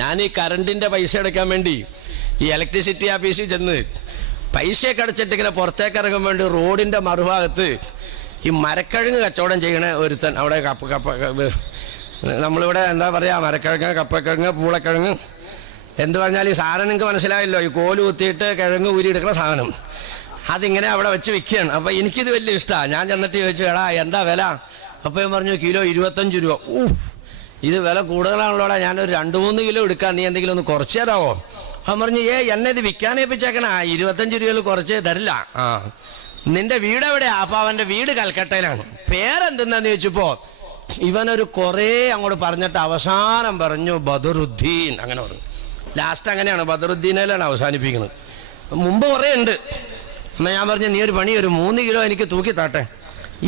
ഞാൻ ഈ കറണ്ടിൻ്റെ പൈസ അടയ്ക്കാൻ വേണ്ടി ഈ ഇലക്ട്രിസിറ്റി ഓഫീസിൽ ചെന്ന് പൈസയൊക്കെ അടച്ചിട്ട് ഇങ്ങനെ പുറത്തേക്ക് ഇറങ്ങാൻ വേണ്ടി റോഡിൻ്റെ മറുഭാഗത്ത് ഈ മരക്കിഴങ്ങ് കച്ചവടം ചെയ്യണ ഒരുത്തൻ അവിടെ നമ്മളിവിടെ എന്താ പറയുക, മരക്കിഴങ്ങ്, കപ്പക്കിഴങ്ങ്, പൂളക്കിഴങ്ങ് എന്ത് പറഞ്ഞാൽ ഈ സാധനം നിങ്ങൾക്ക് മനസ്സിലായല്ലോ, ഈ കോല് കുത്തിയിട്ട് കിഴങ്ങ് ഊരിയെടുക്കുന്ന സാധനം അതിങ്ങനെ അവിടെ വെച്ച് വിൽക്കുകയാണ്. അപ്പോൾ എനിക്കിത് വലിയ ഇഷ്ടമാണ്. ഞാൻ ചെന്നിട്ട് ചോദിച്ചു, എടാ എന്താ വില? അപ്പോൾ ഞാൻ പറഞ്ഞു കിലോ 25 രൂപ. ഇത് വില കൂടുതലാണല്ലോടാ, ഞാനൊരു 2-3 കിലോ എടുക്കാം, നീ എന്തെങ്കിലും ഒന്ന് കുറച്ച് തരാമോ? അവൻ പറഞ്ഞു, എന്നെ ഇത് വിൽക്കാനേപ്പിച്ചേക്കണ 25 രൂപയിൽ കുറച്ച് തരില്ല. നിന്റെ വീട് എവിടെയാ? അപ്പോൾ അവൻ്റെ വീട് കൽക്കട്ടയിലാണ്. പേരെന്തെന്നു ചോദിച്ചപ്പോൾ ഇവനൊരു കുറേ അങ്ങോട്ട് പറഞ്ഞിട്ട് അവസാനം പറഞ്ഞു ബദറുദ്ദീൻ. അങ്ങനെ പറഞ്ഞു. ലാസ്റ്റ് അങ്ങനെയാണ്, ബദറുദ്ദീനിലാണ് അവസാനിപ്പിക്കുന്നത്. മുമ്പ് കുറേ ഉണ്ട്. എന്നാൽ ഞാൻ പറഞ്ഞു, നീ ഒരു പണി, ഒരു 3 കിലോ എനിക്ക് തൂക്കി താട്ടെ.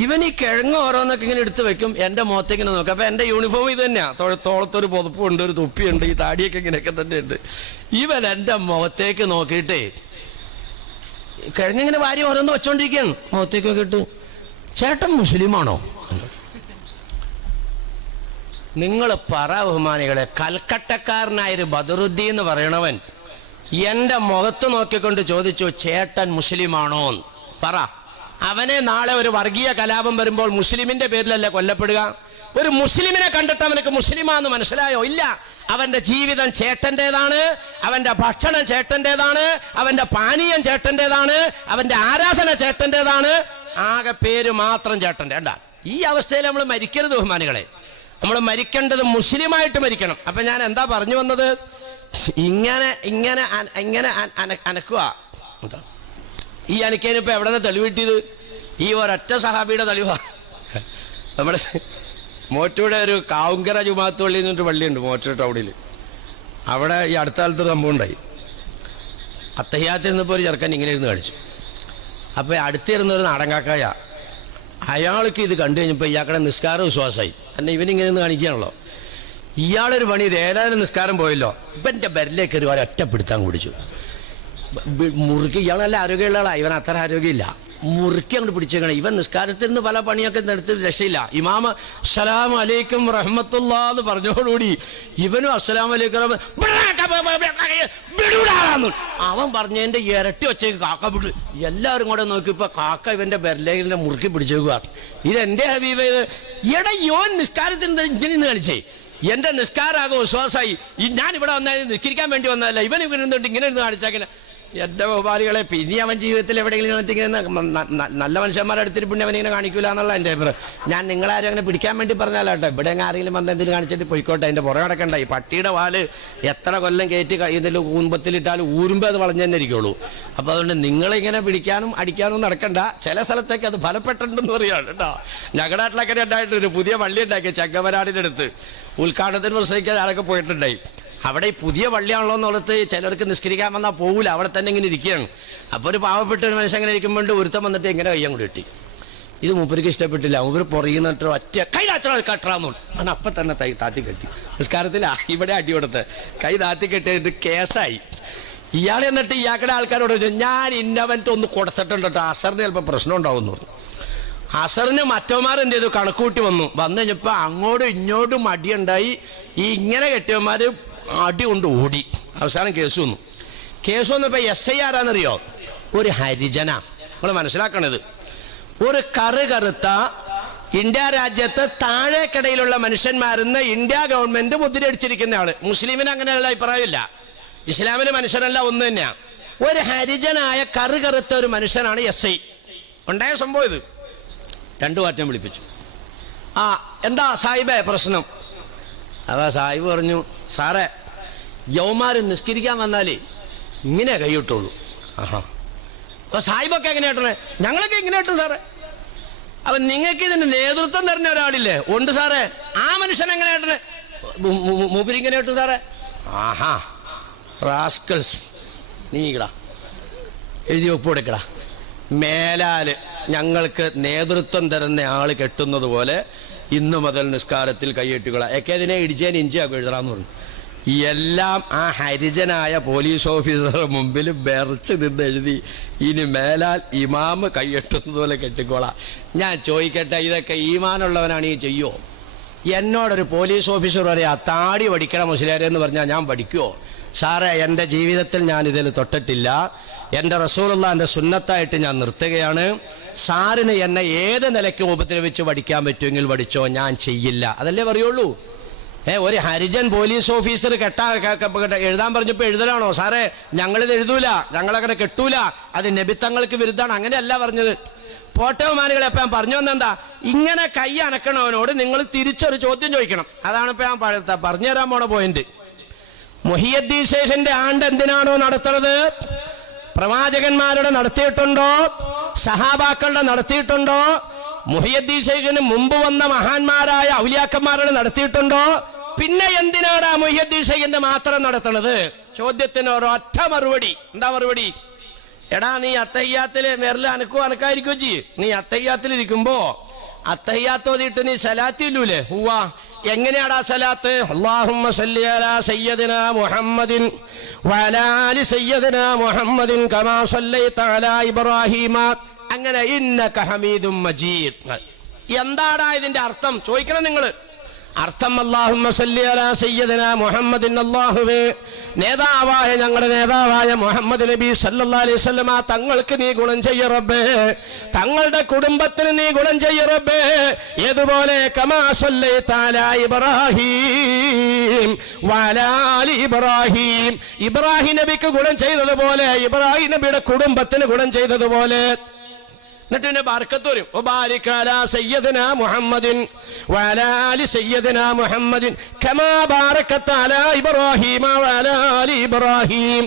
ഇവൻ ഈ കിഴങ്ങ് ഓരോന്നൊക്കെ ഇങ്ങനെ എടുത്ത് വെക്കും, എൻ്റെ മുഖത്തേക്ക് ഇങ്ങനെ നോക്കാം. അപ്പം എൻ്റെ യൂണിഫോം ഇത് തന്നെയാണ്, തോളത്തൊരു പുതപ്പുണ്ട്, ഒരു തൊപ്പിയുണ്ട്, ഈ താടിയൊക്കെ ഇങ്ങനെയൊക്കെ തന്നെ ഉണ്ട്. ഇവൻ എൻ്റെ മുഖത്തേക്ക് നോക്കിയിട്ടേ കിഴങ്ങിങ്ങനെ വാരി ഓരോന്ന് വെച്ചോണ്ടിരിക്കുകയാണ്. മുഖത്തേക്ക് നോക്കിയിട്ട്, ചേട്ടൻ മുസ്ലിമാണോ? നിങ്ങൾ പറ ബഹുമാനികളെ, കൽക്കട്ടക്കാരനായൊരു ബദറുദ്ദീൻ എന്ന് പറയണവൻ എൻ്റെ മുഖത്ത് നോക്കിക്കൊണ്ട് ചോദിച്ചു, ചേട്ടൻ മുസ്ലിമാണോ? പറ. അവനെ നാളെ ഒരു വർഗീയ കലാപം വരുമ്പോൾ മുസ്ലിമിന്റെ പേരിലല്ലേ കൊല്ലപ്പെടുക? ഒരു മുസ്ലിമിനെ കണ്ടിട്ട് അവനക്ക് മുസ്ലിമാന്ന് മനസ്സിലായോ? ഇല്ല. അവന്റെ ജീവിതം ചേട്ടൻ്റെതാണ്, അവന്റെ ഭക്ഷണം ചേട്ടൻ്റെതാണ്, അവന്റെ പാനീയം ചേട്ടൻ്റെതാണ്, അവന്റെ ആരാധന ചേട്ടൻ്റെതാണ്, ആകെ പേര് മാത്രം ചേട്ടൻ്റെ. അല്ല, ഈ അവസ്ഥയിൽ നമ്മൾ മരിക്കരുത് ബഹുമാനികളെ. നമ്മൾ മരിക്കേണ്ടത് മുസ്ലിമായിട്ട് മരിക്കണം. അപ്പൊ ഞാൻ എന്താ പറഞ്ഞു വന്നത്? ഇങ്ങനെ ഇങ്ങനെ ഇങ്ങനെ അനക്കുക. ഈ അനക്കേനിപ്പോ എവിടെ നിന്ന് തെളിവ് കിട്ടിയത്? ഈ ഒരൊറ്റ സഹാബിയുടെ തെളിവാ. നമ്മുടെ മോറ്റൂടെ ഒരു കാവുങ്കര ജുമാഅത്ത് പള്ളി എന്നിട്ട് പള്ളിയുണ്ട് മോറ്റൂർ ടൗണിൽ. അവിടെ ഈ അടുത്ത കാലത്തൊരു സംഭവം ഉണ്ടായി. അത്തഹിയാത്തിൽ നിന്നപ്പോൾ ഒരു ചെറുക്കൻ ഇങ്ങനെ ഇരുന്ന് കാണിച്ചു. അപ്പോൾ അടുത്തിരുന്നൊരു നാടൻകാക്കായ, അയാൾക്ക് ഇത് കണ്ടു കഴിഞ്ഞപ്പോൾ ഇയാളുടെ നിസ്കാര വിശ്വാസമായി. എന്നെ ഇവനിങ്ങനെ നിന്ന് കാണിക്കുകയാണല്ലോ. ഇയാളൊരു പണി, ഇത് ഏതായാലും നിസ്കാരം പോയല്ലോ, ഇപ്പം എൻ്റെ ബെല്ലേക്ക് ഒരു ഒറ്റപ്പെടുത്താൻ കുടിച്ചു. മുറുക്കി, ഇയാൾ നല്ല ആരോഗ്യമുള്ള ആളാണ്, ഇവൻ അത്ര ആരോഗ്യമില്ല. മുറുക്കി അങ്ങോട്ട് പിടിച്ചേക്കണം. ഇവൻ നിസ്കാരത്തിൽ നിന്ന് പല പണിയൊക്കെ എടുത്ത് രക്ഷയില്ല. ഇമാമ അസ്സലാമു അലൈക്കും റഹ്മത്തുള്ളാ എന്ന് പറഞ്ഞോടുകൂടി ഇവനും അസ്സലാമു അലൈക്കും അവൻ പറഞ്ഞതിൻ്റെ ഇരട്ടി ഒച്ചയ്ക്ക് കാക്ക വിട്ടു. എല്ലാവരും കൂടെ നോക്കിയപ്പോൾ കാക്ക ഇവൻ്റെ ബെരലേഖലിനെ മുറുക്കി പിടിച്ചേക്കുക. ഇതെന്റെ ഹബീബ്, എടാ യോൻ നിസ്കാരത്തിന് ഇങ്ങനെ നിന്ന് കളിച്ചേ, എൻ്റെ നിസ്കാരാകെ വിശ്വാസമായി. ഞാനിവിടെ വന്നാലും നിസ്കരിക്കാൻ വേണ്ടി വന്നതല്ല, ഇവൻ ഇവനെന്തുകൊണ്ട് ഇങ്ങനെ ഇരുന്ന് കാണിച്ചാക്കില്ല. എൻ്റെ ബഹുമാനികളെ, പിന്നെ അവൻ ജീവിതത്തിൽ എവിടെയെങ്കിലും ഇങ്ങനെ നല്ല മനുഷ്യന്മാരുടെ അടുത്തിട്ട് പിന്നെ അവനിങ്ങനെ കാണിക്കൂല എന്നുള്ള എൻ്റെ അഭിപ്രായം. ഞാൻ നിങ്ങളാരും അങ്ങനെ പിടിക്കാൻ വേണ്ടി പറഞ്ഞാലോട്ടെ, ഇവിടെ ആരെങ്കിലും വന്ന് എന്തെങ്കിലും കാണിച്ചിട്ട് പോയിക്കോട്ടെ, അതിൻ്റെ പുറകെ നടക്കണ്ട. ഈ പട്ടിയുടെ വാല് എത്ര കൊല്ലം കയറ്റി ഇതിൽ കുടുംബത്തിലിട്ടാലും ഊരുമ്പോൾ അത് വളഞ്ഞു തന്നെ ഇരിക്കുള്ളൂ. അപ്പോൾ അതുകൊണ്ട് നിങ്ങളിങ്ങനെ പിടിക്കാനും അടിക്കാനും നടക്കണ്ട. ചില സ്ഥലത്തേക്ക് അത് ഫലപ്പെട്ടിട്ടുണ്ടെന്ന് പറയുകയാണ് കേട്ടോ. ഞങ്ങളുടെ നാട്ടിലൊക്കെ ഉണ്ടായിട്ട് ഒരു പുതിയ പള്ളി ഉണ്ടാക്കി ചെങ്കവരാടിൻ്റെ അടുത്ത്. ഉദ്ഘാടനത്തിന് പ്രസംഗിക്കാൻ ആരൊക്കെ പോയിട്ടുണ്ടായി. അവിടെ ഈ പുതിയ പള്ളിയാണല്ലോ എന്നുള്ളത് ചിലർക്ക് നിസ്കരിക്കാൻ വന്നാൽ പോകില്ല, അവിടെ തന്നെ ഇങ്ങനെ ഇരിക്കുകയാണ്. അപ്പോൾ ഒരു പാവപ്പെട്ട ഒരു മനുഷ്യൻ അങ്ങനെ ഇരിക്കുമ്പോൾ ഒരുത്തം വന്നിട്ട് ഇങ്ങനെ കയ്യാൻ കൂടി കിട്ടി. ഇത് മൂപ്പർക്ക് ഇഷ്ടപ്പെട്ടില്ല. മൂപ്പർ പുറകിൽ നിന്നിട്ട് ഒറ്റ കൈ കട്ടറാന്നു അങ്ങനെ അപ്പം തന്നെ താത്തി കെട്ടി. നിസ്കാരത്തിലാ ഇവിടെ അടി കൊടുത്ത് കൈ താത്തി കെട്ടിയിട്ട് കേസായി. ഇയാൾ എന്നിട്ട് ഇയാളുടെ ആൾക്കാരോട് ചോദിച്ചു, ഞാൻ ഇന്നവൻ്റെ ഒന്ന് കൊടുത്തിട്ടുണ്ട് കേട്ടോ, അസറിന് ചിലപ്പോൾ പ്രശ്നം ഉണ്ടാവുമെന്ന് പറഞ്ഞു. അസറിന് മറ്റവന്മാർ എന്ത് ചെയ്തു, കണക്കൂട്ടി വന്നു കഴിഞ്ഞപ്പോൾ അങ്ങോട്ടും ഇങ്ങോട്ടും അടിയുണ്ടായി. ഈ ഇങ്ങനെ കെട്ടിയവന്മാർ അടി കൊണ്ട് ഓടി. അവസാനം കേസ് വന്നു. കേസ് വന്നപ്പോൾ SI ആരാന്നറിയോ? ഒരു ഹരിജന. നമ്മൾ മനസ്സിലാക്കണത്, ഒരു കറുത്ത ഇന്ത്യ രാജ്യത്ത് താഴേക്കിടയിലുള്ള മനുഷ്യന്മാരെന്ന് ഇന്ത്യ ഗവൺമെന്റ് മുദ്രയടിച്ചിരിക്കുന്ന ആള്. മുസ്ലിമിന് അങ്ങനെയുള്ള അഭിപ്രായമില്ല, ഇസ്ലാമിന് മനുഷ്യനല്ല ഒന്ന് തന്നെയാണ്. ഒരു ഹരിജനായ കറുത്ത ഒരു മനുഷ്യനാണ് SI. ഉണ്ടായ സംഭവം ഇത്. 2 മാറ്റം വിളിപ്പിച്ചു. എന്താ സാഹിബേ പ്രശ്നം? അപ്പോൾ സാഹിബ് പറഞ്ഞു, സാറേ യൗമാർ നിസ്കരിക്കാൻ വന്നാലേ ഇങ്ങനെ കൈയിട്ടുള്ളൂ. അപ്പോൾ സാഹിബൊക്കെ എങ്ങനെ കേട്ടണേ? ഞങ്ങളൊക്കെ ഇങ്ങനെ കേട്ടു സാറേ. അപ്പം നിങ്ങൾക്ക് ഇതിന് നേതൃത്വം തരുന്ന ഒരാളില്ലേ? ഉണ്ട് സാറേ. ആ മനുഷ്യൻ എങ്ങനെ കേട്ടണേ? മൂപ്പരിങ്ങനെ കേട്ടു സാറേ. റാസ്കൽസ്, നീക്കടാ, എഴുതി ഒപ്പിടെക്കടാ. മേലാൽ ഞങ്ങൾക്ക് നേതൃത്വം തരുന്ന ആൾ കെട്ടുന്നത് പോലെ ഇന്നു മുതൽ നിസ്കാരത്തിൽ കൈയ്യെട്ടുകളാ എക്കേതിനെ ഇടിച്ചതിന് ഇഞ്ചിയാക്കും എഴുതറാന്ന് പറഞ്ഞു. എല്ലാം ആ ഹരിജനായ പോലീസ് ഓഫീസറുടെ മുമ്പിൽ ബെർച്ച് നിന്ന് എഴുതി, ഇനി മേലാൽ ഇമാമ് കൈയ്യെട്ടുന്നത് പോലെ കെട്ടിക്കോളാം. ഞാൻ ചോദിക്കട്ടെ, ഇതൊക്കെ ഈമാനുള്ളവനാണ് ഈ ചെയ്യോ? എന്നോടൊരു പോലീസ് ഓഫീസർ പറയാ താടി പഠിക്കണ മുസ്ലിയാരെ എന്ന് പറഞ്ഞാൽ ഞാൻ പഠിക്കുമോ? സാറേ, എൻ്റെ ജീവിതത്തിൽ ഞാൻ ഇതിൽ തൊട്ടിട്ടില്ല. എൻ്റെ റസൂലുള്ളാഹിന്റെ സുന്നത്തായിട്ട് ഞാൻ നിർത്തുകയാണ്. സാറിന് എന്നെ ഏത് നിലയ്ക്ക് ഉപദ്രവിച്ച് പഠിക്കാൻ പറ്റുമെങ്കിൽ പഠിച്ചോ, ഞാൻ ചെയ്യില്ല. അതല്ലേ പറയുള്ളൂ. ഒരു ഹരിജൻ പോലീസ് ഓഫീസർ എഴുതാൻ പറഞ്ഞപ്പോൾ എഴുതലാണോ? സാറേ, ഞങ്ങളിത് എഴുതൂല, ഞങ്ങളങ്ങനെ കെട്ടൂല, അത് നബിത്തങ്ങൾക്ക് വിരുദ്ധാണ്, അങ്ങനെയല്ല പറഞ്ഞത്. പോട്ടവമാനികളെ ഇപ്പം ഞാൻ പറഞ്ഞു വന്നെന്താ, ഇങ്ങനെ കൈ അനക്കണവനോട് നിങ്ങൾ തിരിച്ചൊരു ചോദ്യം ചോദിക്കണം. അതാണ് ഇപ്പം ഞാൻ പറഞ്ഞു തരാൻ പോണ പോയിന്റ്. മുഹിയുദ്ദീൻ ശൈഖിന്റെ ആണ്ട് എന്തിനാണോ നടത്തുന്നത്? പ്രവാചകന്മാരുടെ നടത്തിയിട്ടുണ്ടോ? സഹാബാക്കളുടെ നടത്തിയിട്ടുണ്ടോ? മുഹിയുദ്ദീൻ ശൈഖിന് മുമ്പ് വന്ന മഹാന്മാരായ ഔലിയാക്കന്മാരുടെ നടത്തിയിട്ടുണ്ടോ? പിന്നെ എന്തിനാണ് മുഹിയുദ്ദീൻ ശൈഖിന്റെ മാത്രം നടത്തുന്നത്? ചോദ്യത്തിന് ഒരൊറ്റ മറുപടി. എന്താ മറുപടി? എടാ, നീ അത്തഹിയ്യാത്തില് വിരല് അനക്കായിരിക്കും ചെയ്യ്. നീ അത്തഹിയ്യാത്തിലിരിക്കുമ്പോ അത്തഹിയ്യാത്ത് ഓതിയിട്ട് നീ സലാത്തില്ലൂലേ? ഹുവാ, എങ്ങനെയാടാ സലാത്ത്? അല്ലാഹുമ്മ സല്ലി അലാ സയ്യിദിനാ മുഹമ്മദിൻ വഅലാ ആലി സയ്യിദിനാ മുഹമ്മദിൻ കമാ സല്ലൈത അലാ ഇബ്രാഹീമ, അങ്ങനെ ഇന്നക ഹമീദും മജീദ്. എന്താടാ ഇതിന്റെ അർത്ഥം ചോദിക്കണം നിങ്ങൾ. അർത്ഥം അല്ലാഹുമ്മ സല്ലി അലാ സയ്യിദിനാ മുഹമ്മദിൻ, അല്ലാഹുവേ നേതാവായ ഞങ്ങളുടെ നേതാവായ മുഹമ്മദ് നബി സല്ലല്ലാഹു അലൈഹി വസല്ലമ തങ്ങൾക്ക് നീ ഗുണം ചെയ്യ റബ്ബേ, തങ്ങളുടെ കുടുംബത്തിന് നീ ഗുണം ചെയ്യ റബ്ബേ. ഏതുപോലെ കമാ സല്ലൈത അലാ ഇബ്രാഹീം വഅലാ ആലി ഇബ്രാഹീം, ഇബ്രാഹിം നബിക്ക് ഗുണം ചെയ്തതുപോലെ ഇബ്രാഹിം നബിയുടെ കുടുംബത്തിന് ഗുണം ചെയ്തതുപോലെ. എന്നിട്ട് പിന്നെ ബർക്കത്ത് വരും. വബാരിക് അലാ സയ്യിദിനാ മുഹമ്മദിൻ വഅലാ ആലി സയ്യിദിനാ മുഹമ്മദിൻ കമാ ബാരകത അലാ ഇബ്രാഹീമ വഅലാ ആലി ഇബ്രാഹീം.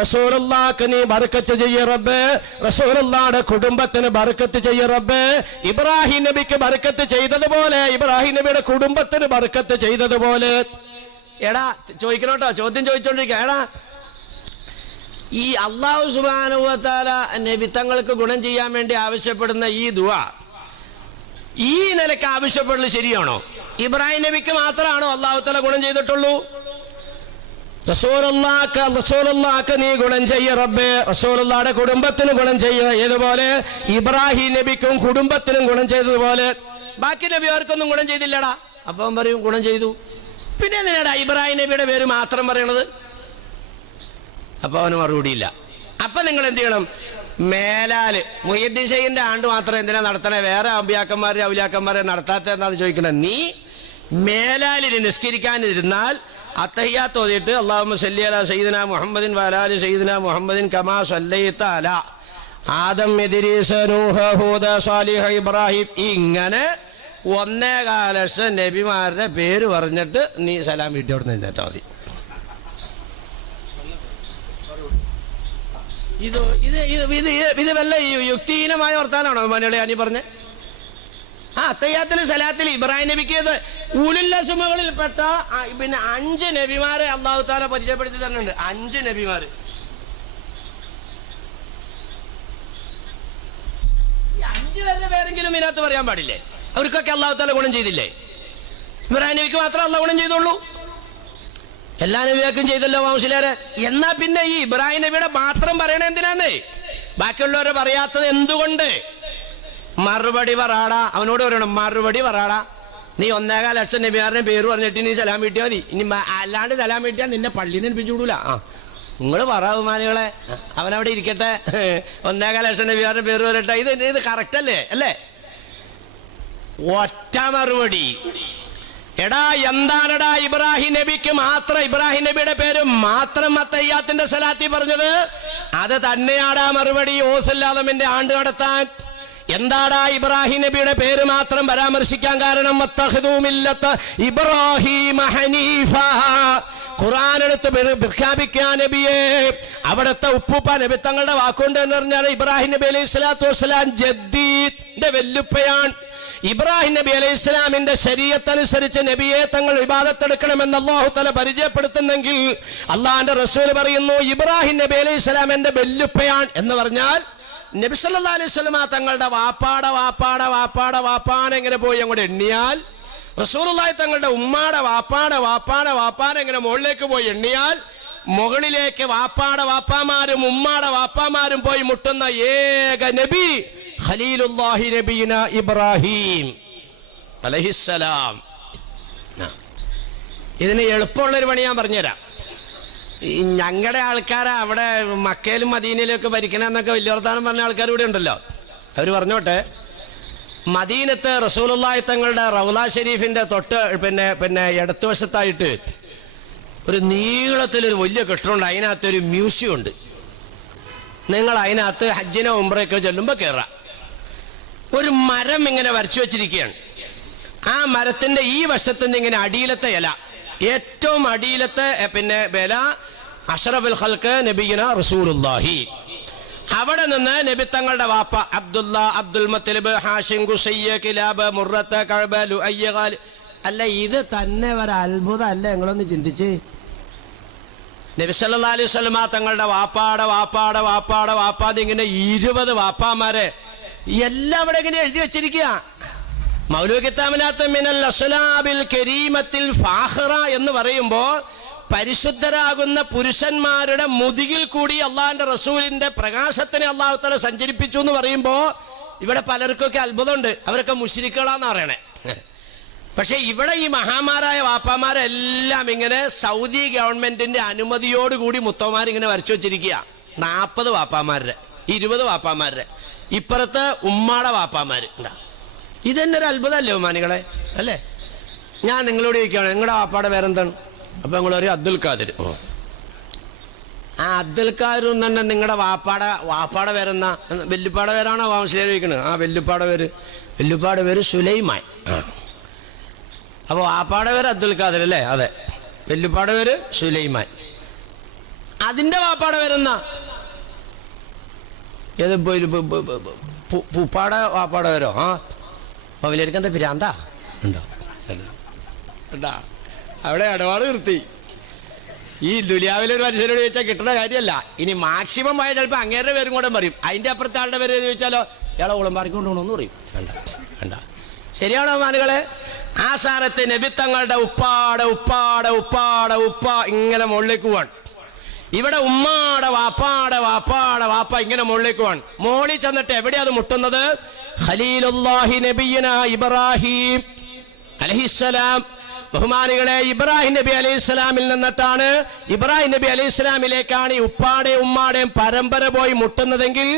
റസൂലുള്ളാഹിക്ക് നീ ബർക്കത്ത് ചെയ്യ റബ്ബേ, റസൂലുള്ളാഹിയുടെ കുടുംബത്തിന് ബർക്കത്ത് ചെയ്യ റബ്ബേ. ഇബ്രാഹിം നബിക്ക് ബർക്കത്ത് ചെയ്തതുപോലെ ഇബ്രാഹിം നബിയുടെ കുടുംബത്തിന് ബർക്കത്ത് ചെയ്തതുപോലെ. എടാ ചോദിക്കണോട്ടോ, ചോദ്യം ചോദിച്ചോണ്ടിരിക്കുക. എടാ, ഈ അല്ലാഹു സുബ്ഹാനഹു വ തആല നബിത്തങ്ങൾക്ക് ഗുണം ചെയ്യാൻ വേണ്ടി ആവശ്യപ്പെടുന്ന ഈ ദുആ ഈ നിലയ്ക്ക് ആവശ്യപ്പെടൽ ശരിയാണോ? ഇബ്രാഹിം നബിക്ക് മാത്രമാണോ അല്ലാഹു തആല ഗുണം ചെയ്തിട്ടുള്ളൂ? റസൂലുള്ളാഹിക്ക് നീ ഗുണം ചെയ്യ റബ്ബേ, റസൂലുള്ളാഹിയുടെ കുടുംബത്തിന് ഗുണം ചെയ്യുക. ഏതുപോലെ ഇബ്രാഹിം നബിക്കും കുടുംബത്തിനും ഗുണം ചെയ്തതുപോലെ. ബാക്കി നബിമാർക്കൊന്നും ഗുണം ചെയ്തില്ലടാ. അപ്പം പറയും ഗുണം ചെയ്തു. പിന്നെ എന്തിനാടാ ഇബ്രാഹിം നബിയുടെ പേര് മാത്രം പറയണത്? അപ്പൊ അവന് മറുപടിയില്ല. അപ്പൊ നിങ്ങൾ എന്ത് ചെയ്യണം? മേലാല് മുഹിയുദ്ദീൻ ശൈഖിന്റെ ആണ്ട് മാത്രം എന്തിനാ നടത്തണേ? വേറെ അമ്പിയാക്കന്മാരെ ഔലിയാക്കന്മാരെ നടത്താത്ത എന്നാണ് ചോദിക്കണേ. നീ മേലാലിന് നിസ്കരിക്കാനിരുന്നാൽ അത്തഹിയ്യാത്ത് ഓതിയിട്ട് അല്ലാഹുമ്മ സല്ലി അലാ സയ്യിദിനാ മുഹമ്മദിൻ വഅലാ ആലി സയ്യിദിനാ മുഹമ്മദിൻ കമാ സല്ലൈത അലാ ആദം ഇദ്രീസ നൂഹ ഹൂദ സാലിഹ് ഇബ്രാഹിം, ഇങ്ങനെ 1.25 ലക്ഷം നബിമാരുടെ പേര് പറഞ്ഞിട്ട് നീ സലാം വീട്ടി അവിടെ നിന്നിട്ടാ മതി. ഇത് വല്ല യുക്തിഹീനമായ വർത്താനാണോ മനുടെ അനി പറഞ്ഞ്? അത്തയ്യാത്തിന് സലാത്തിൽ ഇബ്രാഹിം നബിക്ക് ഉലുല്ലസുമകളിൽപ്പെട്ട പിന്നെ 5 നബിമാരെ അല്ലാഹു തആല പരിചയപ്പെടുത്തി തരുന്നുണ്ട്. 5 നബിമാര്. ഈ 5 പേരുടെ പേരെങ്കിലും ഇതിനകത്ത് പറയാൻ പാടില്ലേ? അവർക്കൊക്കെ അല്ലാഹു തആല ഗുണം ചെയ്തില്ലേ? ഇബ്രാഹിം നബിക്ക് മാത്രം അല്ലാഹു ഗുണം ചെയ്തോളൂ? എല്ലാ നബിയാക്കും ചെയ്തല്ലോ മാംസിലേറെ. എന്നാ പിന്നെ ഈ ഇബ്രാഹിം നബിയുടെ മാത്രം പറയണ എന്തിനാന്നേ? ബാക്കിയുള്ളവരെ പറയാത്തത് എന്തുകൊണ്ട്? മറുപടി പറയാടാ. അവനോട് പറയണം മറുപടി പറയാടാ. നീ 1.25 ലക്ഷം നബിമാരുടെ പേര് പറഞ്ഞിട്ട് നീ സലാം വീട്ടിയാൽ മതി. ഇനി അല്ലാണ്ട് സലാം വീട്ടിയാൽ നിന്നെ പള്ളിയിൽ നിന്ന് ഏൽപ്പിച്ചുകൂടൂല. നിങ്ങൾ പറയാവുമാനികളെ, അവനവിടെ ഇരിക്കട്ടെ. 1.25 ലക്ഷം നബിമാരുടെ പേര് പറയട്ടെ. ഇത് കറക്റ്റ് അല്ലേ? അല്ലേ? ഒറ്റ മറുപടി. എടാ, എന്താണെടാ ഇബ്രാഹിം നബിക്ക് മാത്രം ഇബ്രാഹിം നബിയുടെ പേര് മാത്രം അത്തഹിയ്യാത്തിന്റെ സലാത്തി പറഞ്ഞത്? അത് തന്നെയാടാ മറുപടി ഓസല്ലാദമിന്റെ ആണ്ട് നടത്താൻ. എന്താടാ ഇബ്രാഹിം നബിയുടെ പേര് മാത്രം പരാമർശിക്കാൻ കാരണം? ഇബ്രാഹിം ഹനീഫ. ഖുർആൻ എടുത്ത് പ്രഖ്യാപിക്കാൻ നബിയെ, അവിടുത്തെ ഉപ്പുപ്പ നബി തങ്ങളുടെ വാക്കുകൊണ്ട് എന്ന് പറഞ്ഞാൽ ഇബ്രാഹിം നബി അലൈഹി സ്വലാത്തു വസ്സലാം ജദ്ദീന്റെ വെല്ലുപ്പയാണ്. ഇബ്രാഹിം നബി അലൈഹി ഇസ്ലാമിന്റെ ശരീഅത്ത് അനുസരിച്ച് നബിയെ തങ്ങൾ ഇബാദത്തെടുക്കണമെന്ന് അല്ലാഹു തആല പരിചയപ്പെടുത്തുന്നെങ്കിൽ അള്ളാഹിന്റെ റസൂൽ പറയുന്നു ഇബ്രാഹിം നബി അലൈഹി ഇസ്ലാം എന്റെ വെല്ലുപ്പയാണ് എന്ന് പറഞ്ഞാൽ നബി സല്ലല്ലാഹു അലൈഹി വസല്ലമ തങ്ങളുടെ വാപ്പാനെങ്ങനെ പോയി അങ്ങോട്ട് എണ്ണിയാൽ, റസൂലുള്ളാഹി തങ്ങളുടെ ഉമ്മാടെ വാപ്പാനെങ്ങനെ മുകളിലേക്ക് പോയി എണ്ണിയാൽ, മുകളിലേക്ക് വാപ്പാമാരും ഉമ്മാടെ വാപ്പാമാരും പോയി മുട്ടുന്ന ഏക നബി ഖലീലുല്ലാഹി നബിയിന ഇബ്രാഹിം അലൈഹിസ്സലാം. ഇതിന് എളുപ്പമുള്ളൊരു പണി ഞാൻ പറഞ്ഞുതരാം. ഈ ഞങ്ങളുടെ ആൾക്കാരെ അവിടെ മക്കയിലും മദീനയിലും ഒക്കെ ഭരിക്കണമെന്നൊക്കെ വലിയ വർത്താനം പറഞ്ഞ ആൾക്കാർ ഇവിടെ ഉണ്ടല്ലോ. അവർ പറഞ്ഞോട്ടെ, മദീനത്ത് റസൂലുള്ളാഹി തങ്ങളുടെ റൗള ഷരീഫിന്റെ തൊട്ട് പിന്നെ ഇടത്തുവശത്തായിട്ട് ഒരു നീളത്തിലൊരു വലിയ കെട്ടിടമുണ്ട്. അതിനകത്തൊരു മ്യൂസിയം ഉണ്ട്. നിങ്ങൾ അതിനകത്ത് ഹജ്ജിനോ ഉംറയൊക്കെ ചെല്ലുമ്പോൾ കയറാം. ഒരു മരം ഇങ്ങനെ വരച്ചു വെച്ചിരിക്കുകയാണ്. ആ മരത്തിന്റെ ഈ വശത്തുനിന്ന് ഇങ്ങനെ അടിയിലത്തെ ഇല, ഏറ്റവും അടിയിലത്തെ ഇല അഷ്റഫുൽ ഖൽഖ് നബിയുന റസൂലുള്ളാഹി. അവിടെ നിന്ന് നബി തങ്ങളുടെ വാപ്പ അബ്ദുല്ല, അബ്ദുൽ മുത്തലിബ്, ഹാഷിം, ഖുസയ്യ, കിലാബ്, മുറത്ത്, കഅബ്, ലുഅയ്യ, ഖാലിദ്. അല്ല, ഇത് തന്നെ ഒരു അത്ഭുതം അല്ല? നിങ്ങളൊന്ന് ചിന്തിച്ച്. നബി സല്ലല്ലാഹു അലൈഹി വസല്ലമ തങ്ങളുടെ വാപ്പാടെ ഇങ്ങനെ 20 വാപ്പാമാരെ എല്ലാം അവിടെ ഇങ്ങനെ എഴുതി വെച്ചിരിക്കുക. മൗലൂദ് കിതാബിനകത്ത് മിനൽ അസ്ലാബിൽ കരീമത്തിൽ ഫാഖിറ എന്ന് പറയുമ്പോൾ പരിശുദ്ധരാകുന്ന പുരുഷന്മാരുടെ മുതുകിൽ കൂടി അള്ളാഹിന്റെ റസൂലിന്റെ പ്രകാശത്തിനെ അള്ളാഹു തആല സഞ്ചരിപ്പിച്ചു എന്ന് പറയുമ്പോൾ ഇവിടെ പലർക്കൊക്കെ അത്ഭുതമുണ്ട്. അവരൊക്കെ മുശ്രിക്കുകളാന്ന് പറയണേ. പക്ഷെ ഇവിടെ ഈ മഹാമാരായ വാപ്പാമാരെല്ലാം ഇങ്ങനെ സൗദി ഗവൺമെന്റിന്റെ അനുമതിയോടുകൂടി മുത്തമാരിങ്ങനെ വരച്ചു വെച്ചിരിക്കുക. 40 വാപ്പാമാരുടെ, 20 വാപ്പാമാരുടെ, ഇപ്പുറത്ത് ഉമ്മാടെ വാപ്പാമാര്. ഇതെന്നെ ഒരു അത്ഭുതമല്ലേ ഉമ്മാനികളെ? അല്ലേ? ഞാൻ നിങ്ങളോട് ചോദിക്കുകയാണ്, നിങ്ങളുടെ വാപ്പാടെ പേരെന്താണ്? അപ്പൊ നിങ്ങൾ പറയും അബ്ദുൽ ഖാദിർ. ആ അബ്ദുൽ ഖാദിർ തന്നെ നിങ്ങളുടെ വാപ്പാടെ പേരെന്നാ? വെല്ലുപ്പാടെ പേരാണോ വാമശ്ശേരി ചോദിക്കണത്? ആ വെല്ലുപ്പാടെ പേര് സുലൈമാൻ. അപ്പൊ വാപ്പാടെ പേര് അബ്ദുൽ ഖാദിർ അല്ലേ? അതെ. വെല്ലുപ്പാടെ പേര് സുലൈമാൻ. അതിന്റെ വാപ്പാടെ പേരെന്നാ? ഏത് പൂപ്പാടെ വാപ്പാടെ പേരോ? ആ വലിയർക്ക് എന്താ പിരാന്താ ഉണ്ടോ? അവിടെ ഇടപാട് നിർത്തി. ഈ ദുനിയാവിലൊരു മനുഷ്യരോട് ചോദിച്ചാൽ കിട്ടുന്ന കാര്യമല്ല. ഇനി മാക്സിമം ആയ ചിലപ്പോൾ അങ്ങേരുടെ പേരും കൂടെ പറയും. അതിന്റെ അപ്പുറത്തെ ആളുടെ പേര് ചോദിച്ചാലോ ഇയാളെ ഉളമ്പാർക്ക് കൊണ്ടുപോകണമെന്ന് പറയും. വേണ്ട. ശരിയാണോ മാനുകളെ? ആ സ്ഥാനത്ത് നബിത്തങ്ങളുടെ ഉപ്പ ഇങ്ങനെ മുകളിലേക്ക് പോവാൻ. ഇവിടെ ഉമ്മാടെ വാപ്പ ഇങ്ങനെ മുകളിലേക്ക് പോവാൻ. മോളിൽ ചെന്നിട്ട് എവിടെയാ അത് മുട്ടുന്നത്? ഖലീലുല്ലാഹി നബിയുനാ ഇബ്രാഹിം അലൈഹിസ്സലാം. ബഹുമാനികളെ, ഇബ്രാഹിം നബി അലൈഹി സ്വലാമിൽ നിന്നിട്ടാണ്, ഇബ്രാഹിം നബി അലൈഹി സ്വലാമിലേക്കാണ് ഈ ഉപ്പാടെയും ഉമ്മാടെയും പരമ്പര പോയി മുട്ടുന്നതെങ്കിൽ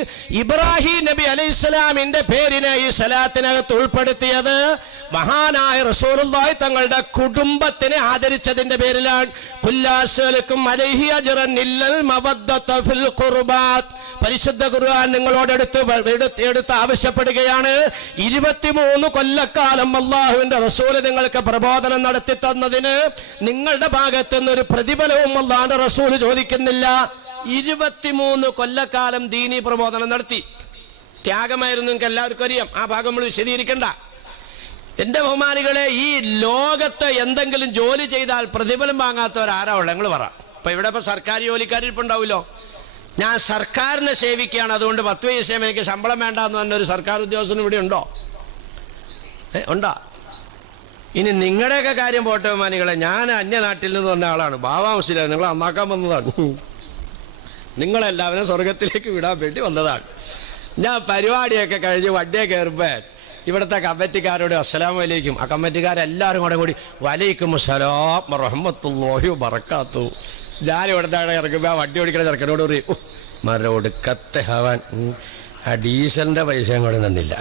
ഇബ്രാഹിം നബി അലൈഹി സ്വലാമിന്റെ പേരിനെ ഈ സലാത്തിനകത്ത് ഉൾപ്പെടുത്തിയത് മഹാനായ റസൂലുള്ളാഹി തങ്ങളുടെ കുടുംബത്തിനെ ആദരിച്ചതിന്റെ പേരിലാണ്. കുല്ലാസ്വലക്കും അലൈഹി അജ്റൻ ഇല്ലൽ മവദ്ദത ഫിൽ ഖുർബാത്ത്. പരിശുദ്ധ ഖുർആൻ നിങ്ങളോട് എടുത്ത് ആവശ്യപ്പെടുകയാണ്. 23 കൊല്ലക്കാലം അല്ലാഹുവിന്റെ റസൂല് നിങ്ങൾക്ക് പ്രബോധനം നടത്തി തന്നതിന് നിങ്ങളുടെ ഭാഗത്ത് നിന്നൊരു പ്രതിഫലവും അല്ലാഹുവിന്റെ റസൂല് ചോദിക്കുന്നില്ല. 23 കൊല്ലക്കാലം ദീനി പ്രബോധനം നടത്തി. ത്യാഗമായിരുന്നു, നിങ്ങൾക്ക് എല്ലാവർക്കും അറിയാം. ആ ഭാഗം നമ്മൾ വിശദീകരിക്കണ്ട. എന്റെ ബഹുമാനികളെ, ഈ ലോകത്ത് എന്തെങ്കിലും ജോലി ചെയ്താൽ പ്രതിഫലം വാങ്ങാത്തവരാരാ ഉള്ളത്? നിങ്ങൾ പറ. ഇപ്പൊ ഇവിടെ സർക്കാർ ജോലിക്കാരിപ്പോൾ ഉണ്ടാവുമല്ലോ. ഞാൻ സർക്കാരിനെ സേവിക്കുകയാണ്, അതുകൊണ്ട് 10 പൈസ എനിക്ക് ശമ്പളം വേണ്ട എന്ന് പറഞ്ഞൊരു സർക്കാർ ഉദ്യോഗസ്ഥനും ഇവിടെ ഉണ്ടോ? ഉണ്ടോ? ഇനി നിങ്ങളുടെയൊക്കെ കാര്യം പോട്ടെ ബഹുമാനികളെ. ഞാൻ അന്യനാട്ടിൽ നിന്ന് വന്ന ആളാണ്, ബാബാ മുസ്ലിം. നിങ്ങൾ നന്നാക്കാൻ വന്നതാണ്. നിങ്ങളെല്ലാവരും സ്വർഗത്തിലേക്ക് വിടാൻ വേണ്ടി വന്നതാണ്. ഞാൻ പരിപാടിയൊക്കെ കഴിഞ്ഞ് വണ്ടിയെ കയറുമ്പോൾ ഇവിടുത്തെ കമ്മിറ്റിക്കാരോട് അസ്സലാമു അലൈക്കും. ആ കമ്മിറ്റിക്കാരെല്ലാവരും കൂടി വലൈക്കും അസ്സലാം വറഹ്മത്തുള്ളാഹി വബറകാതുഹു. ഞാൻ ഇവിടുത്തെ ഇറങ്ങുമ്പോൾ ആ വണ്ടി ഓടിക്കണ ചെറുക്കനോട് പറയും, മരൊടുക്കത്തെ ഹവാൻ ആ ഡീസലിന്റെ പൈസയും കൂടെ തന്നില്ല.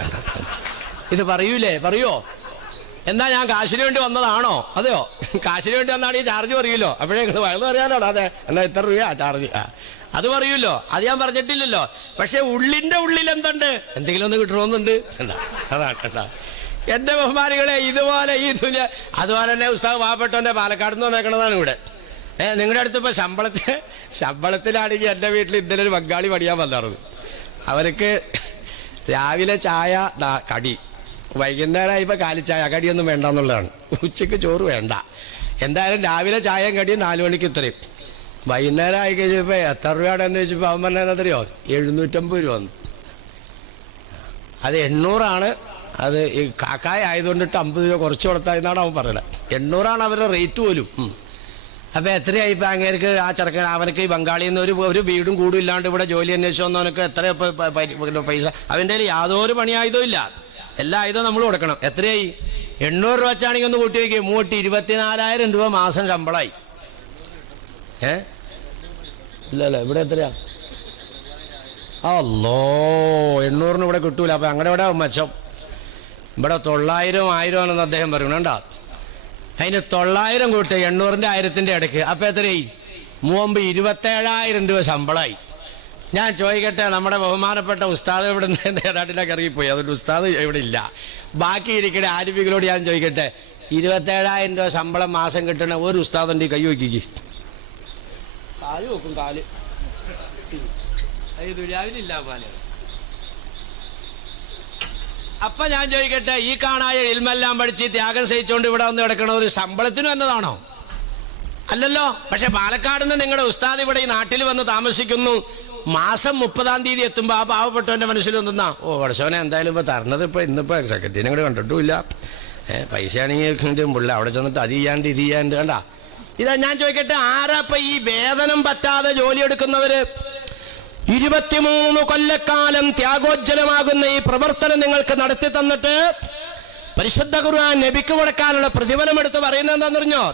ഇത് പറയോ? എന്നാ ഞാൻ കാശിന് വേണ്ടി വന്നതാണോ? അതെയോ? കാശിന് വേണ്ടി വന്നാണ് ഈ ചാർജ് പറയൂല്ലോ. അപ്പോഴേ നിങ്ങൾ വയന്ന് പറയാനാണോ? അതെ, എന്നാ ഇത്ര രൂപ ചാർജ്? അത് പറയൂല്ലോ. അത് ഞാൻ പറഞ്ഞിട്ടില്ലല്ലോ. പക്ഷെ ഉള്ളിൽ എന്തുണ്ട്? എന്തെങ്കിലും ഒന്ന് കിട്ടണമെന്നുണ്ട്. അതാണ് എന്റെ ബഹുമാനികളെ. ഇതുപോലെ അതുപോലെ തന്നെ ഉസ്താദ് പാവപ്പെട്ടവന്റെ പാലക്കാട് നിന്ന് വന്നേക്കണതാണ് ഇവിടെ. നിങ്ങളുടെ അടുത്ത് ഇപ്പൊ ശമ്പളത്തിലാണെങ്കിൽ എൻ്റെ വീട്ടിൽ ഇന്നലെ ഒരു ബംഗാളി പണിയാൻ വന്നായിരുന്നു. അവർക്ക് രാവിലെ ചായ കടി, വൈകുന്നേരം ഇപ്പൊ കാലിച്ചായ കടിയൊന്നും വേണ്ട എന്നുള്ളതാണ്. ഉച്ചക്ക് ചോറ് വേണ്ട. എന്തായാലും രാവിലെ ചായയും കടിയും 4 മണിക്ക് ഇത്രയും. വൈകുന്നേരം ആയി കഴിഞ്ഞപ്പോ എത്ര രൂപയുടെ എന്ന് ചോദിച്ചപ്പോ അവൻ പറഞ്ഞറിയോ? 750 രൂപ വന്നു. അത് 800 അത് ഈ കാക്കായ ആയതുകൊണ്ടിട്ട് 50 രൂപ കുറച്ച് കൊടുത്താന്നാണ് അവൻ പറയണത്. 800 അവരുടെ റേറ്റ് പോലും. അപ്പൊ എത്രയായി ഇപ്പൊ അങ്ങേർക്ക്? ആ ചെറുക്കൻ അവനക്ക് ഈ ബംഗാളിയിൽ നിന്ന് ഒരു വീടും കൂടും ഇല്ലാണ്ട് ഇവിടെ ജോലി അന്വേഷിച്ചു വന്നവനക്ക് എത്ര പൈസ? അവൻ്റെ യാതൊരു പണി ആയുധവും ഇല്ല. എല്ലാ ആയുധവും നമ്മൾ കൊടുക്കണം. എത്രയായി? 800 രൂപ വെച്ചാണെങ്കിൽ ഒന്ന് കൂട്ടി വയ്ക്കുക. 24,000 രൂപ മാസം ശമ്പളമായി. ഇല്ലല്ല, ഇവിടെ എത്രയാ? അല്ലോ, 800 ഇവിടെ കിട്ടൂല. അപ്പൊ അങ്ങനെ ഇവിടെ മെച്ചം. ഇവിടെ 900, 1000 ആണെന്ന് അദ്ദേഹം പറയണണ്ട. അതിന് 900 കൂട്ട് 800ന്റെ 1000ന്റെ ഇടയ്ക്ക്. അപ്പൊ എത്രയായി? 27,000 രൂപ ശമ്പളമായി. ഞാൻ ചോദിക്കട്ടെ, നമ്മുടെ ബഹുമാനപ്പെട്ട ഉസ്താദ് ഇവിടെ നേതാട്ടിലേക്ക് ഇറങ്ങിപ്പോയി. അതൊരു ഉസ്താദ് ഇവിടെ ഇല്ല. ബാക്കി ഇരിക്കണ ആരിഫികളോട് ഞാൻ ചോദിക്കട്ടെ, 27,000 രൂപ ശമ്പളം മാസം കിട്ടണ ഒരു ഉസ്താദിന്റെ കൈ നോക്കിക്ക്. കാല് നോക്കും, കാല് ദുര്യാവിനില്ല പാല്. അപ്പൊ ഞാൻ ചോദിക്കട്ടെ, ഈ കാണായ ഇൽമെല്ലാം പഠിച്ച് ത്യാഗം സഹിച്ചുകൊണ്ട് ഇവിടെ വന്ന് കിടക്കണ ഒരു ശമ്പളത്തിന് വന്നതാണോ? അല്ലല്ലോ. പക്ഷെ പാലക്കാട് നിന്ന് നിങ്ങളുടെ ഉസ്താദ് ഇവിടെ ഈ നാട്ടിൽ വന്ന് താമസിക്കുന്നു. മാസം 30-ാം തീയതി എത്തുമ്പോൾ ആ പാവപ്പെട്ടവന്റെ മനസ്സിൽ ഒന്നാ, ഓ പടച്ചവനെ എന്തായാലും ഇപ്പൊ തരണത് ഇന്നിപ്പോ സെക്രട്ടറിനെ കൂടെ കണ്ടിട്ടുമില്ല, പൈസ ആണെങ്കിൽ പുള്ള അവിടെ ചെന്നിട്ട് അത് ചെയ്യാണ്ട് ഇത് ചെയ്യാണ്ട് കണ്ട. ഇതാ ഞാൻ ചോദിക്കട്ടെ, ആരാപ്പ ഈ വേതനം പറ്റാതെ ജോലിയെടുക്കുന്നവര്? 23 കൊല്ലക്കാലം ത്യാഗോജ്ജലമാകുന്ന ഈ പ്രവർത്തനം നിങ്ങൾക്ക് നടത്തി തന്നിട്ട് പരിശുദ്ധ ഖുർആൻ നബിക്ക് കൊടുക്കാനുള്ള പ്രതിഫലം എടുത്ത് പറയുന്നത് എന്താണെന്നറിഞ്ഞോ?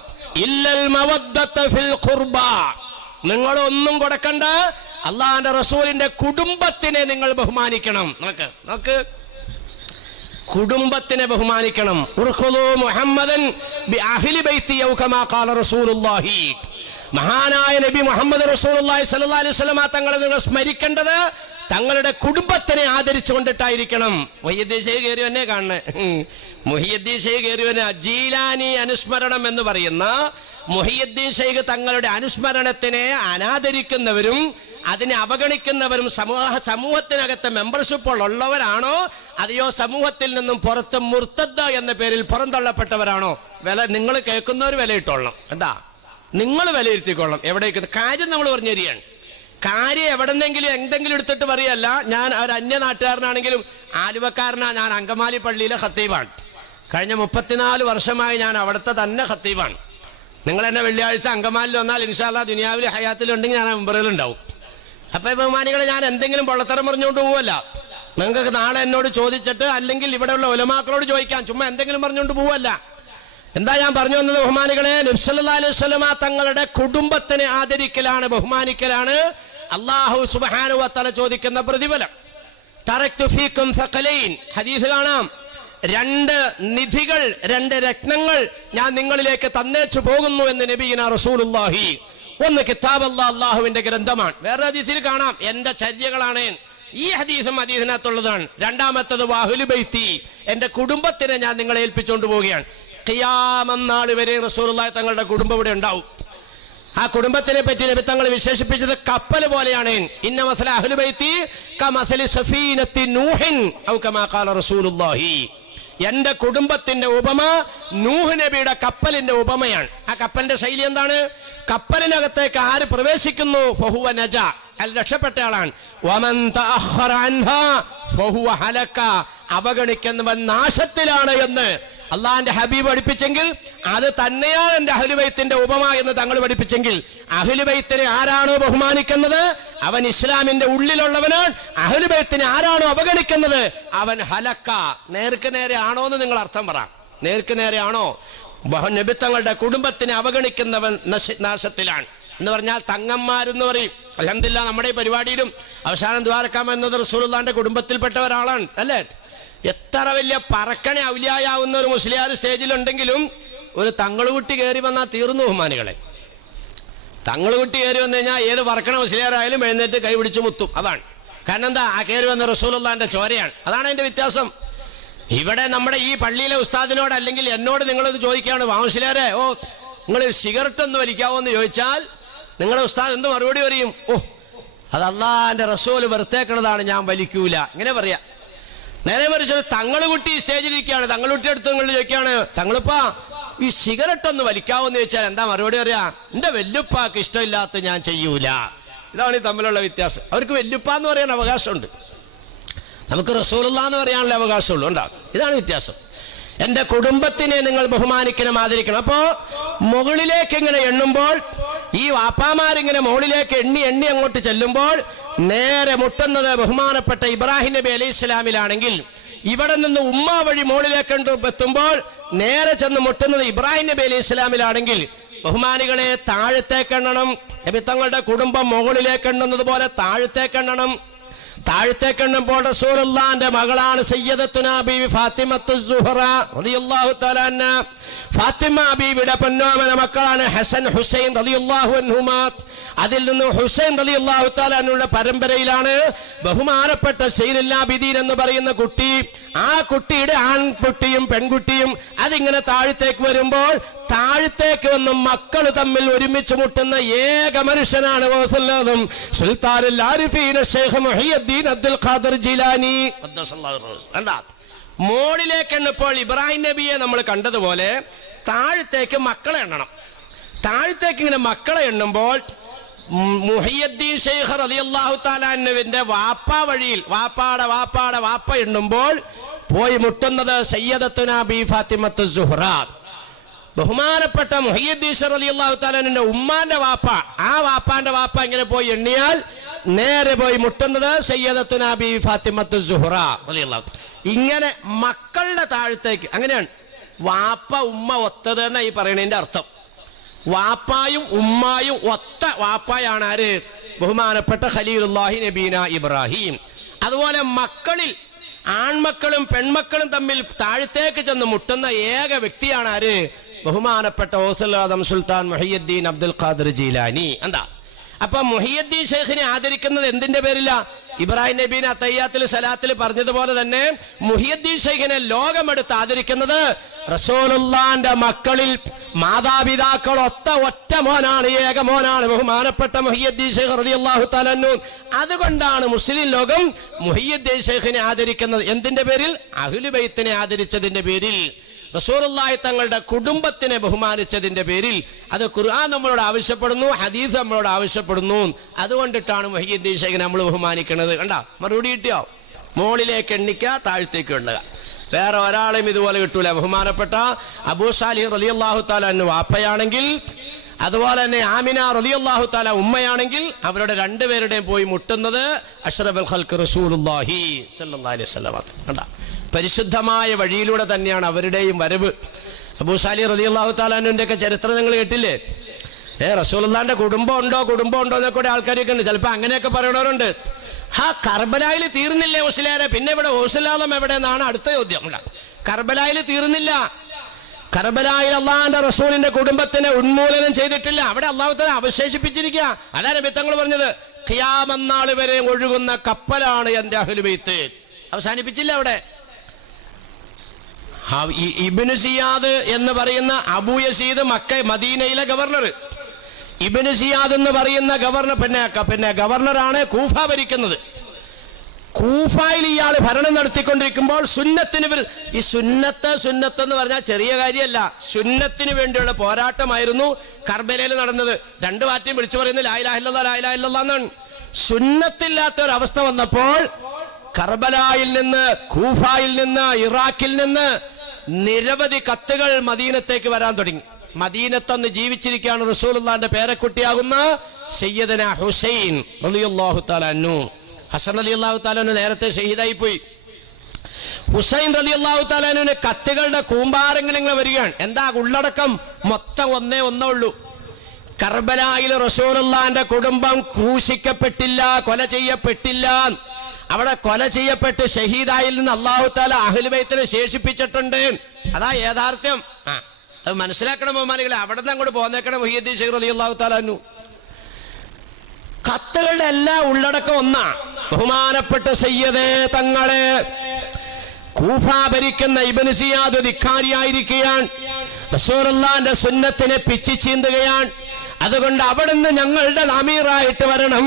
ഇല്ലൽ മവദ്ദത ഫിൽ ഖുർബ. നിങ്ങളൊന്നും കൊടുക്കണ്ട, അള്ളാഹുവിന്റെ റസൂലിന്റെ കുടുംബത്തിനെ നിങ്ങൾ ബഹുമാനിക്കണം. നോക്ക്, കുടുംബത്തിനെ ബഹുമാനിക്കണം. ഉർഖുദു മുഹമ്മദൻ ബി അഹ്ലി ബൈത്തി ഔ കമാ ഖാല റസൂലുള്ളാഹി. മഹാനായ നബി മുഹമ്മദ് റസൂലുള്ളാഹി സ്വല്ലല്ലാഹു അലൈഹി വസല്ലമ തങ്ങളെ നിങ്ങൾ സ്മരിക്കേണ്ടത് തങ്ങളുടെ കുടുംബത്തിനെ ആദരിച്ചു കൊണ്ടിട്ടായിരിക്കണം. മുഹിയുദ്ദീൻ ശൈഖ് കയറിവനെ കാണണേ. മുഹിയുദ്ദീൻ ശൈഖ് കയറിവനെ ജീലാനി അനുസ്മരണം എന്ന് പറയുന്ന മുഹിയുദ്ദീൻ ശൈഖ് തങ്ങളുടെ അനുസ്മരണത്തിനെ അനാദരിക്കുന്നവരും അതിനെ അവഗണിക്കുന്നവരും സമൂഹത്തിനകത്ത് മെമ്പർഷിപ്പ് ഉള്ളവരാണോ, അതെയോ സമൂഹത്തിൽ നിന്നും പുറത്ത് മുർത്തദ്ദ എന്ന പേരിൽ പുറന്തള്ളപ്പെട്ടവരാണോ? നിങ്ങൾ കേൾക്കുന്നവർ വിലയിട്ടോളണം. എന്താ, നിങ്ങൾ വിലയിരുത്തിക്കൊള്ളണം. എവിടേക്ക് കാര്യം നമ്മൾ പറഞ്ഞു തരികയാണ്. കാര്യം എവിടെന്നെങ്കിലും എന്തെങ്കിലും എടുത്തിട്ട് പറയല്ല. ഞാൻ ഒരു അന്യ നാട്ടുകാരനാണെങ്കിലും ആലുവക്കാരനാണ്. ഞാൻ അങ്കമാലി പള്ളിയിലെ ഖത്തീബാണ്. കഴിഞ്ഞ 34 വർഷമായി ഞാൻ അവിടുത്തെ തന്നെ ഖത്തീബാണ്. നിങ്ങൾ എന്നെ വെള്ളിയാഴ്ച അങ്കമാലിൽ വന്നാൽ ഇൻഷാ അല്ലാഹ് ദുനിയാവിൽ ഹയാത്തിലുണ്ടെങ്കിൽ ഞാൻ മെമ്പറിലുണ്ടാവും. അപ്പൊ ബഹുമാനികളെ, ഞാൻ എന്തെങ്കിലും പൊള്ളത്തരം പറഞ്ഞുകൊണ്ട് പോവല്ല. നിങ്ങൾക്ക് നാളെ എന്നോട് ചോദിച്ചിട്ട് അല്ലെങ്കിൽ ഇവിടെയുള്ള ഉലമാക്കളോട് ചോദിക്കാം. ചുമ്മാ എന്തെങ്കിലും പറഞ്ഞുകൊണ്ട് പോവല്ല. എന്താ ഞാൻ പറഞ്ഞു വന്നത് ബഹുമാനികളെ? നബി സല്ലല്ലാഹു അലൈഹി വസല്ലമ തങ്ങളുടെ കുടുംബത്തിനെ ആദരിക്കലാണ്, ബഹുമാനിക്കലാണ് അല്ലാഹു സുബ്ഹാനഹു വ തആല ചോദിക്കുന്ന പ്രതിഫലം. തറക്തു ഫീകും സഖലൈൻ, ഹദീസ് കാണാം. 2 നിധികൾ, 2 രത്നങ്ങൾ ഞാൻ നിങ്ങളിലേക്ക് തന്നേച്ചു പോകുന്നു എന്ന് നബിയിന റസൂലുള്ളാഹി. ഒന്ന് കിതാബല്ലാഹ്, അല്ലാഹുവിന്റെ ഗ്രന്ഥമാണ്. വേറെ ഹദീസിൽ കാണാം എന്റെ ചര്യകളാണ്. ഈ ഹദീസും ഹദീസിനകത്തുള്ളതാണ്. രണ്ടാമത്തത് വഅഹ്ലു ബൈത്തി, എന്റെ കുടുംബത്തിനെ ഞാൻ നിങ്ങളെ ഏൽപ്പിച്ചുകൊണ്ട് പോവുകയാണ്. ഖിയാമം നാൾ വരെ റസൂലുള്ളാഹി തങ്ങളുടെ കുടുംബം ഇവിടെ ഉണ്ടാവും. ആ കുടുംബത്തിനെ പറ്റി നബി തങ്ങൾ വിശേഷിപ്പിച്ചത് കപ്പൽ പോലെയാണ്. ഇന്ന മസല അഹ്ലു ബൈത്തി കമസലി സഫീനത്തി നൂഹിൻ ഔ കമാ ഖാല റസൂലുള്ളാഹി. എന്റെ കുടുംബത്തിന്റെ ഉപമ നൂഹ് നബിയുടെ കപ്പലിന്റെ ഉപമയാണ്. ആ കപ്പലിന്റെ ശൈലി എന്താണ്? കപ്പലിനകത്തേക്ക് ആര് പ്രവേശിക്കുന്നു ഫഹുവ നജ, അയാൾ രക്ഷപ്പെട്ട ആളാണ്. വമൻ തഅഖറ അൻഹാ ഫഹുവ ഹലക, അവഗണിക്കുന്നവൻ നാശത്തിലാണ് എന്ന് അള്ളാന്റെ ഹബീബ് പഠിപ്പിച്ചെങ്കിൽ അത് തന്നെയാണ് എന്റെ അഹ്ലുബൈത്തിന്റെ ഉപമ എന്ന് തങ്ങൾ പഠിപ്പിച്ചെങ്കിൽ, അഹ്ലുബൈത്തിനെ ആരാണോ ബഹുമാനിക്കുന്നത് അവൻ ഇസ്ലാമിന്റെ ഉള്ളിലുള്ളവനാണ്. അഹ്ലുബൈത്തിനെ ആരാണോ അവഗണിക്കുന്നത് അവൻ ഹലക്ക. നേർക്ക് നേരെ ആണോ എന്ന് നിങ്ങൾ അർത്ഥം പറ. നേർക്ക് നേരെ ആണോ? നബി തങ്ങളുടെ കുടുംബത്തിനെ അവഗണിക്കുന്നവൻ നാശത്തിലാണ് എന്ന് പറഞ്ഞാൽ തങ്ങന്മാരെന്ന് പറയും. അൽഹംദുലില്ലാഹ് നമ്മുടെ ഈ പരിപാടിയിലും അവസാനം ദ്വാരക്കാം എന്നത് റസൂലുള്ളാഹിന്റെ കുടുംബത്തിൽപ്പെട്ട ഒരാളാണ്, അല്ലേ? എത്ര വലിയ പറക്കണ ഔലിയായാവുന്ന ഒരു മുസ്ലിയാർ സ്റ്റേജിലുണ്ടെങ്കിലും ഒരു തങ്ങളുകുട്ടി കയറി വന്നാൽ തീർന്നു ബഹുമാനികളെ. തങ്ങളുകുട്ടി കയറി വന്നു കഴിഞ്ഞാൽ ഏത് പറക്കണ മുസ്ലിയാരായാലും എഴുന്നേറ്റ് കൈ പിടിച്ച് മുത്തും. അതാണ് കാരണം. എന്താ? ആ കയറി വന്ന റസൂലുള്ളാഹിന്റെ ചോരയാണ്. അതാണ് അതിന്റെ വ്യത്യാസം. ഇവിടെ നമ്മുടെ ഈ പള്ളിയിലെ ഉസ്താദിനോട് അല്ലെങ്കിൽ എന്നോട് നിങ്ങളത് ചോദിക്കുകയാണ്, മുസ്ലിയാരെ, ഓ നിങ്ങൾ സിഗരറ്റ് ഒന്ന് വലിക്കാവോ എന്ന് ചോദിച്ചാൽ നിങ്ങളുടെ ഉസ്താദ് എന്ത് മറുപടി പറയും? ഓ അത് അള്ളാഹിന്റെ റസൂല് വെറുത്തേക്കണതാണ്, ഞാൻ വലിക്കൂല, ഇങ്ങനെ പറയാ. നേരെ മറിച്ച് തങ്ങളുകുട്ടി സ്റ്റേജിലിരിക്കുകയാണ്, തങ്ങളുകുട്ടി അടുത്ത് നിങ്ങൾ ചോദിക്കുകയാണ്, തങ്ങളിപ്പാ ഈ സിഗരറ്റ് ഒന്ന് വലിക്കാവോ എന്ന് ചോദിച്ചാൽ എന്താ മറുപടി പറയാ? എന്റെ വല്യുപ്പാക്ക് ഇഷ്ടമില്ലാത്ത ഞാൻ ചെയ്യൂല. ഇതാണ് ഈ തമ്മിലുള്ള വ്യത്യാസം. അവർക്ക് വല്യുപ്പ എന്ന് പറയാൻ അവകാശമുണ്ട്, നമുക്ക് റസൂലുള്ളാഹി എന്ന് പറയാനുള്ള അവകാശമുള്ളൂ. ഉണ്ടാകും. ഇതാണ് വ്യത്യാസം. എന്റെ കുടുംബത്തിനെ നിങ്ങൾ ബഹുമാനിക്കണം, ആദരിക്കണം. അപ്പോ മുകളിലേക്ക് ഇങ്ങനെ എണ്ണുമ്പോൾ, ഈ വാപ്പാമാരിങ്ങനെ മുകളിലേക്ക് എണ്ണി എണ്ണി അങ്ങോട്ട് ചെല്ലുമ്പോൾ നേരെ മുട്ടുന്നത് ബഹുമാനപ്പെട്ട ഇബ്രാഹിം നബി അലൈഹി ഇസ്ലാമിലാണെങ്കിൽ, ഇവിടെ നിന്ന് ഉമ്മ വഴി മുകളിലേക്ക് എത്തുമ്പോൾ നേരെ ചെന്ന് മുട്ടുന്നത് ഇബ്രാഹിം നബി അലൈഹി ഇസ്ലാമിലാണെങ്കിൽ ബഹുമാനികളെ താഴത്തേക്കെണ്ണണം. നബി തങ്ങളുടെ കുടുംബം മുകളിലേക്ക് എണ്ണുന്നത് പോലെ താഴത്തേക്കെണ്ണണം. താഴത്തേക്കെണ്ണുമ്പോൾ റസൂലുള്ളാഹിന്റെ മകളാണ് സയ്യിദത്തുനാ ബീവി ഫാത്തിമത്തു സുഹറ റളിയല്ലാഹു തആല അൻഹ. ഫാത്തിമ ബീവിയുടെ പൊന്നോമന മക്കളാണ് ഹസൻ ഹുസൈൻ റളിയല്ലാഹു അൻഹുമാ. അതിൽ നിന്ന് ഹുസൈൻ റളിയല്ലാഹു തആല അൻഹുവിന്റെ പരമ്പരയിലാണ് ബഹുമാനപ്പെട്ട സൈനുൽ ആബിദീൻ എന്ന് പറയുന്ന കുട്ടി. ആ കുട്ടിയുടെ ആൺകുട്ടിയും പെൺകുട്ടിയും അതിങ്ങനെ താഴത്തേക്ക് വരുമ്പോൾ താഴത്തേക്ക് വന്ന് മക്കൾ തമ്മിൽ ഒരുമിച്ച് മുട്ടുന്ന ഏക മനുഷ്യനാണ് സുൽത്താനുൽ ആരിഫീൻ ശൈഖ് മുഹിയുദ്ദീൻ അബ്ദുൽ ഖാദിർ ജീലാനി. മോളിലേക്ക് എണ്ണപ്പോൾ ഇബ്രാഹിം നബിയെ നമ്മൾ കണ്ടതുപോലെ താഴത്തേക്ക് മക്കളെ എണ്ണണം. താഴത്തേക്ക് ഇങ്ങനെ മക്കളെ എണ്ണുമ്പോൾ മുഹിയുദ്ദീൻ ശൈഖ് റളിയല്ലാഹു തആല അൻഹുവിന്റെ വാപ്പ വഴിയിൽ വാപ്പ എണ്ണുമ്പോൾ പോയി മുട്ടുന്നത് സയ്യിദത്തുനാ ബി ഫാത്തിമത്തു സുഹ്റ. ബഹുമാനപ്പെട്ട മുഹിയുദ്ദീൻ റളിയല്ലാഹു തആല അൻഹുവിന്റെ ഉമ്മാന്റെ വാപ്പ, ആ വാപ്പാന്റെ വാപ്പ ഇങ്ങനെ പോയി എണ്ണിയാൽ നേരെ പോയി മുട്ടുന്നത് സയ്യിദത്തുനാ ബി ഫാത്തിമത്തു സുഹ്റ റളിയല്ലാഹു. ഇങ്ങനെ മക്കളുടെ താഴത്തേക്ക് അങ്ങനെയാണ്. വാപ്പ ഉമ്മ ഒത്തത് എന്നാ ഈ പറയുന്നതിന്റെ അർത്ഥം. വാപ്പായും ഉമ്മായും ഒത്ത വാപ്പായാണ് ആര്? ബഹുമാനപ്പെട്ട ഖലീലുല്ലാഹി നബീന ഇബ്രാഹിം. അതുപോലെ മക്കളിൽ ആൺമക്കളും പെൺമക്കളും തമ്മിൽ താഴത്തേക്ക് ചെന്ന് മുട്ടുന്ന ഏക വ്യക്തിയാണ് ആര്? ബഹുമാനപ്പെട്ട ഗൗസുൽ ആദം സുൽത്താൻ മുഹിയുദ്ദീൻ അബ്ദുൽ ഖാദിർ ജീലാനി. എന്താ അപ്പൊ മുഹിയുദ്ദീൻ ഷെയ്ഖിനെ ആദരിക്കുന്നത് എന്തിന്റെ പേരില? ഇബ്രാഹിം നബീനെ തയ്യാത്തിൽ സലാത്തിൽ പറഞ്ഞതുപോലെ തന്നെ മുഹിയുദ്ദീൻ ഷെയ്ഖിനെ ലോകമെടുത്ത് ആദരിക്കുന്നത് റസൂലുള്ളാഹിന്റെ മക്കളിൽ മാതാപിതാക്കൾ ഒറ്റ മോനാണ്, ഏക മോനാണ് ബഹുമാനപ്പെട്ട മുഹിയുദ്ദീൻ ഷെയ്ഖ് റളിയല്ലാഹു തആല അൻഹു. അതുകൊണ്ടാണ് മുസ്ലിം ലോകം മുഹിയുദ്ദീൻ ഷെയ്ഖിനെ ആദരിക്കുന്നത്. എന്തിന്റെ പേരിൽ? അഹ്ലു ബൈത്തിനെ ആദരിച്ചതിന്റെ പേരിൽ, റസൂലുള്ളാഹി തങ്ങളുടെ കുടുംബത്തിനെ ബഹുമാനിച്ചതിന്റെ പേരിൽ. അത് ഖുർആൻ നമ്മളോട് ആവശ്യപ്പെടുന്നു, ഹദീസ് നമ്മളോട് ആവശ്യപ്പെടുന്നു. അതുകൊണ്ടിട്ടാണ് മുഹിയുദ്ദീൻ ഷെയ്ഖിനെ നമ്മൾ ബഹുമാനിക്കുന്നത്. കണ്ടാ മറുപടി കിട്ടിയോ? മോളിലേക്ക് എണ്ണിക്ക, താഴത്തേക്ക് എണ്ണുക. വേറെ ഒരാളെയും ഇതുപോലെ കിട്ടൂല. ബഹുമാനപ്പെട്ട അബൂ സാലിഹ് റളിയല്ലാഹു തആല അൻഹു വാപ്പയാണെങ്കിൽ, അതുപോലെ തന്നെ ആമിന റളിയല്ലാഹു തആല ഉമ്മയാണെങ്കിൽ, അവരുടെ രണ്ടുപേരുടെയും പോയി മുട്ടുന്നത് അഷ്റഫുൽ ഖൽഖ് റസൂലുള്ളാഹി സ്വല്ലല്ലാഹി അലൈഹി വസല്ലം. കണ്ടാ പരിശുദ്ധമായ വഴിയിലൂടെ തന്നെയാണ് അവരുടെയും വരവ്. അബൂ സാലിഹ് റളിയല്ലാഹു തആല അൻഹുവിന്റെ ഒക്കെ ചരിത്രം നിങ്ങൾ കേട്ടില്ലേ? റസൂലുള്ളാഹിന്റെ കുടുംബം ഉണ്ടോ എന്നൊക്കെ ആൾക്കാരൊക്കെ ഉണ്ട്. ചിലപ്പോൾ അങ്ങനെയൊക്കെ പറയണവരുണ്ട്. കർബലായിൽ തീർന്നില്ലേ മുസ്ലിയാരെ? പിന്നെ ഇവിടെ ഗൗസുൽ എവിടെയെന്നാണ് അടുത്ത ചോദ്യം. കർബലായിൽ തീർന്നില്ല. കർബലായിൽ അള്ളാഹുവിന്റെ റസൂലിന്റെ കുടുംബത്തിനെ ഉന്മൂലനം ചെയ്തിട്ടില്ല. അവിടെ അള്ളാഹു തആല അവശേഷിപ്പിച്ചിരിക്കുക. അതാ നബി തങ്ങൾ പറഞ്ഞത്, ഖിയാമത്ത് നാൾ വരെ ഒഴുകുന്ന കപ്പലാണ് എന്റെ അഹ്ലു ബൈത്ത്. അവസാനിപ്പിച്ചില്ല അവിടെ. ഇബ്നു സിയാദ് എന്ന് പറയുന്ന അബൂ യസീദ് മദീനയിലെ ഗവർണർ, ഇബ്നു സിയാദ് എന്ന് പറയുന്ന ഗവർണർ, പിന്നെ ഗവർണറാണ് കൂഫ ഭരിക്കുന്നത്. കൂഫയിൽ ഇയാൾ ഭരണം നടത്തിക്കൊണ്ടിരിക്കുമ്പോൾ ഈ സുന്നത്ത് എന്ന് പറഞ്ഞാൽ ചെറിയ കാര്യമല്ല. സുന്നത്തിന് വേണ്ടിയുള്ള പോരാട്ടമായിരുന്നു കർബലയിൽ നടന്നത്. രണ്ടു പാർട്ടിയും വിളിച്ചു പറയുന്നത് ലാ ഇലാഹ ഇല്ലല്ലാഹ്, ലാ ഇലാഹ ഇല്ലല്ലാഹ് എന്നാണ്. സുന്നത്തില്ലാത്ത ഒരു അവസ്ഥ വന്നപ്പോൾ കർബലായിൽ നിന്ന്, കൂഫയിൽ നിന്ന്, ഇറാഖിൽ നിന്ന് നിരവധി കത്തുകൾ മദീനത്തേക്ക് വരാൻ തുടങ്ങി. മദീനത്തന്ന് ജീവിച്ചിരിക്കുകയാണ് റസൂലുള്ളാഹിന്റെ പേരക്കുട്ടിയാകുന്ന സയ്യിദന ഹുസൈൻ റളിയല്ലാഹു തആല അൻഹു. ഹസൻ റളിയല്ലാഹു തആല അൻഹു നേരത്തെ ഷഹീദായി പോയി. ഹുസൈൻ റളിയല്ലാഹു തആല അൻഹുവിന് കത്തുകളുടെ കൂമ്പാരങ്ങൾ ഇങ്ങനെ വരികയാണ്. എന്താ ഉള്ളടക്കം? മൊത്തം ഒന്നേ ഉള്ളൂ. കർബലായിൽ റസൂലുള്ളാഹിന്റെ കുടുംബം ക്രൂശിക്കപ്പെട്ടില്ല, കൊല ചെയ്യപ്പെട്ടില്ല. അവിടെ കൊല ചെയ്യപ്പെട്ട് ഷഹീദായിൽ നിന്ന് അല്ലാഹു തആല അഹ്ലു ബൈത്തിനെ ശേഷിപ്പിച്ചിട്ടുണ്ട്. അതാ യാഥാർത്ഥ്യം. അത് മനസ്സിലാക്കണം ബഹുമാനികളെ. അവിടെ നിന്ന് അങ്ങോട്ട് പോന്നേക്കണം മുഹിയുദ്ദീൻ ഷെയ്ഖ് റളിയല്ലാഹു തആല അൻഹു. കത്തുകളുടെ എല്ലാ ഉള്ളടക്കം ഒന്നാ. ബഹുമാനപ്പെട്ട സയ്യിദേ തങ്ങളെ കൂഫ ഭരിക്കുന്ന ഇബ്നു സിയാദ് ധിക്കാരിയായിരിക്കുകയാണ്. റസൂലുള്ളാഹിന്റെ സുന്നത്തിനെ പിച്ചി ചീന്തുകയാണ്. അതുകൊണ്ട് അവിടുന്ന് ഞങ്ങളുടെ അമീറായിട്ട് വരണം,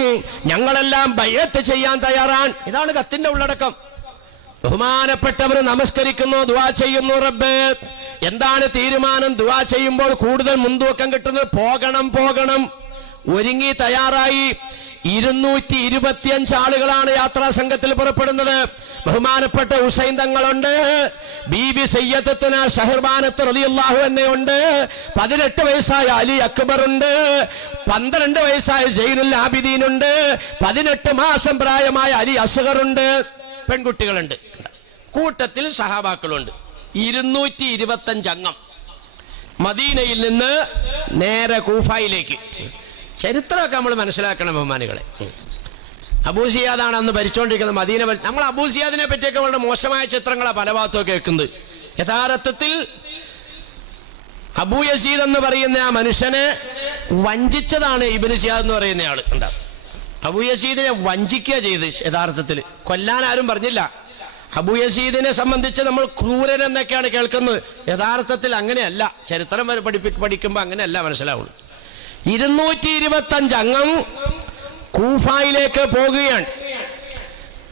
ഞങ്ങളെല്ലാം ബൈഅത്ത് ചെയ്യാൻ തയ്യാറാണ്. ഇതാണ് കത്തിന്റെ ഉള്ളടക്കം. ബഹുമാനപ്പെട്ടവർ നമസ്കരിക്കുന്നു, ദുആ ചെയ്യുന്നു. റബ്ബേ, എന്താണ് തീരുമാനം? ദുആ ചെയ്യുമ്പോൾ കൂടുതൽ മുൻതൂക്കം കിട്ടുന്നത് പോകണം. ഒരുങ്ങി തയ്യാറായി 225 ആളുകളാണ് യാത്രാ സംഘത്തിൽ പുറപ്പെടുന്നത്. ബഹുമാനപ്പെട്ട ഹുസൈൻ തങ്ങളുണ്ട്, ബീബി സയ്യിദത്തുന ഷഹർബാനത്ത് റളിയല്ലാഹു അൻഹയുണ്ട്, 18 വയസ്സായ അലി അക്ബർ ഉണ്ട്, 12 വയസ്സായ സൈനുൽ ആബിദീൻ ഉണ്ട്, 18 മാസം പ്രായമായ അലി അസ്ഗർ ഉണ്ട്. പെൺകുട്ടികളുണ്ട്, കൂട്ടത്തിൽ സഹാബാക്കളുണ്ട്. 225 അംഗം മദീനയിൽ നിന്ന് നേരെ കൂഫയിലേക്ക്. ചരിത്രമൊക്കെ നമ്മൾ മനസ്സിലാക്കണം ബഹുമാനികളെ. അബൂസിയാദാണ് അന്ന് ഭരിച്ചുകൊണ്ടിരിക്കുന്നത് മദീന. നമ്മൾ അബൂസിയാദിനെ പറ്റിയൊക്കെ വളരെ മോശമായ ചിത്രങ്ങളാണ് പല ഭാഗത്തും കേൾക്കുന്നത്. യഥാർത്ഥത്തിൽ അബൂ യസീദ് എന്ന് പറയുന്ന ആ മനുഷ്യനെ വഞ്ചിച്ചതാണ് ഇബ്നു സിയാദ് എന്ന് പറയുന്ന ആള്. എന്താ അബൂ യസീദിനെ വഞ്ചിക്കുക ചെയ്ത്, യഥാർത്ഥത്തിൽ കൊല്ലാൻ ആരും പറഞ്ഞില്ല. അബൂ യസീദിനെ സംബന്ധിച്ച് നമ്മൾ ക്രൂരൻ എന്നൊക്കെയാണ് കേൾക്കുന്നത്. യഥാർത്ഥത്തിൽ അങ്ങനെയല്ല. ചരിത്രം പഠിക്കുമ്പോൾ അങ്ങനെയല്ല മനസ്സിലാവുള്ളൂ. 225 അംഗം കൂഫയിലേക്ക് പോകുകയാണ്.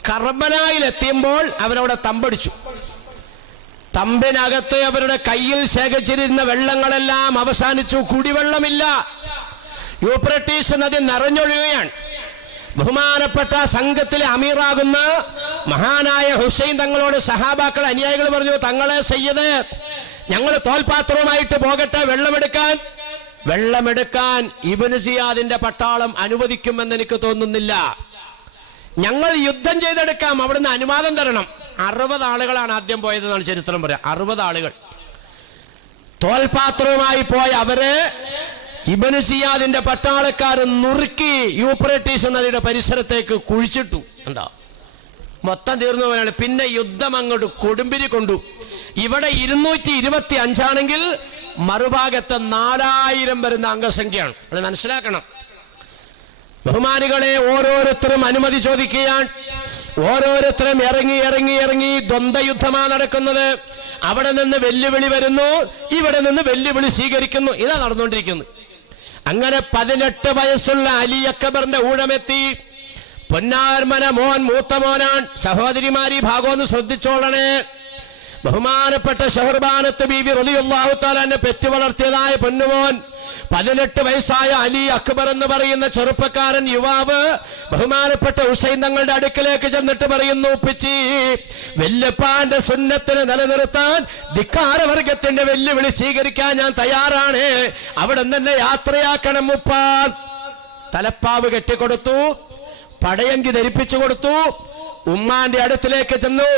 കർബലായിൽ എത്തിയുമ്പോൾ അവരവിടെ തമ്പടിച്ചു. തമ്പിനകത്ത് അവരുടെ കയ്യിൽ ശേഖരിച്ചിരുന്ന വെള്ളങ്ങളെല്ലാം അവസാനിച്ചു. കുടിവെള്ളമില്ല. യൂഫ്രട്ടീസ് നദി നിറഞ്ഞൊഴുകുകയാണ്. ബഹുമാനപ്പെട്ട സംഘത്തിലെ അമീറാകുന്ന മഹാനായ ഹുസൈൻ തങ്ങളോട് സഹാബാക്കൾ അനുയായികൾ പറഞ്ഞു, തങ്ങളെ സയ്യിദ്, ഞങ്ങൾ തോൽപാത്രവുമായിട്ട് പോകട്ടെ വെള്ളമെടുക്കാൻ ഇബ്നു സിയാദിന്റെ പട്ടാളം അനുവദിക്കുമെന്ന് എനിക്ക് തോന്നുന്നില്ല. ഞങ്ങൾ യുദ്ധം ചെയ്തെടുക്കാം, അവിടുന്ന് അനുവാദം തരണം. 60 ആളുകളാണ് ആദ്യം പോയതെന്നാണ് ചരിത്രം പറയാം. 60 ആളുകൾ തോൽപാത്രവുമായി പോയ അവരെ ഇബ്നു സിയാദിന്റെ പട്ടാളക്കാർ നുറുക്കി യൂഫ്രട്ടീസ് നദിയുടെ പരിസരത്തേക്ക് കുഴിച്ചിട്ടു. ഉണ്ടോ, മൊത്തം തീർന്നു പോയാണ്. പിന്നെ യുദ്ധം അങ്ങോട്ട് കൊടുമ്പിരി കൊണ്ടു. ഇവിടെ 225 ആണെങ്കിൽ മറുഭാഗത്ത് 4000 വരുന്ന അംഗസംഖ്യയാണ്. അത് മനസ്സിലാക്കണം ബഹുമാനികളെ. ഓരോരുത്തരും അനുമതി ചോദിക്കുകയാണ്. ഓരോരുത്തരും ഇറങ്ങി ദ്വന്ദ്വയുദ്ധമാണ് നടക്കുന്നത്. അവിടെ നിന്ന് വെല്ലുവിളി വരുന്നു, ഇവിടെ നിന്ന് വെല്ലുവിളി സ്വീകരിക്കുന്നു. ഇതാ നടന്നുകൊണ്ടിരിക്കുന്നത്. അങ്ങനെ 18 വയസ്സുള്ള അലി അക്ബറിന്റെ ഊഴമെത്തി. പൊന്നാർമന മോൻ മൂത്ത മോനാൻ. സഹോദരിമാരി ഭാഗമൊന്ന് ശ്രദ്ധിച്ചോളണേ. ബഹുമാനപ്പെട്ട ഷഹർബാനത്ത് ബീവി റളിയല്ലാഹു തആല അൻഹ പെറ്റു വളർത്തിയതായ പൊന്നുമോൻ 18 വയസ്സായ അലി അക്ബർ എന്ന് പറയുന്ന ചെറുപ്പക്കാരൻ യുവാവ് ബഹുമാനപ്പെട്ട ഹുസൈൻ തങ്ങളുടെ അടുക്കലേക്ക് ചെന്നിട്ട് പറയുന്നു, ഉപ്പിച്ചി, വല്യപ്പാന്റെ സുന്നത്തിനെ നിലനിർത്താൻ ധിക്കാരവർഗത്തിന്റെ വെല്ലുവിളി സ്വീകരിക്കാൻ ഞാൻ തയ്യാറാണ്. അവിടെ തന്നെ യാത്രയാക്കണം ഉപ്പാൻ. തലപ്പാവ് കെട്ടിക്കൊടുത്തു, പടയങ്കി ധരിപ്പിച്ചു കൊടുത്തു. ഉമ്മാന്റെ അടുത്തിലേക്ക് ചെന്നു.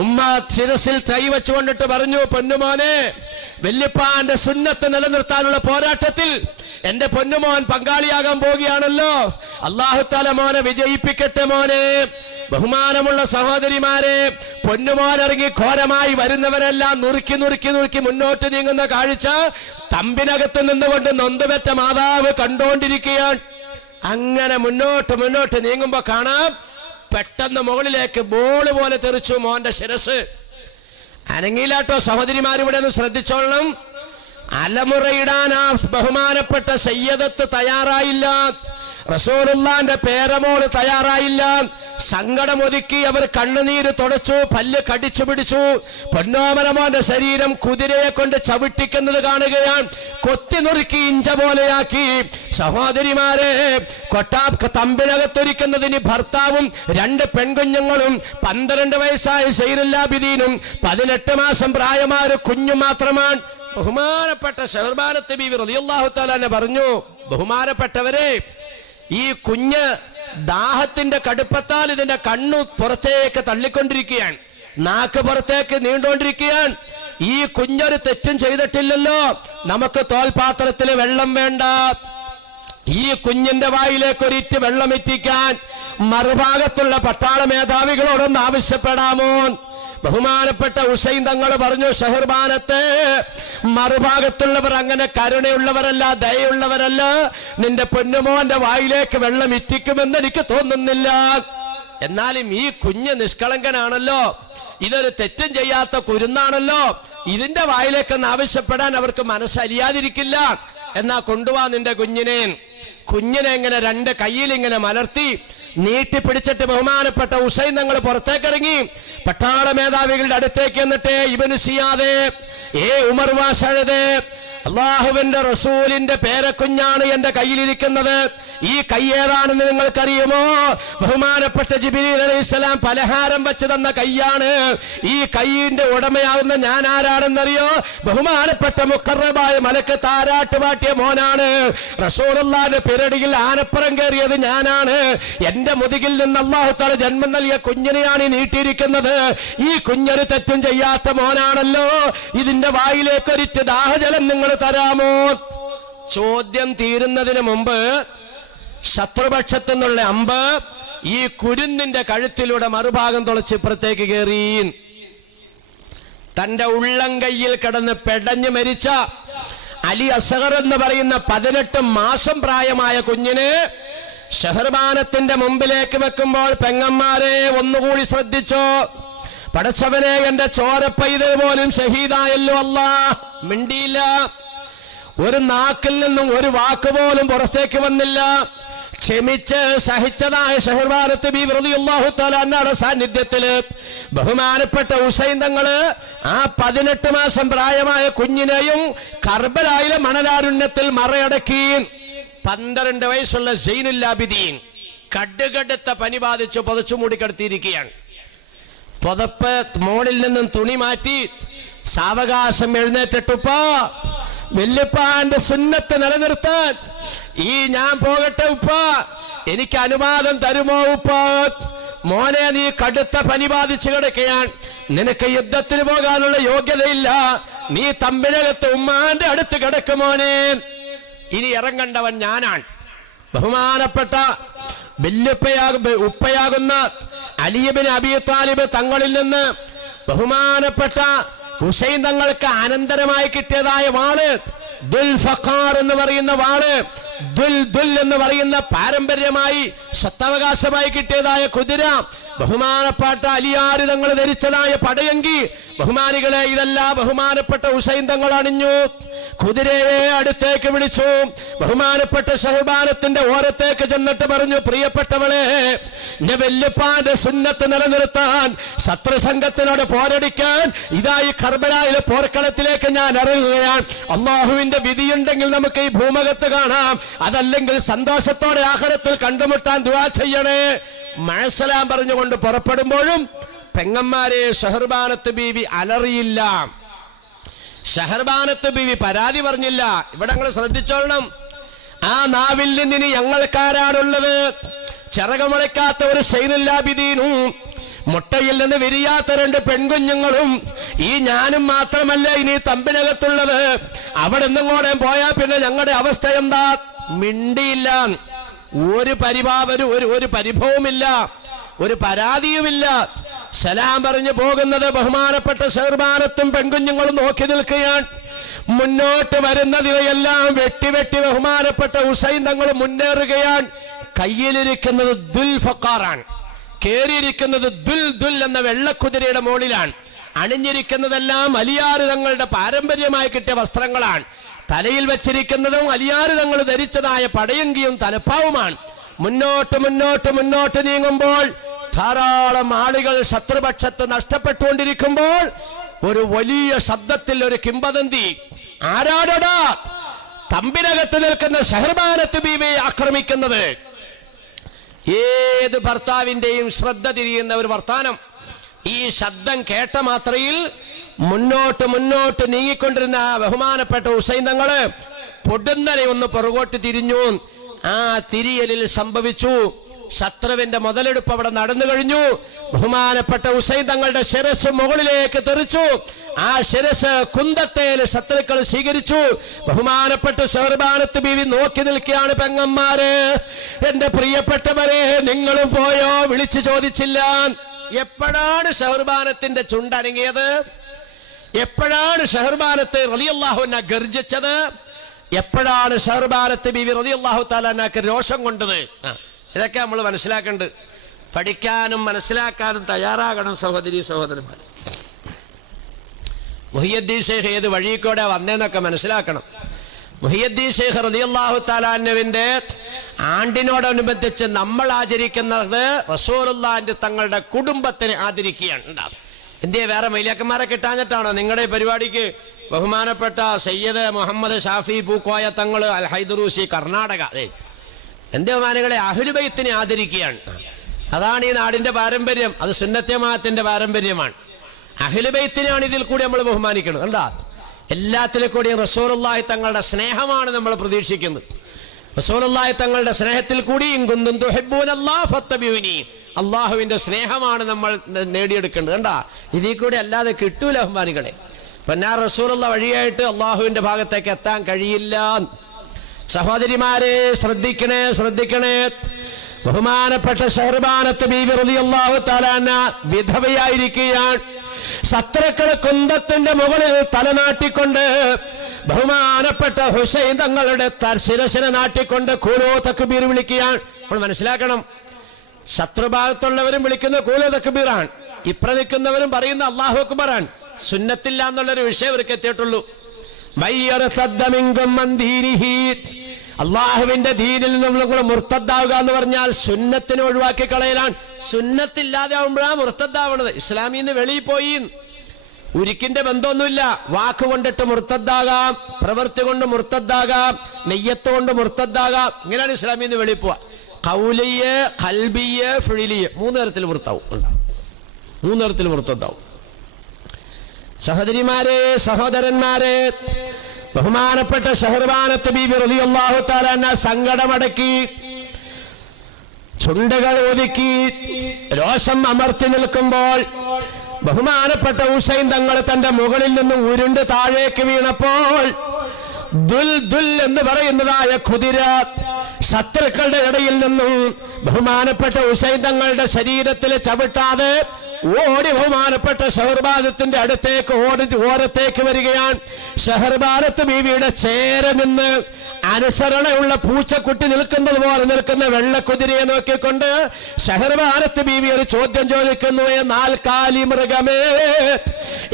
ഉമ്മ ശിരസിൽ കൈവച്ചുകൊണ്ടിട്ട് പറഞ്ഞു, പൊന്നുമോനെ, വല്യപ്പാന്റെ സുന്നത്ത് നിലനിർത്താനുള്ള പോരാട്ടത്തിൽ എന്റെ പൊന്നുമോൻ പങ്കാളിയാകാൻ പോവുകയാണല്ലോ. അല്ലാഹു തആല മോനെ വിജയിപ്പിക്കട്ടെ. മോനെ, ബഹുമാനമുള്ള സഹോദരിമാരെ, പൊന്നുമോൻ ഇറങ്ങി ഘോരമായി വരുന്നവരെല്ലാം നുറുക്കി മുന്നോട്ട് നീങ്ങുന്ന കാഴ്ച തമ്പിനകത്ത് നിന്നുകൊണ്ട് നൊന്തുപെറ്റ മാതാവ് കണ്ടുകൊണ്ടിരിക്കുകയാണ്. അങ്ങനെ മുന്നോട്ട് നീങ്ങുമ്പോ കാണാം, പെട്ടെന്ന് മുകളിലേക്ക് ബോള് പോലെ തെറിച്ചു മോന്റെ ശിരസ്. അനങ്ങിയില്ലാട്ടോ. സഹോദരിമാരിവിടെ ഒന്ന് ശ്രദ്ധിച്ചോളണം. അലമുറയിടാൻ ആ ബഹുമാനപ്പെട്ട സയ്യിദത്ത് തയ്യാറായില്ല. റസൂലുള്ളാന്റെ പേരമോള് തയ്യാറായില്ല. സങ്കടമൊതുക്കി അവർ കണ്ണുനീര് തുടച്ചു, പല്ല് കടിച്ചു പിടിച്ചു. പൊന്നോമനമോന്റെ ശരീരം കുതിരയെ കൊണ്ട് ചവിട്ടിക്കുന്നത് കാണുകയാണ്. കൊത്തി നുറുക്കി ഇഞ്ച പോലെയാക്കി. സഹോദരിമാരെ, തമ്പിനകത്തൊരിക്കുന്നതിന് ഭർത്താവും 2 പെൺകുഞ്ഞുങ്ങളും 12 വയസ്സായ സൈനുല്ലാബിദീനും 18 മാസം പ്രായമായ കുഞ്ഞും മാത്രമാണ്. ബഹുമാനപ്പെട്ട ഷഹർബാനത്ത് ബീവി റളിയല്ലാഹു തആല അൻഹ പറഞ്ഞു, ബഹുമാനപ്പെട്ടവരെ, ഈ കുഞ്ഞ് ദാഹത്തിന്റെ കടുപ്പത്താൽ ഇതിന്റെ കണ്ണു പുറത്തേക്ക് തള്ളിക്കൊണ്ടിരിക്കുകയാണ്, നാക്ക് പുറത്തേക്ക് നീണ്ടുകൊണ്ടിരിക്കുകയാണ്. ഈ കുഞ്ഞൊരു തെറ്റും ചെയ്തിട്ടില്ലല്ലോ, നമുക്ക് തോൽപാത്രത്തിൽ വെള്ളം വേണ്ട. ഈ കുഞ്ഞിന്റെ വായിലേക്ക് ഒരിറ്റ് വെള്ളം എത്തിക്കാൻ മറുഭാഗത്തുള്ള പട്ടാള മേധാവികളോടൊന്ന് ആവശ്യപ്പെടാമോ? ബഹുമാനപ്പെട്ട ഹുസൈൻ തങ്ങൾ പറഞ്ഞു, ഷഹർബാനത്തെ, മറുഭാഗത്തുള്ളവർ അങ്ങനെ കരുണയുള്ളവരല്ല, ദയുള്ളവരല്ല. നിന്റെ പൊന്നുമോന്റെ വായിലേക്ക് വെള്ളം ഇറ്റിക്കുമെന്ന് എനിക്ക് തോന്നുന്നില്ല. എന്നാലും ഈ കുഞ്ഞ് നിഷ്കളങ്കനാണല്ലോ, ഇതൊരു തെറ്റും ചെയ്യാത്ത കുരുന്നാണല്ലോ, ഇതിന്റെ വായിലേക്കൊന്ന് ആവശ്യപ്പെടാൻ അവർക്ക് മനസ്സരിയാതിരിക്കില്ല. എന്നാ കൊണ്ടുപോവാ നിന്റെ കുഞ്ഞിനെ. കുഞ്ഞിനെ ഇങ്ങനെ 2 കയ്യിൽ ഇങ്ങനെ മലർത്തി നീട്ടിപ്പിടിച്ചിട്ട് ബഹുമാനപ്പെട്ട ഹുസൈൻ തങ്ങൾ പുറത്തേക്കിറങ്ങി പട്ടാള മേധാവികളുടെ അടുത്തേക്ക് എന്നിട്ട്, ഇബ്നു സിയാദ്, ഉമർ വാസഅദ്, അള്ളാഹുവിന്റെ റസൂലിന്റെ പേരക്കുഞ്ഞാണ് എന്റെ കയ്യിലിരിക്കുന്നത്. ഈ കൈ ഏതാണെന്ന് നിങ്ങൾക്കറിയുമോ? ബഹുമാനപ്പെട്ട ജിബ്രീൽ അലൈഹിസ്സലാം പലഹാരം വെച്ച് തന്ന കൈയാണ്. ഈ കൈയിന്റെ ഉടമയാവുന്ന ഞാൻ ആരാണെന്നറിയോ? ബഹുമാനപ്പെട്ട മുഖറബായ മലക്ക് താരാട്ട് പാട്ടിയ മോനാണ്. റസൂലുള്ളാഹിന്റെ പിരടിയിൽ ആനപ്പുറം കയറിയത് ഞാനാണ്. എന്റെ മുതുകിൽ നിന്ന് അല്ലാഹു തആല ജന്മം നൽകിയ കുഞ്ഞിനെയാണ് നീട്ടിയിരിക്കുന്നത്. ഈ കുഞ്ഞൊരു തെറ്റും ചെയ്യാത്ത മോനാണല്ലോ. ഇതിന്റെ വായിലേക്ക് ഒരിറ്റ് ദാഹജലം നിങ്ങൾ തരാമോ? ചോദ്യം തീരുന്നതിന് മുമ്പ് ശത്രുപക്ഷത്തു നിന്നുള്ള അമ്പ് ഈ കുരുന്നിന്റെ കഴുത്തിലൂടെ മറുഭാഗം തുളച്ച് ഇപ്പുറത്തേക്ക് കയറി. തന്റെ ഉള്ളം കയ്യിൽ കിടന്ന് പെടഞ്ഞു മരിച്ച അലി അസ്ഗർ എന്ന് പറയുന്ന 18 മാസം പ്രായമായ കുഞ്ഞിന് ഷഹർബാനത്തിന്റെ മുമ്പിലേക്ക് വെക്കുമ്പോൾ പെങ്ങന്മാരെ ഒന്നുകൂടി ശ്രദ്ധിച്ചോ. പടച്ചവനെ, എന്റെ ചോരപ്പൈതൽ പോലും ഷഹീദായല്ലോ. അല്ലാഹ് മിണ്ടിയില്ല. ഒരു നാക്കിൽ നിന്നും ഒരു വാക്ക് പോലും പുറത്തേക്ക് വന്നില്ല. ക്ഷമിച്ച് സഹിച്ചതായ ഷഹർബാനത്ത് ബീവി റളിയല്ലാഹു തആല അൻഹയുടെ സാന്നിധ്യത്തില് ബഹുമാനപ്പെട്ട ഹുസൈൻ തങ്ങള് ആ 18 മാസം പ്രായമായ കുഞ്ഞിനെയും കർബലായിലെ മണലാരുണ്യത്തിൽ മറയടക്കി. 12 വയസ്സുള്ള സൈനുൽ ആബിദീൻ കടുകടുത്ത പനി ബാധിച്ച് പുതച്ചു മൂടിക്കിടത്തിയിരിക്കുകയാണ്. പുതപ്പ് മോളിൽ നിന്നും തുണി മാറ്റി സാവകാശം എഴുന്നേറ്റിട്ടുപ്പ വല്യപ്പാന്റെ സുന്നത്ത് നിലനിർത്താൻ ഈ ഞാൻ പോകട്ടെ ഉപ്പ, എനിക്ക് അനുവാദം തരുമോ ഉപ്പ? മോനെ, നീ കടുത്ത പനി ബാധിച്ചു കിടക്കുകയാണ്. നിനക്ക് യുദ്ധത്തിന് പോകാനുള്ള യോഗ്യതയില്ല. നീ തമ്പിനകത്ത് ഉമ്മാന്റെ അടുത്ത് കിടക്കുമോനെ. ഇനി ഇറങ്ങണ്ടവൻ ഞാനാണ്. ബഹുമാനപ്പെട്ട ഉപ്പയാകുന്ന അലി ഇബ്നു അബീ താലിബ് തങ്ങളിൽ നിന്ന് ബഹുമാനപ്പെട്ട ഹുസൈൻ തങ്ങൾക്ക് അനന്തരമായി കിട്ടിയതായ വാള് ദുൽഫഖാർ എന്ന് പറയുന്ന വാള്, ദുൽ എന്ന് പറയുന്ന പാരമ്പര്യമായി സ്വത്തവകാശമായി കിട്ടിയതായ കുതിര, ബഹുമാനപ്പെട്ട അലിയാർ തങ്ങൾ ധരിച്ചതായ പടയങ്കി. ബഹുമാനികളെ, ഇതെല്ലാം ബഹുമാനപ്പെട്ട ഹുസൈൻ തങ്ങൾ അണിഞ്ഞു. കുതിരയെ അടുത്തേക്ക് വിളിച്ചു. ബഹുമാനപ്പെട്ട ഷഹബാനത്തിന്റെ ഓരത്തേക്ക് ചെന്നിട്ട് പറഞ്ഞു, പ്രിയപ്പെട്ടവളെ, എന്റെ വല്യപ്പാന്റെ സുന്നത്ത് നിലനിർത്താൻ, ശത്രുസംഘത്തിനോട് പോരടിക്കാൻ ഇതായി കർബലായിലെ പോർക്കളത്തിലേക്ക് ഞാൻ ഇറങ്ങുകയാണ്. അള്ളാഹുവിന്റെ വിധിയുണ്ടെങ്കിൽ നമുക്ക് ഈ ഭൂമുഖത്ത് കാണാം, അതല്ലെങ്കിൽ സന്തോഷത്തോടെ ആഖിറത്തിൽ കണ്ടുമുട്ടാൻ ദുആ ചെയ്യണേ. മഅസലാം പറഞ്ഞുകൊണ്ട് പുറപ്പെടുമ്പോഴും പെങ്ങന്മാരെ ഷഹർബാനത്ത് ബീവി അലറിയില്ല. ഷഹർബാനത്ത് ബീവി പരാതി പറഞ്ഞില്ല. ഇവിടെ നിങ്ങൾ ശ്രദ്ധിച്ചോളണം. ആ നാവിൽ നിന്നിനി ഞങ്ങൾക്കാരാണുള്ളത്? ചിറകമുളയ്ക്കാത്ത ഒരു സൈനുൽ ആബിദീനും മുട്ടയിൽ നിന്ന് വിരിയാത്ത 2 പെൺകുഞ്ഞുങ്ങളും ഈ ഞാനും മാത്രമല്ല ഇനി തമ്പിനകത്തുള്ളത്. അവിടെ നിന്നിങ്ങോടെ പോയാൽ പിന്നെ ഞങ്ങളുടെ അവസ്ഥ എന്താ? മിണ്ടിയില്ല. ഒരു പരിഭവമില്ല, ഒരു പരാതിയുമില്ല. സലാം പറഞ്ഞു പോകുന്നത് ബഹുമാനപ്പെട്ട ഷഹർബാനത്തും പെൺകുഞ്ഞുങ്ങളും നോക്കി നിൽക്കുകയാണ്. മുന്നോട്ട് വരുന്നതിനെല്ലാം വെട്ടി ബഹുമാനപ്പെട്ട ഹുസൈൻ തങ്ങൾ മുന്നേറുകയാണ്. കയ്യിലിരിക്കുന്നത് ദുൽഫഖാറാണ്. കേറിയിരിക്കുന്നത് ദുൽ എന്ന വെള്ളക്കുതിരയുടെ മുകളിലാണ്. അണിഞ്ഞിരിക്കുന്നതെല്ലാം അലിയാർ തങ്ങളുടെ പാരമ്പര്യമായി കിട്ടിയ വസ്ത്രങ്ങളാണ്. തലയിൽ വെച്ചിരിക്കുന്നതും അലിയാർ തങ്ങൾ ധരിച്ചതായ പടയങ്കിയും തലപ്പാവുമാണ്. മുന്നോട്ട് നീങ്ങുമ്പോൾ ധാരാളം ആളുകൾ ശത്രുപക്ഷത്ത് നഷ്ടപ്പെട്ടുകൊണ്ടിരിക്കുമ്പോൾ ഒരു വലിയ ശബ്ദത്തിൽ ഒരു കിംവദന്തി, ആരാടടാ തമ്പിനകത്ത് നിൽക്കുന്ന ഷഹർബാനത്ത് ബീവിയെ ആക്രമിക്കുന്നത്? ഏത് ഭർത്താവിന്റെയും ശ്രദ്ധ തിരിയുന്ന ഒരു വർത്താനം. ഈ ശബ്ദം കേട്ട മാത്രയിൽ മുന്നോട്ട് നീങ്ങിക്കൊണ്ടിരുന്ന ബഹുമാനപ്പെട്ട ഹുസൈൻ തങ്ങള് പൊടുന്നനെ ഒന്ന് പുറകോട്ട് തിരിഞ്ഞു. ആ തിരിയലിൽ സംഭവിച്ചു, ശത്രുവിന്റെ മുതലെടുപ്പ് അവിടെ നടന്നു കഴിഞ്ഞു. ബഹുമാനപ്പെട്ട ഹുസൈൻ തങ്ങളുടെ ശിരസ് മുകളിലേക്ക് തെറിച്ചു. ആ ശിരസ് കുന്തത്തേൽ ശത്രുക്കൾ സ്വീകരിച്ചു. ബഹുമാനപ്പെട്ട ഷഹർബാനത്ത് ബീവി നോക്കി നിൽക്കുകയാണ്. പെങ്ങന്മാരെ, എന്റെ പ്രിയപ്പെട്ടവരെ, നിങ്ങളും പോയോ? വിളിച്ചു ചോദിച്ചില്ല. എപ്പോഴാണ് ഷഹർബാനത്തിന്റെ ചുണ്ടനങ്ങിയത്? എപ്പോഴാണ് ഷഹർബാനത്ത് റളിയല്ലാഹു അൻഹ ഗർജിച്ചത്? എപ്പോഴാണ് ഷഹർബാനത്ത് ബീവി റളിയല്ലാഹു തആല അൻഹക്ക് രോഷം കൊണ്ടത്? ഇതൊക്കെ നമ്മൾ മനസ്സിലാക്കേണ്ടത്. പഠിക്കാനും മനസ്സിലാക്കാനും തയ്യാറാകണം സഹോദരി സഹോദരന്മാർ. മുഹിയുദ്ദീൻ ശൈഖ് ഏത് വഴിക്കൂടെ വന്നേന്നൊക്കെ മനസ്സിലാക്കണം. മുഹിയുദ്ദീൻ ശൈഖ് റളിയല്ലാഹു തആല അൻഹുവിന്റെ ആണ്ടിനോടനുബന്ധിച്ച് നമ്മൾ ആചരിക്കുന്നത് റസൂലുള്ളാഹിന്റെ തങ്ങളുടെ കുടുംബത്തിനെ ആദരിക്കുകയാണ്. എന്തേ വേറെ മൈലിയാക്കന്മാരെ കിട്ടാഞ്ഞിട്ടാണോ നിങ്ങളുടെ പരിപാടിക്ക് ബഹുമാനപ്പെട്ട സയ്യിദ് മുഹമ്മദ് ഷാഫി പൂക്കോയ തങ്ങൾ അൽ ഹൈദറൂസി കർണാടക എന്തേ ബഹുമാനികളെ അഹ്ലു ബൈത്തിനെ ആദരിക്കുകയാണ്. അതാണ് ഈ നാടിന്റെ പാരമ്പര്യം. അത് സുന്നത്തെ ജമാഅത്തിന്റെ പാരമ്പര്യമാണ്. അഹ്ലു ബൈത്തിനെയാണ് ഇതിൽ കൂടി നമ്മൾ ബഹുമാനിക്കുന്നത്. കണ്ടാ, എല്ലാത്തിലും കൂടി റസൂലുള്ളാഹി തങ്ങളുടെ സ്നേഹമാണ് നമ്മൾ പ്രതീക്ഷിക്കുന്നത്. റസൂലുള്ളാഹി തങ്ങളുടെ സ്നേഹത്തിൽ കൂടി ഇൻ കുന്തും തുഹിബ്ബൂനല്ലാഹ ഫത്തബിഊനി, അള്ളാഹുവിന്റെ സ്നേഹമാണ് നമ്മൾ നേടിയെടുക്കേണ്ടത്. കണ്ടാ, ഇതിൽ കൂടി അല്ലാതെ കിട്ടൂല ബഹുമാനികളെ. പിന്നെ റസൂലുള്ള വഴിയായിട്ട് അള്ളാഹുവിന്റെ ഭാഗത്തേക്ക് എത്താൻ കഴിയില്ല. സഹോദരിമാരെ ശ്രദ്ധിക്കണേ, ശ്രദ്ധിക്കണേ. ബഹുമാനപ്പെട്ട ഷഹർബാനത്ത് ബീവി റളിയല്ലാഹു തആല അൻഹ വിധവയായിരിക്കുകയാണ്. ശത്രുക്കൾ കുന്തത്തിന്റെ മുകളിൽ തലനാട്ടിക്കൊണ്ട് ബഹുമാനപ്പെട്ട ഹുസൈൻ തങ്ങളുടെ ശിരസിനെ നാട്ടിക്കൊണ്ട് കൂലോ തക്ബീർ വിളിക്കുകയാണ്. നമ്മൾ മനസ്സിലാക്കണം, ശത്രുഭാഗത്തുള്ളവരും വിളിക്കുന്ന കൂലോ തക്ബീറാണ്, ഇപ്ര നിൽക്കുന്നവരും പറയുന്ന അല്ലാഹു അക്ബറാണ്. സുന്നത്തില്ല എന്നുള്ളൊരു വിഷയം ഇവർക്ക് എത്തിയിട്ടുള്ളൂ. അള്ളാഹുവിന്റെ ദീനിൽ നമ്മൾ മുർത്തദ്ദാവുക എന്ന് പറഞ്ഞാൽ സുന്നത്തിനെ ഒഴിവാക്കി കളയലാണ്. സുന്നത്തില്ലാതെ ആവുമ്പോഴാണ് മുർത്തദ്ദാവണത്. ഇസ്ലാമിന്ന് വെളിയിൽ പോയി. ഉരുക്കിന്റെ ബന്ധമൊന്നുമില്ല. വാക്കുകൊണ്ടിട്ട് മുർത്തദ്ദാകാം, പ്രവൃത്തി കൊണ്ട് മുർത്തദ്ദാകാം, നെയ്യത്ത് കൊണ്ട് മുർത്തദ്ദാകാം. ഇങ്ങനെയാണ് ഇസ്ലാമിന്ന് വെളിയിൽ പോവാ. ഖൗലിയ്, ഖൽബിയ്, ഫിഇലിയ്, 3 തരത്തിൽ മുർത്താവും. 3 തരത്തിൽ മുർത്തദ്ദാവും. സഹോദരിമാരെ, സഹോദരന്മാരെ, ബഹുമാനപ്പെട്ട ഷഹർബാനത്ത് ബീബി റളിയല്ലാഹു തആല അൻഹ സങ്കടമടക്കി, ചുണ്ടുകൾ ഒതുക്കി, രോഷം അമർത്തി നിൽക്കുമ്പോൾ ബഹുമാനപ്പെട്ട ഹുസൈൻ തങ്ങൾ തന്റെ മുകളിൽ നിന്നും ഉരുണ്ട് താഴേക്ക് വീണപ്പോൾ ദുൽ ദുൽ എന്ന് പറയുന്നതായ കുതിര ശത്രുക്കളുടെ ഇടയിൽ നിന്നും ബഹുമാനപ്പെട്ട ഹുസൈൻ തങ്ങളുടെ ശരീരത്തിൽ ചവിട്ടാതെ ഓടി ബഹുമാനപ്പെട്ട ഷഹർബാനത്തിന്റെ അടുത്തേക്ക് ഓരത്തേക്ക് വരികയാണ്. ഷഹർബാനത്ത് ബീവിയുടെ ചേര നിന്ന് അനുസരണയുള്ള പൂച്ചക്കുട്ടി നിൽക്കുന്നത് പോലെ നിൽക്കുന്ന വെള്ളക്കുതിരയെ നോക്കിക്കൊണ്ട് ഷഹർബാനത്ത് ബീവി ഒരു ചോദ്യം ചോദിക്കുന്നു. നാൽക്കാലി മൃഗമേ,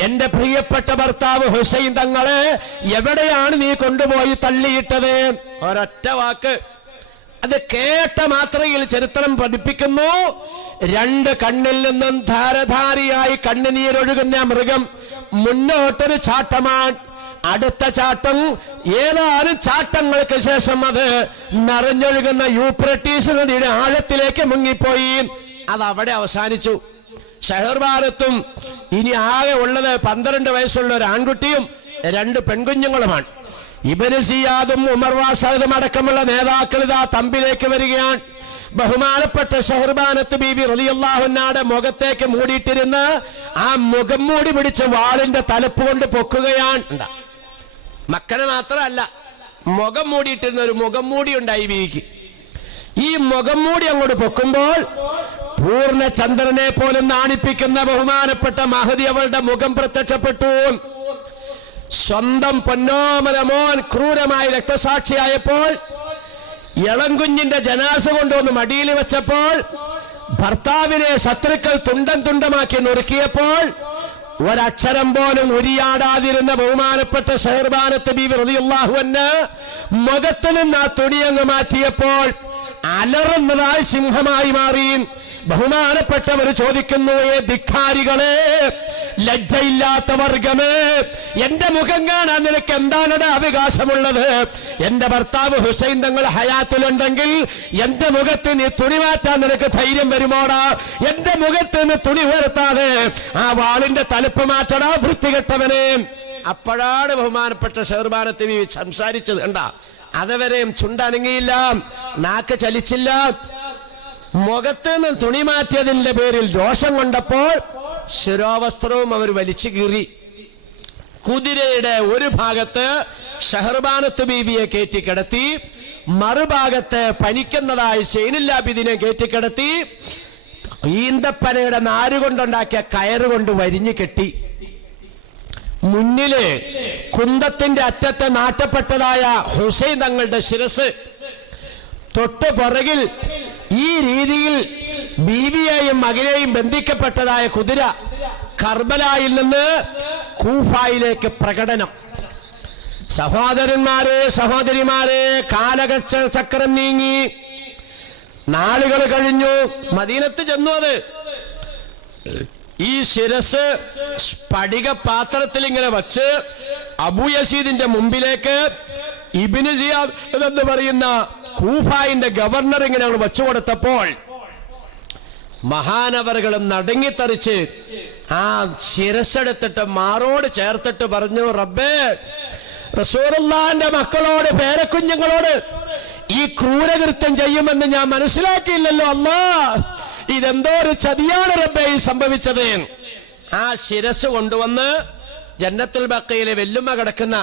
എന്റെ പ്രിയപ്പെട്ട ഭർത്താവ് ഹുസൈൻ തങ്ങളെ എവിടെയാണ് നീ കൊണ്ടുപോയി തള്ളിയിട്ടത്? ഒരൊറ്റ വാക്ക്. അത് കേട്ട മാത്രയിൽ ചരിത്രം പഠിപ്പിക്കുന്നു, 2 കണ്ണിൽ നിന്നും ധാരധാരിയായി കണ്ണുനീരൊഴുകുന്ന മൃഗം മുന്നോട്ടൊരു ചാട്ടമാണ്. അടുത്ത ചാട്ടം ഏതാനും ചാട്ടങ്ങൾക്ക് ശേഷം അത് നിറഞ്ഞൊഴുകുന്ന യൂഫ്രട്ടീസ് നദിയുടെ ആഴത്തിലേക്ക് മുങ്ങിപ്പോയി. അത് അവിടെ അവസാനിച്ചു. ഷഹർബാനത്തും ഇനി ആകെ ഉള്ളത് 12 വയസ്സുള്ള ഒരു ആൺകുട്ടിയും 2 പെൺകുഞ്ഞുങ്ങളുമാണ്. ഇബ്നു സിയാദും ഉമർ വാസദും അടക്കമുള്ള നേതാക്കൾ ഇതാ തമ്പിലേക്ക് വരികയാണ്. ബഹുമാനപ്പെട്ട ഷഹർബാനത്ത് ബീബി റളിയല്ലാഹു അൻഹയുടെ മുഖത്തേക്ക് മൂടിയിട്ടിരുന്ന ആ മുഖം മൂടി പിടിച്ച് വാളിന്റെ തലപ്പ് കൊണ്ട് പൊക്കുകയാണ്. മക്കനെ മാത്രമല്ല, മുഖം മൂടിയിട്ടിരുന്ന ഒരു മുഖം മൂടി ഉണ്ടായി ബീവിക്ക്. ഈ മുഖം മൂടി അങ്ങോട്ട് പൊക്കുമ്പോൾ പൂർണ്ണ ചന്ദ്രനെ പോലും നാണിപ്പിക്കുന്ന ബഹുമാനപ്പെട്ട മഹദി അവളുടെ മുഖം പ്രത്യക്ഷപ്പെട്ടു. സ്വന്തം പൊന്നോമന മോൻ ക്രൂരമായി രക്തസാക്ഷിയായപ്പോൾ ഇളംകുഞ്ഞിന്റെ ജനാസ കൊണ്ടുവന്ന് മടിയിൽ വെച്ചപ്പോൾ ഭർത്താവിനെ ശത്രുക്കൾ തുണ്ടം തുണ്ടമാക്കി നുറുക്കിയപ്പോൾ ഒരക്ഷരം പോലും ഉരിയാടാതിരുന്ന ബഹുമാനപ്പെട്ട ഷഹർബാനത്ത് ബീവി റളിയല്ലാഹു അൻഹ മുഖത്ത് നിന്ന് ആ തുണിയങ്ങ് മാറ്റിയപ്പോൾ അലറുന്നതായി സിംഹമായി മാറി. ബഹുമാനപ്പെട്ടവർ ചോദിക്കുന്നു, ധിക്കാരികളെ, ലജ്ജയില്ലാത്ത വർഗമേ, എന്റെ മുഖം കാണാൻ നിനക്ക് എന്താണ് അവകാശമുള്ളത്? എന്റെ ഭർത്താവ് ഹുസൈൻ തങ്ങൾ ഹയാത്തിലുണ്ടെങ്കിൽ എന്റെ മുഖത്ത് നീ തുണി മാറ്റാൻ നിനക്ക് ധൈര്യം വരുമോടാ? എന്റെ മുഖത്ത് നിന്ന് തുണി ഉയർത്താതെ ആ വാളിന്റെ തലപ്പ് മാറ്റടാ വൃത്തികെട്ടവനെ. അപ്പോഴാണ് ബഹുമാനപ്പെട്ട ഷഹർബാനത്ത് ബീവി സംസാരിച്ചത്. കണ്ടാ, അതുവരെയും ചുണ്ടനങ്ങിയില്ല, നാക്ക് ചലിച്ചില്ല. മുഖത്ത് നിന്ന് തുണി മാറ്റിയതിന്റെ പേരിൽ രോഷം കൊണ്ടപ്പോൾ ശിരോവസ്ത്രവും അവർ വലിച്ചു കീറി. കുതിരയുടെ ഒരു ഭാഗത്ത് ഷഹർബാനത്ത് ബീവിയെ കയറ്റിക്കിടത്തി, മറുഭാഗത്ത് പനിക്കുന്നതായി ഷെയ്നുല്ലാബിദിനെ കയറ്റിക്കിടത്തി ഈന്തപ്പനയുടെ നാരുകൊണ്ടുണ്ടാക്കിയ കയറുകൊണ്ട് വരിഞ്ഞു കെട്ടി. മുന്നില് കുന്തത്തിന്റെ അറ്റത്ത് നാട്ടപ്പെട്ടതായ ഹുസൈൻ തങ്ങളുടെ ശിരസ്, തൊട്ട് പുറകിൽ ഈ രീതിയിൽ ബീവിയെയും മകനെയും ബന്ധിക്കപ്പെട്ടതായ കുതിര കർബലായിൽ നിന്ന് കൂഫയിലേക്ക് പ്രകടനം. സഹോദരന്മാരെ, സഹോദരിമാരെ, കാലചക്രം നീങ്ങി, നാളുകൾ കഴിഞ്ഞു. മദീനത്ത് ചെന്നു. അത് ഈ ശിരസ് സ്ഫടിക പാത്രത്തിൽ ഇങ്ങനെ വച്ച് അബൂ യസീദിന്റെ മുമ്പിലേക്ക് ഇബ്നു സിയാദ് എന്ന് പറയുന്ന കൂഫായിന്റെ ഗവർണർ ഇങ്ങനെ വെച്ചു കൊടുത്തപ്പോൾ മഹാനവറുകളും നടുങ്ങിത്തറിച്ച് ആ ശിരസ്സെടുത്തിട്ട് മാറോട് ചേർത്തിട്ട് പറഞ്ഞു, റബ്ബേ, റസൂലുള്ളാഹിന്റെ മക്കളോട് പേരക്കുഞ്ഞുങ്ങളോട് ഈ ക്രൂരകൃത്യം ചെയ്യുമെന്ന് ഞാൻ മനസ്സിലാക്കിയില്ലല്ലോ അല്ലാ, ഇതെന്തോ ഒരു ചതിയാണ് റബ്ബേ ഈ സംഭവിച്ചത്. ആ ശിരസ് കൊണ്ടുവന്ന് ജന്നത്തുൽ ബഖയിലെ വെല്ലുമ്മ കിടക്കുന്ന,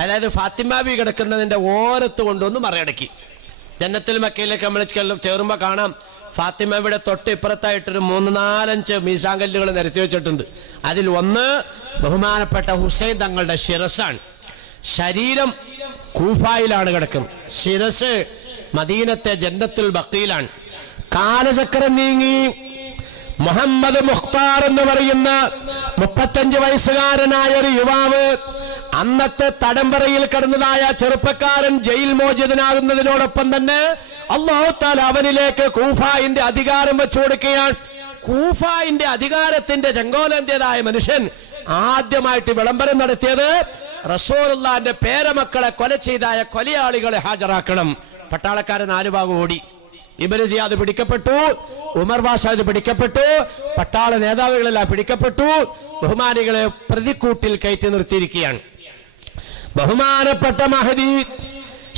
അതായത് ഫാത്തിമ ബി കിടക്കുന്നതിന്റെ ഓരത്ത് കൊണ്ടുവന്ന് മറയടക്കി. ജന്നത്തുൽ ബഖയിലേക്ക് നമ്മൾ ചേറുമ്പോ കാണാം ഫാത്തിമയുടെ തൊട്ട് ഇപ്പുറത്തായിട്ടൊരു 3-4 മീസാങ്കല്ലുകൾ നിരത്തി വെച്ചിട്ടുണ്ട്. അതിൽ ഒന്ന് ബഹുമാനപ്പെട്ട ഹുസൈൻ തങ്ങളുടെ ശിരസാണ്. ശരീരം കൂഫായിലാണ് കിടക്കുന്നത്, ശിരസ് മദീനത്തെ ജന്നത്തുൽ ബഖയിലാണ്. കാലചക്രം നീങ്ങി മുഹമ്മദ് മുഖ്താർ എന്ന് പറയുന്ന 35 വയസ്സുകാരനായ ഒരു യുവാവ്, അന്നത്തെ തടംപറയിൽ കിടന്നതായ ചെറുപ്പക്കാരൻ ജയിൽ മോചിതനാകുന്നതിനോടൊപ്പം തന്നെ അല്ലാഹു തആല അവനിലേക്ക് കൂഫായിന്റെ അധികാരം വെച്ചു കൊടുക്കുകയാണ്. കൂഫായിന്റെ അധികാരത്തിന്റെ ചെങ്കോലന്റേതായ മനുഷ്യൻ ആദ്യമായിട്ട് വിളംബരം നടത്തിയത് റസൂലുള്ളാഹിന്റെ പേരമക്കളെ കൊല ചെയ്തായ കൊലയാളികളെ ഹാജരാക്കണം. പട്ടാളക്കാരൻ 4 ഭാഗം ഓടി. ഇബ്നു സിയാദ് പിടിക്കപ്പെട്ടു, ഉമർ വാസാദ് പിടിക്കപ്പെട്ടു, പട്ടാള നേതാവുകളെല്ലാം പിടിക്കപ്പെട്ടു. ബഹുമാനികളെ പ്രതിക്കൂട്ടിൽ കയറ്റി നിർത്തിയിരിക്കുകയാണ്. ബഹുമാനപ്പെട്ട മഹദി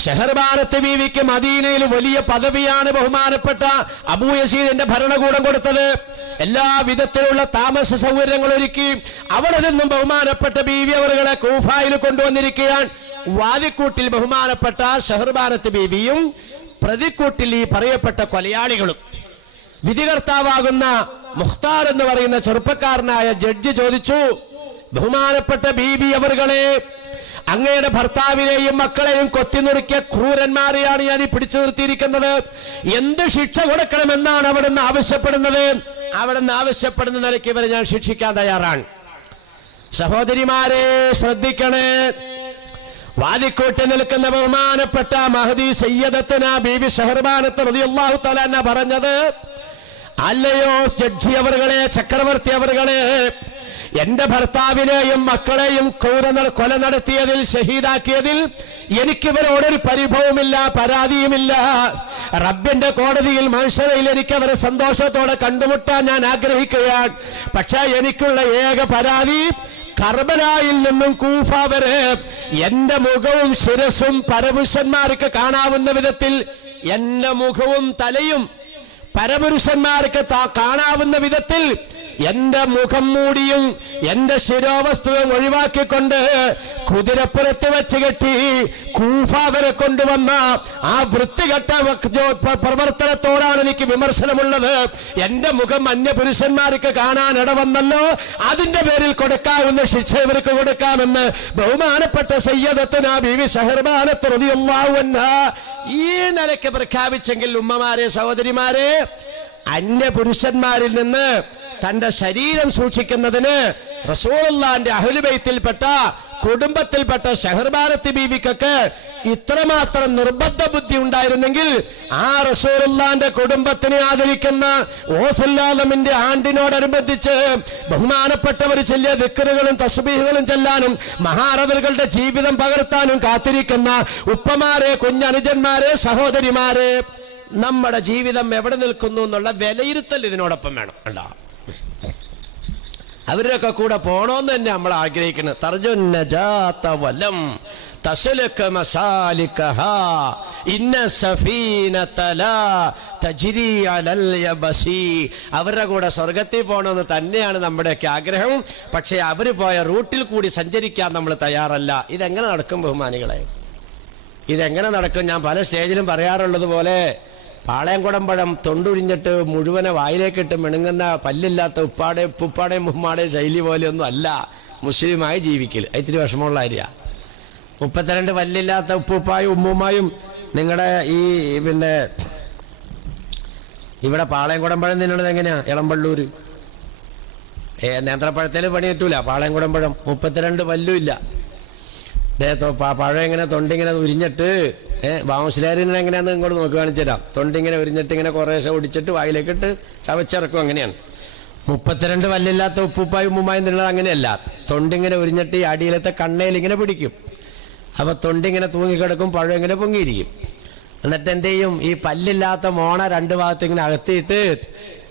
ഷഹർബാനത്ത് ബീവിക്ക് മദീനയിൽ വലിയ പദവിയാണ് ബഹുമാനപ്പെട്ട അബൂ യസീദിന്റെ ഭരണകൂടം കൊടുത്തത്. എല്ലാ വിധത്തിലുള്ള താമസ സൗകര്യങ്ങൾ ഒരുക്കി അവിടെ നിന്നും ബഹുമാനപ്പെട്ട ബീവി അവരുകളെ കൂഫായിൽ കൊണ്ടുവന്നിരിക്കുകയാണ്. വാദിക്കൂട്ടിൽ ബഹുമാനപ്പെട്ട ഷഹർബാനത്ത് ബീവിയും പ്രതിക്കൂട്ടിൽ ഈ പറയപ്പെട്ട കൊലയാളികളും. വിധികർത്താവാകുന്ന മുഖ്താർ എന്ന് പറയുന്ന ചെറുപ്പക്കാരനായ ജഡ്ജി ചോദിച്ചു, ബഹുമാനപ്പെട്ട ബീബി അവരുകളെ, അങ്ങയുടെ ഭർത്താവിനെയും മക്കളെയും കൊത്തിനുറുക്കിയ ക്രൂരന്മാരെയാണ് ഞാൻ ഈ പിടിച്ചു നിർത്തിയിരിക്കുന്നത്. എന്ത് ശിക്ഷ കൊടുക്കണമെന്നാണ് അവിടുന്ന് ആവശ്യപ്പെടുന്നത്? അവിടുന്ന് ആവശ്യപ്പെടുന്ന നിലയ്ക്ക് ഇവരെ ഞാൻ ശിക്ഷിക്കാൻ തയ്യാറാണ്. സഹോദരിമാരെ ശ്രദ്ധിക്കണേ, വാദിക്കൂട്ടി നിൽക്കുന്ന ബഹുമാനപ്പെട്ട മഹദി സയ്യിദത്തുന ബീബി ഷഹർബാനത്ത് റളിയല്ലാഹു തആല അൻഹ പറഞ്ഞത്, അല്ലയോ ജഡ്ജി അവറുകളെ, ചക്രവർത്തി അവറുകളെ, എന്റെ ഭർത്താവിനെയും മക്കളെയും കൊല നടത്തിയതിൽ, ഷഹീദാക്കിയതിൽ എനിക്കിവരോടൊരു പരിഭവമില്ല, പരാതിയുമില്ല. റബ്ബിന്റെ കോടതിയിൽ മനുഷ്യരയിൽ എനിക്ക് അവരെ സന്തോഷത്തോടെ കണ്ടുമുട്ടാൻ ഞാൻ ആഗ്രഹിക്കുകയാണ്. പക്ഷേ എനിക്കുള്ള ഏക പരാതി, കർബലായിൽ നിന്നും കൂഫ വരെ എന്റെ മുഖവും ശിരസും പരപുരുഷന്മാർക്ക് കാണാവുന്ന വിധത്തിൽ, എന്റെ മുഖവും തലയും പരപുരുഷന്മാർക്ക് കാണാവുന്ന വിധത്തിൽ എന്റെ മുഖം മൂടിയും എന്റെ ശിരോവസ്തുവും ഒഴിവാക്കിക്കൊണ്ട് കുതിരപ്പുറത്ത് വെച്ച് കെട്ടി കൂഫ വരെ കൊണ്ടുവന്ന ആ വൃത്തികെട്ട പ്രവർത്തനത്തോടാണ് എനിക്ക് വിമർശനമുള്ളത്. എന്റെ മുഖം അന്യപുരുഷന്മാർക്ക് കാണാൻ ഇടവന്നല്ലോ, അതിന്റെ പേരിൽ കൊടുക്കാവുന്ന ശിക്ഷ ഇവർക്ക് കൊടുക്കാമെന്ന് ബഹുമാനപ്പെട്ട സയ്യിദത്തുനാ ബീവി ഷഹർബാനത്ത് റളിയല്ലാഹു അൻഹാ ഈ നിലയ്ക്ക് പ്രഖ്യാപിച്ചെങ്കിൽ, ഉമ്മമാരെ, സഹോദരിമാരെ, അന്യപുരുഷന്മാരിൽ നിന്ന് തന്റെ ശരീരം സൂക്ഷിക്കുന്നതിന് റസൂലുള്ളാഹിന്റെ അഹ്ലുബൈത്തിൽപ്പെട്ട കുടുംബത്തിൽപ്പെട്ട ഷഹർബാനത്ത് ബീവിക്കൊക്കെ ഇത്രമാത്രം നിർബന്ധ ബുദ്ധി ഉണ്ടായിരുന്നെങ്കിൽ ആ റസൂലുള്ളാഹിന്റെ കുടുംബത്തിനെ ആദരിക്കുന്ന ഓസുല്ലാലമിന്റെ ആണ്ടിനോടനുബന്ധിച്ച് ബഹുമാനപ്പെട്ടവർ ചെല്ലിയ ദിക്റുകളും തസ്ബീഹുകളും ചെല്ലാനും മഹാരഥരുടെ ജീവിതം പകർത്താനും കാത്തിരിക്കുന്ന ഉപ്പമാരെ, കുഞ്ഞനുജന്മാരെ, സഹോദരിമാരെ, നമ്മുടെ ജീവിതം എവിടെ നിൽക്കുന്നു എന്നുള്ള വിലയിരുത്തൽ ഇതിനോടൊപ്പം വേണം. കണ്ടോ, അവരൊക്കെ കൂടെ പോണോന്ന് തന്നെ നമ്മൾ ആഗ്രഹിക്കുന്നത്. അവരുടെ കൂടെ സ്വർഗത്തിൽ പോകണമെന്ന് തന്നെയാണ് നമ്മുടെയൊക്കെ ആഗ്രഹം. പക്ഷെ അവര് പോയ റൂട്ടിൽ കൂടി സഞ്ചരിക്കാൻ നമ്മൾ തയ്യാറല്ല. ഇതെങ്ങനെ നടക്കും ബഹുമാനികളെ? ഇതെങ്ങനെ നടക്കും? ഞാൻ പല സ്റ്റേജിലും പറയാറുള്ളത് പോലെ, പാളയംകുടമ്പഴം തൊണ്ടുരിഞ്ഞിട്ട് മുഴുവനെ വായിലേക്കിട്ട് മിണുങ്ങുന്ന പല്ലില്ലാത്ത ഉപ്പാടേയും മുമ്മാടേയും ശൈലി പോലെയൊന്നും അല്ല മുസ്ലിമായി ജീവിക്കൽ. ഇത്തിരി വിഷമമുള്ള കാര്യമാണ്. 32 പല്ലില്ലാത്ത ഉപ്പുപ്പായും ഉമ്മുമായും നിങ്ങളുടെ ഈ ഇവിടെ പാളയംകുടമ്പഴം തിന്നുന്നത് എങ്ങനെയാ? ഇളമ്പള്ളൂര് നേന്ത്രപ്പഴത്തേല് പണി കിട്ടൂല. പാളയംകുടമ്പഴം 32 പല്ലും ഇല്ല. പഴം ഇങ്ങനെ തൊണ്ടിങ്ങനെ ഉരിഞ്ഞിട്ട്, ബാമുസ്ലാരിനെ എങ്ങനെയാന്ന് ഇങ്ങോട്ട് നോക്കി കാണിച്ചു തരാം. തൊണ്ടിങ്ങനെ ഉരിഞ്ഞിട്ട് ഇങ്ങനെ കുറേശ്ശെ ഒടിച്ചിട്ട് വായിലേക്കിട്ട് ചവച്ചിറക്കും. അങ്ങനെയാണ്. 32 പല്ലില്ലാത്ത ഉപ്പുപ്പായും ഉമ്മുമായും തിന്നുന്നത് അങ്ങനെയല്ല. തൊണ്ടിങ്ങനെ ഉരിഞ്ഞിട്ട് ഈ അടിയിലത്തെ കണ്ണയിൽ ഇങ്ങനെ പിടിക്കും. അപ്പൊ തൊണ്ടിങ്ങനെ തൂങ്ങിക്കിടക്കും, പഴം ഇങ്ങനെ പൊങ്ങിയിരിക്കും. എന്നിട്ട് എന്ത് ചെയ്യും, ഈ പല്ലില്ലാത്ത മോണ 2 ഭാഗത്തും ഇങ്ങനെ അകത്തിയിട്ട്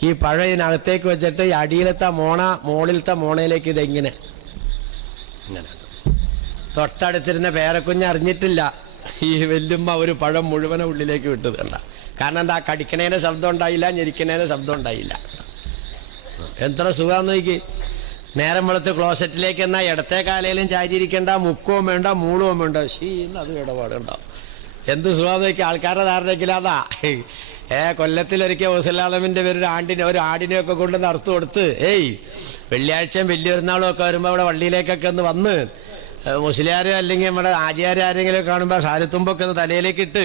ഈ പഴം ഇതിനകത്തേക്ക് വെച്ചിട്ട് ഈ അടിയിലത്തെ മോണ മുകളിലത്തെ മോണയിലേക്ക് ഇതെങ്ങനെ ഇങ്ങനെ. തൊട്ടടുത്തിരുന്ന പേരക്കുഞ്ഞ് അറിഞ്ഞിട്ടില്ല ഈ വല്യമ്മ ഒരു പഴം മുഴുവനെ ഉള്ളിലേക്ക് വിട്ടത്. കണ്ട, കാരണം എന്താ, കടിക്കണേനെ ശബ്ദം ഉണ്ടായില്ല, ഞെരിക്കണേനെ ശബ്ദം ഉണ്ടായില്ല. എത്ര സുഖാന്ന് നോക്കി. നേരം വെളുത്ത് ക്ലോസറ്റിലേക്ക് എന്നാ ഇടത്തെ കാലയിലും ചാരിയിരിക്കേണ്ട, മുക്കവും വേണ്ട, മൂളവും വേണ്ട. ശീന്ന് അത് ഇടപാടുണ്ടാവും. എന്ത് സുഖാന്ന് നോക്കി. ആൾക്കാരുടെ ധാരണയ്ക്കില്ലാതാ. കൊല്ലത്തിലൊരിക്കൽ ഹുസലാദമിന്റെ പേര് ഒരു ആടിനെയൊക്കെ കൊണ്ട് നടത്തു കൊടുത്ത്, വെള്ളിയാഴ്ചയും വലിയ പെരുന്നാളും ഒക്കെ വരുമ്പോ അവിടെ വള്ളിയിലേക്കൊക്കെ ഒന്ന് വന്ന് മുസ്ലിയാരോ അല്ലെങ്കിൽ നമ്മുടെ ആചാര്യ ആരെങ്കിലും കാണുമ്പോ സാരത്തുമ്പൊക്കെ ഒന്ന് തലയിലേക്ക് ഇട്ട്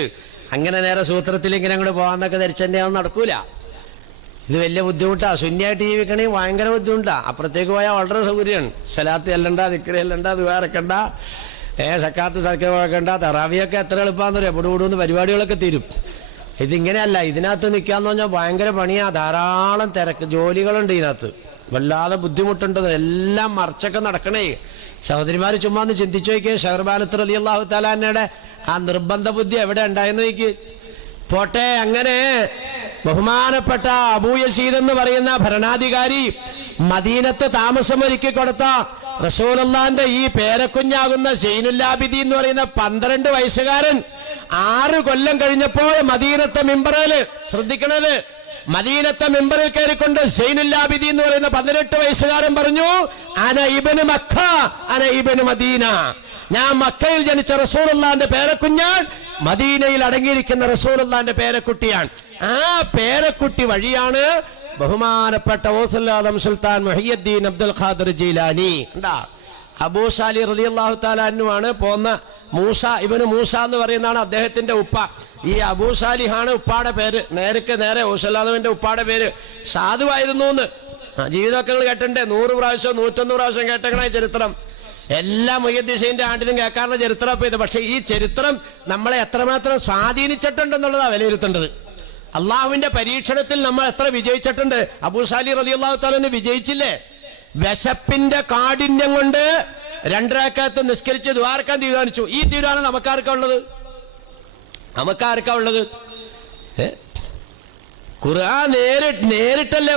അങ്ങനെ നേരെ സൂത്രത്തിൽ ഇങ്ങനെ അങ്ങോട്ട് പോകാന്നൊക്കെ ധരിച്ചെന്നെ ഒന്നും നടക്കൂല. ഇത് വലിയ ബുദ്ധിമുട്ടാ. സുന്നിയായിട്ട് ജീവിക്കണമെങ്കിൽ ഭയങ്കര ബുദ്ധിമുട്ടാ. അപ്പുറത്തേക്ക് പോയാൽ വളരെ സൗകര്യമാണ്. സലാത്ത് ചെല്ലണ്ട, ദിക്റ് ചെല്ലണ്ട, ദുആറക്കണ്ട, സക്കാത്ത് സൽക്കണ്ട, തറാവിയൊക്കെ എത്ര എളുപ്പമാണെന്നറിയാം. പുടുപുടുന്ന് പരിപാടികളൊക്കെ തീരും. ഇതിങ്ങനെയല്ല. ഇതിനകത്ത് നിൽക്കാന്ന് പറഞ്ഞാൽ ഭയങ്കര പണിയാ. ധാരാളം തിരക്ക് ജോലികളുണ്ട് ഇതിനകത്ത്. വല്ലാതെ ബുദ്ധിമുട്ടുണ്ട്. എല്ലാം മറിച്ചൊക്കെ നടക്കണേ. സഹോദരിമാര് ചുമ്മാ ഒന്ന് ചിന്തിച്ചു നോക്കിയേ. ഷഹർബാനത്ത് റളിയല്ലാഹു തആല അൻഹയുടെ ആ നിർബന്ധ ബുദ്ധി എവിടെ ഉണ്ടായെന്ന് നോക്കി. പോട്ടെ, അങ്ങനെ ബഹുമാനപ്പെട്ട അബൂ യസീദ് എന്ന് പറയുന്ന ഭരണാധികാരി മദീനത്ത് താമസമൊരുക്കി കൊടുത്ത റസൂലുള്ളാഹിന്റെ ഈ പേരക്കുഞ്ഞാകുന്ന സൈനുല്ലാബിദീൻ എന്ന് പറയുന്ന 12 വയസ്സുകാരൻ 6 കൊല്ലം കഴിഞ്ഞപ്പോൾ മദീനത്തെ മിമ്പറിൽ, ശ്രദ്ധിക്കണത്, മദീനത്തെ മിമ്പറിൽ കയറിക്കൊണ്ട് സൈനുല്ലാബിദീൻ എന്ന് പറയുന്ന 18 വയസ്സുകാരൻ പറഞ്ഞു, അന ഇബ്നു മക്ക അന ഇബ്നു മദീന. ഞാൻ മക്കയിൽ ജനിച്ച റസൂലുള്ളാഹിന്റെ പേരക്കുഞ്ഞാൻ, മദീനയിൽ അടങ്ങിയിരിക്കുന്ന റസൂലുള്ളാഹിന്റെ പേരക്കുട്ടിയാണ്. ആ പേരക്കുട്ടി വഴിയാണ് ബഹുമാനപ്പെട്ട ഓസല്ലാദം സുൽത്താൻ മുഹിയുദ്ദീൻ അബ്ദുൽ ഖാദിർ ജീലാനി. അബൂ സാലി റളിയല്ലാഹു തആല അൻഹുവാണ് പോന്ന മൂസ ഇബ്നു മൂസ എന്ന് പറയുന്നതാണ് അദ്ദേഹത്തിന്റെ ഉപ്പ. ഈ അബൂ സാലിഹാണ് ഉപ്പാടെ പേര്. നേരെ ഓസല്ലാദമിന്റെ ഉപ്പാടെ പേര് സാധുവായിരുന്നു എന്ന് ജീവിതമൊക്കെ കേട്ടിട്ടുണ്ട്. 100 പ്രാവശ്യം 101 പ്രാവശ്യം കേട്ടേക്കണ ചരിത്രം. എല്ലാ മുഹ്യിദ്ദീന്റെ ആണ്ടിലും കേൾക്കാറുള്ള ചരിത്രം ഇപ്പൊ ഇത്. പക്ഷെ ഈ ചരിത്രം നമ്മളെ എത്രമാത്രം സ്വാധീനിച്ചിട്ടുണ്ടെന്നുള്ളതാ വിലയിരുത്തേണ്ടത്. അള്ളാഹുവിന്റെ പരീക്ഷണത്തിൽ നമ്മൾ എത്ര വിജയിച്ചിട്ടുണ്ട്. അബൂ സാലി റളിയല്ലാഹു തആല വിജയിച്ചില്ലേ? വിശപ്പിന്റെ കാഠിന്യം കൊണ്ട് 2 റക്അത്ത് നിസ്കരിച്ച് ദുആർക്കാൻ തീരുമാനിച്ചു. ഈ തീരുമാനം നമുക്കാർക്കാ ഉള്ളത്? ഖുർആൻ നേരിട്ടല്ലേ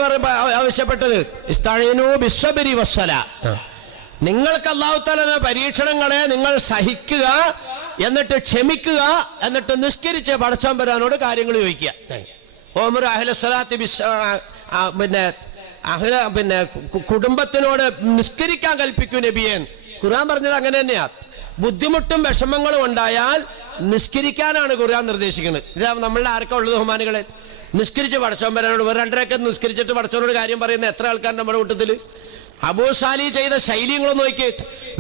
ആവശ്യപ്പെട്ടത്. ഇസ്തഈനൂ ബിസ്സബ്രി വസ്സലാ. നിങ്ങൾക്ക് അല്ലാഹു തആല പരീക്ഷണങ്ങളെ നിങ്ങൾ സഹിക്കുക, എന്നിട്ട് ക്ഷമിക്കുക, എന്നിട്ട് നിസ്കരിച്ച് പടച്ചോൻ വരാനോട് കാര്യങ്ങൾ ചോദിക്കുക. ഓമർ അഹ്ലസ്സലാത്തി പിന്നെ കുടുംബത്തിനോട് നിസ്കരിക്കാൻ കൽപ്പിക്കൂ നബിയേ. ഖുർആൻ പറഞ്ഞത് അങ്ങനെ തന്നെയാ. ബുദ്ധിമുട്ടും വിഷമങ്ങളും ഉണ്ടായാൽ നിസ്കരിക്കാനാണ് ഖുർആൻ നിർദ്ദേശിക്കുന്നത്. ഇതാ നമ്മളുടെ ആർക്കാ ഉള്ളത് ബഹുമാനികളെ? നിസ്കരിച്ച് പടച്ചോൻ വരാനോട് 2 റക്അത്ത് നിസ്കരിച്ചിട്ട് പടച്ചോനോട് കാര്യം പറയുന്ന എത്ര ആൾക്കാർ നമ്മുടെ കൂട്ടത്തില്? അബൂ സാലി ചെയ്ത ശൈലികളൊന്നും നോക്കി.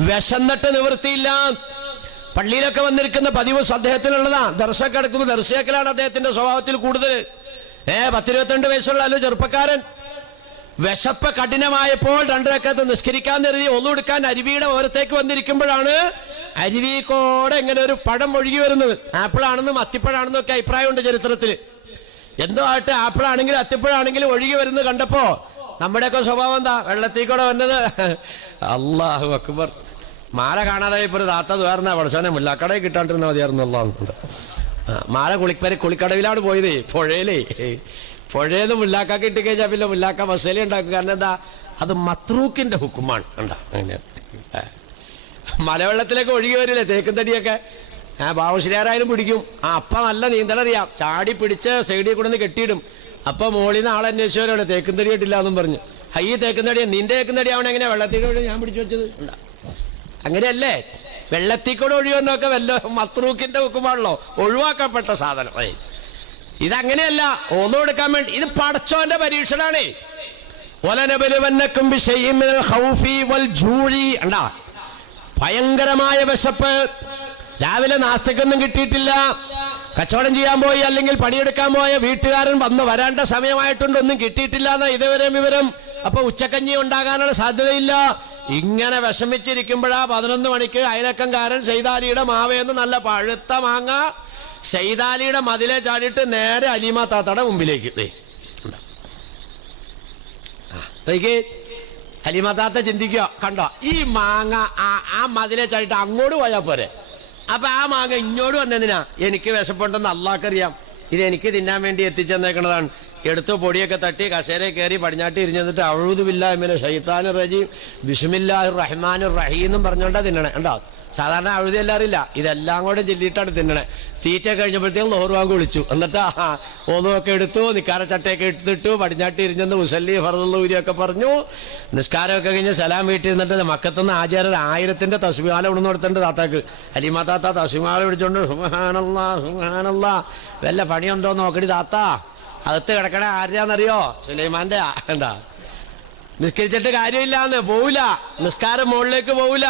വിശന്നിട്ട് നിവൃത്തിയില്ല. പള്ളിയിലൊക്കെ വന്നിരിക്കുന്ന പതിവ് അദ്ദേഹത്തിനുള്ളതാ. ദർശക്ക് എടുക്കുമ്പോൾ ദർശക്കലാണ് അദ്ദേഹത്തിന്റെ സ്വഭാവത്തിൽ കൂടുതൽ. 10-22 വയസ്സുള്ള അല്ലോ ചെറുപ്പക്കാരൻ. വിശപ്പ് കഠിനമായപ്പോൾ 2 റക്അത്ത് നിസ്കരിക്കാൻ കരുതി ഒന്നെടുക്കാൻ അരുവിയുടെ ഓരത്തേക്ക് വന്നിരിക്കുമ്പോഴാണ് അരുവിക്കോടെ ഇങ്ങനെ ഒരു പഴം ഒഴുകി വരുന്നത്. ആപ്പിളാണെന്നും അത്തിപ്പഴാണെന്നും ഒക്കെ അഭിപ്രായമുണ്ട് ചരിത്രത്തിൽ. എന്തോ ആട്ടെ, ആപ്പിളാണെങ്കിലും അത്തിപ്പഴാണെങ്കിലും ഒഴുകി വരുന്നത് കണ്ടപ്പോ നമ്മുടെയൊക്കെ സ്വഭാവം എന്താ? വെള്ളത്തിൽ കൂടെ വന്നത്. അല്ലാഹു അക്ബർ. മാല കാണാതെ ഇപ്പൊ ഒരു താത്ത തുറന്ന പഠിച്ചോനെ മുല്ലാക്കടയിൽ കിട്ടാണ്ടിരുന്ന മതിയായിരുന്നു. അള്ളാഹുണ്ട്. മാല കുളിക്കടവിലാണ് പോയത്. പുഴയെന്ന് മുല്ലാക്കാക്കി ഇട്ട് കഴിഞ്ഞാൽ പിന്നെ മുല്ലാക്ക മസേല ഉണ്ടാക്കും. കാരണം എന്താ? അത് മത്രൂക്കിന്റെ ഹുക്കുമാണ്. കണ്ടാ അങ്ങനെ മലവെള്ളത്തിലേക്ക് ഒഴുകി വരില്ലേ തേക്കും തടിയൊക്കെ. ബാവുശ്ശേരായാലും പിടിക്കും. അപ്പ നല്ല നീന്തലറിയാം. ചാടി പിടിച്ച് സൈഡിൽ കൊണ്ടുവന്ന് കെട്ടിയിടും. അപ്പൊ മോളിൽ നിന്ന് ആളന്വേഷിച്ചവരാണ് തേക്കും തടി ഇട്ടില്ല എന്നും പറഞ്ഞു. ഈ തേക്കും തടിയാ നിന്റെ തേക്കും തടിയാവണം എങ്ങനെയാ വെള്ളത്തിൽ ഞാൻ പിടിച്ചു വെച്ചത്? അങ്ങനെയല്ലേ? വെള്ളത്തിൽ കൂടെ ഒഴിവെന്നൊക്കെ വല്ല മത്രൂക്കിന്റെ ഹുക്കുമാണല്ലോ, ഒഴിവാക്കപ്പെട്ട സാധനം. ഇതങ്ങനെയല്ല. ഒന്നും എടുക്കാൻ വേണ്ടി ഇത് പടച്ചോന്റെ പരീക്ഷണാണേ. ഭയങ്കരമായ വിശപ്പ്. രാവിലെ നാസ്തക്കൊന്നും കിട്ടിയിട്ടില്ല. കച്ചവടം ചെയ്യാൻ പോയി അല്ലെങ്കിൽ പണിയെടുക്കാൻ പോയ വീട്ടുകാരൻ വരേണ്ട സമയമായിട്ടുണ്ട്, ഒന്നും കിട്ടിയിട്ടില്ല എന്ന ഇതുവരെ വിവരം. അപ്പൊ ഉച്ചക്കഞ്ഞി ഉണ്ടാകാനുള്ള സാധ്യതയില്ല. ഇങ്ങനെ വിഷമിച്ചിരിക്കുമ്പോഴാ 11 മണിക്ക് അയലക്കംകാരൻ സൈദാലിയുടെ മാവേന്ന് നല്ല പഴുത്ത മാങ്ങ സൈദാലിയുടെ മതിലെ ചാടിയിട്ട് നേരെ അലീമ താത്തയുടെ മുമ്പിലേക്ക്. എനിക്ക് ഹലിമത്താത്ത ചിന്തിക്കുക, കണ്ടോ ഈ മാങ്ങ ആ മതിലെ ചാടിയിട്ട് അങ്ങോട്ട് പോയാൽ പോരെ, അപ്പൊ ആ മാങ്ങ ഇങ്ങോട്ട് വന്നതിനാ? എനിക്ക് വിശപ്പുണ്ടെന്ന് അള്ളാഹ്ക്കറിയാം, ഇത് എനിക്ക് തിന്നാൻ വേണ്ടി എത്തിച്ചെന്നേക്കണതാണ്. എടുത്ത് പൊടിയൊക്കെ തട്ടി കസേരയിൽ കയറി പടിഞ്ഞാട്ടി ഇരിഞ്ഞിട്ട് അഊദു ബില്ലാഹി മിനശ് ശൈത്താനിർ റജീം ബിസ്മില്ലാഹിർ റഹ്മാനിർ റഹീം എന്നും പറഞ്ഞോണ്ടാ തിന്നണേ. ഉണ്ടോ? സാധാരണ അഴുതി എല്ലാറില്ല, ഇതെല്ലാം കൂടെ ചൊല്ലിയിട്ടാണ് തിന്നണേ. തീറ്റ കഴിഞ്ഞപ്പോഴത്തേക്കും ലോഹർ വാങ്ക് വിളിച്ചു, എന്നിട്ട് ഓന്നുമൊക്കെ എടുത്തു, നിക്കാരച്ചട്ടയൊക്കെ എടുത്തിട്ടു, പടിഞ്ഞാട്ടി ഇരിഞ്ഞെന്ന് മുസല്ലി ഫർദുല്ലൂരിയൊക്കെ പറഞ്ഞു. നിസ്കാരമൊക്കെ കഴിഞ്ഞ് സലാം വീട്ടിൽ നിന്നിട്ട് മക്കത്തുനിന്ന് ആചാര്യർ 1000 തസ്ബീഹാല ഇവിടുന്ന് കൊടുത്തിട്ടുണ്ട് താത്താക്ക്. ഹലിമ താത്ത തസ്ബീഹാല പിടിച്ചോണ്ട് സുബ്ഹാനല്ലാഹ് സുബ്ഹാനല്ലാഹ്, വല്ല പണിയുണ്ടോ നോക്കടി താത്ത, അകത്ത് കിടക്കണ ആരാന്നറിയോ? സുലൈമാന്റെ. എന്താ നിസ്കരിച്ചിട്ട് കാര്യമില്ലാന്ന് പോവില്ല, നിസ്കാരം മുകളിലേക്ക് പോവില്ല,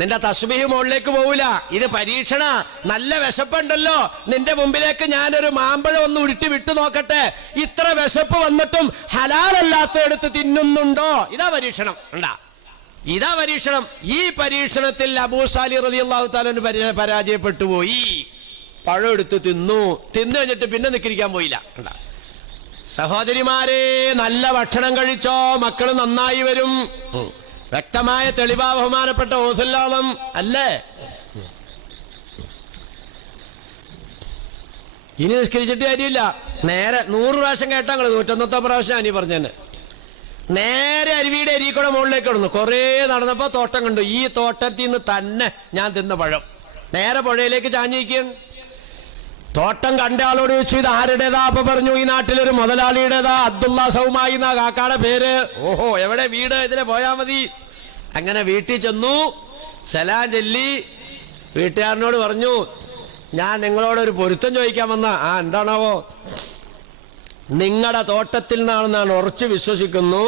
നിന്റെ തസ്ബീഹ് മുകളിലേക്ക് പോവില്ല. ഇത് പരീക്ഷണ. നല്ല വിശപ്പുണ്ടല്ലോ, നിന്റെ മുമ്പിലേക്ക് ഞാനൊരു മാമ്പഴം ഒന്ന് ഉരുട്ടി വിട്ടു നോക്കട്ടെ, ഇത്ര വിശപ്പ് വന്നിട്ടും ഹലാലല്ലാത്തടുത്ത് തിന്നുന്നുണ്ടോ? ഇതാ പരീക്ഷണം. ഉണ്ടാ, ഇതാ പരീക്ഷണം. ഈ പരീക്ഷണത്തിൽ അബൂ സാലിഹ് റളിയല്ലാഹു തആല പരാജയപ്പെട്ടു പോയി. പഴം എടുത്ത് തിന്നു കഴിഞ്ഞിട്ട് പിന്നെ നിക്കരിക്കാൻ പോയില്ല. ഉണ്ടാ, സഹോദരിമാരെ, നല്ല ഭക്ഷണം കഴിച്ചോ, മക്കൾ നന്നായി വരും. വ്യക്തമായ തെളിവാ ബഹുമാനപ്പെട്ട ഓസുല്ലാദം അല്ലേ? ഇനി നിഷ്കരിച്ചിട്ട് കാര്യമില്ല. നേരെ 100 പ്രാവശ്യം കേട്ടാ നിങ്ങൾ, 101 പ്രാവശ്യം അനി പറഞ്ഞെന്നെ. നേരെ അരുവിയുടെ അരിക്കൂടെ മുകളിലേക്ക് ഇടുന്നു. കുറേ നടന്നപ്പോ തോട്ടം കണ്ടു. ഈ തോട്ടത്തിൽ നിന്ന് തന്നെ ഞാൻ തിന്ന പഴം നേരെ പുഴയിലേക്ക് ചാഞ്ഞിരിക്കുകയാണ്. തോട്ടം കണ്ട ആളോട് ചോദിച്ചു, ഇത് ആരുടേതാ? അപ്പൊ പറഞ്ഞു, ഈ നാട്ടിലൊരു മുതലാളിയുടേതാ, അബ്ദുള്ള സൗമായി എന്നാ കാക്കാടെ പേര്. ഓഹോ, എവിടെ വീട്? ഇതിലെ പോയാ മതി. അങ്ങനെ വീട്ടിൽ ചെന്നു, സലാം ചൊല്ലി വീട്ടുകാരനോട് പറഞ്ഞു, ഞാൻ നിങ്ങളോടൊരു പൊരുത്തം ചോദിക്കാൻ വന്ന. എന്താണാവോ? നിങ്ങളുടെ തോട്ടത്തിൽ നിന്നാണെന്നാണ് ഉറച്ചു വിശ്വസിക്കുന്നു.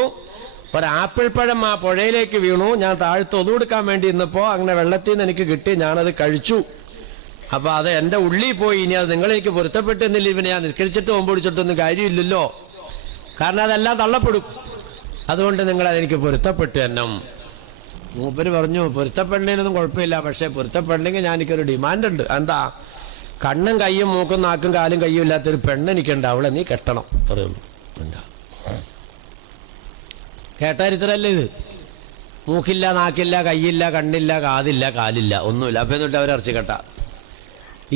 ഒരാപ്പിൾ പഴം ആ പുഴയിലേക്ക് വീണു, ഞാൻ താഴ്ത്ത് ഒതുകൊടുക്കാൻ വേണ്ടി ഇന്നപ്പോ അങ്ങനെ വെള്ളത്തിൽ നിന്ന് എനിക്ക് കിട്ടി, ഞാനത് കഴിച്ചു. അപ്പൊ അത് എന്റെ ഉള്ളിൽ പോയി. ഇനി അത് നിങ്ങളേക്ക് പൊരുത്തപ്പെട്ടുന്നില്ല, ഇവനെ ഞാൻ നിസ്കരിച്ചിട്ട് മുമ്പ് പിടിച്ചിട്ടൊന്നും കാര്യമില്ലല്ലോ, കാരണം അതെല്ലാം തള്ളപ്പെടും. അതുകൊണ്ട് നിങ്ങൾ അതെനിക്ക് പൊരുത്തപ്പെട്ടു എന്നും. മൂപ്പര് പറഞ്ഞു, പൊരുത്തപ്പെടേണ്ടതിനൊന്നും കുഴപ്പമില്ല, പക്ഷെ പൊരുത്തപ്പെടണമെങ്കിൽ ഞാൻ എനിക്കൊരു ഡിമാൻഡ് ഉണ്ട്. എന്താ? കണ്ണും കയ്യും മൂക്കും നാക്കും കാലും കയ്യും ഇല്ലാത്തൊരു പെണ്ണെനിക്കുണ്ട്, അവളെ നീ കെട്ടണം. അത്രയേ ഉള്ളൂ. എന്താ കേട്ടാരിത്തരല്ലേ ഇത്? മൂക്കില്ല, നാക്കില്ല, കയ്യില്ല, കണ്ണില്ല, കാതില്ല, കാലില്ല, ഒന്നുമില്ല. അപ്പൊ എന്നിട്ട് അവരിറച്ചി കെട്ട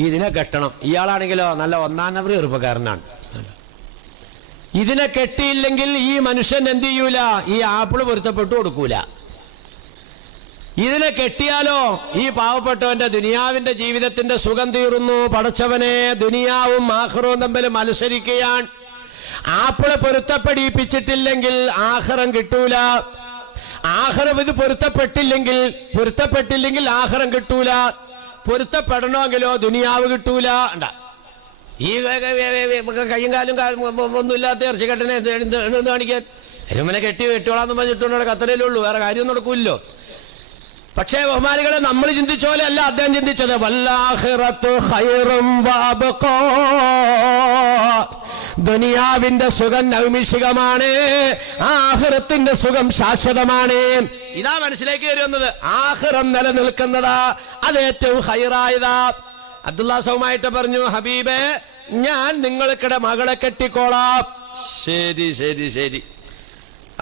ഇതിനെ കെട്ടണം. ഇയാളാണെങ്കിലോ നല്ല 1-ാം നമ്പർ ചെറുപ്പക്കാരനാണ്. ഇതിനെ കെട്ടിയില്ലെങ്കിൽ ഈ മനുഷ്യൻ എന്ത് ചെയ്യൂല? ഈ ആപ്പിള് പൊരുത്തപ്പെട്ടു കൊടുക്കൂല. ഇതിനെ കെട്ടിയാലോ ഈ പാവപ്പെട്ടവന്റെ ദുനിയാവിന്റെ ജീവിതത്തിന്റെ സുഖം തീർന്നു. പടച്ചവനെ, ദുനിയാവും ആഖിറവും തമ്മിൽ മത്സരിക്കുകയാണ്. ആപ്പിള് പൊരുത്തപ്പെടിപ്പിച്ചിട്ടില്ലെങ്കിൽ ആഖിറം കിട്ടൂല. ആഖിറം ഇത് പൊരുത്തപ്പെട്ടില്ലെങ്കിൽ ആഖിറം കിട്ടൂല. പൊരുത്തപ്പെടണമെങ്കിലോ ദുനിയാവ് കിട്ടൂല. ഈ കയ്യും കാലും ഒന്നുമില്ലാത്ത ഇറച്ചിക്കെട്ടനെ എന്ത് കാണിക്കാൻ? എരുമനെ കെട്ടിയോളാന്ന് പറഞ്ഞിട്ടുണ്ടോ? കത്തലേ ഉള്ളൂ, വേറെ കാര്യം നടക്കൂല്ലോ. പക്ഷേ ബഹുമാനികളെ, നമ്മൾ ചിന്തിച്ച പോലെ അല്ല അദ്ദേഹം ചിന്തിച്ചത്. വല്ലാഖിറത്തു ഖൈറും വഅബ്ഖാ, ദുനിയാവിന്റെ സുഖം നൈമിഷികമാണ്, ആഖിറത്തിന്റെ സുഖം ശാശ്വതമാണ്. ഇതാ മനസ്സിലേക്ക് വരുന്നത്. ആഖിറം നിലനിൽക്കുന്നതാ, അത് ഏറ്റവും ഖൈറായതാ. അബ്ദുള്ള സൗമായിട്ട് പറഞ്ഞു, ഹബീബേ, ഞാൻ നിങ്ങൾക്കിടെ മകളെ കെട്ടിക്കോളാം. ശരി ശരി ശരി,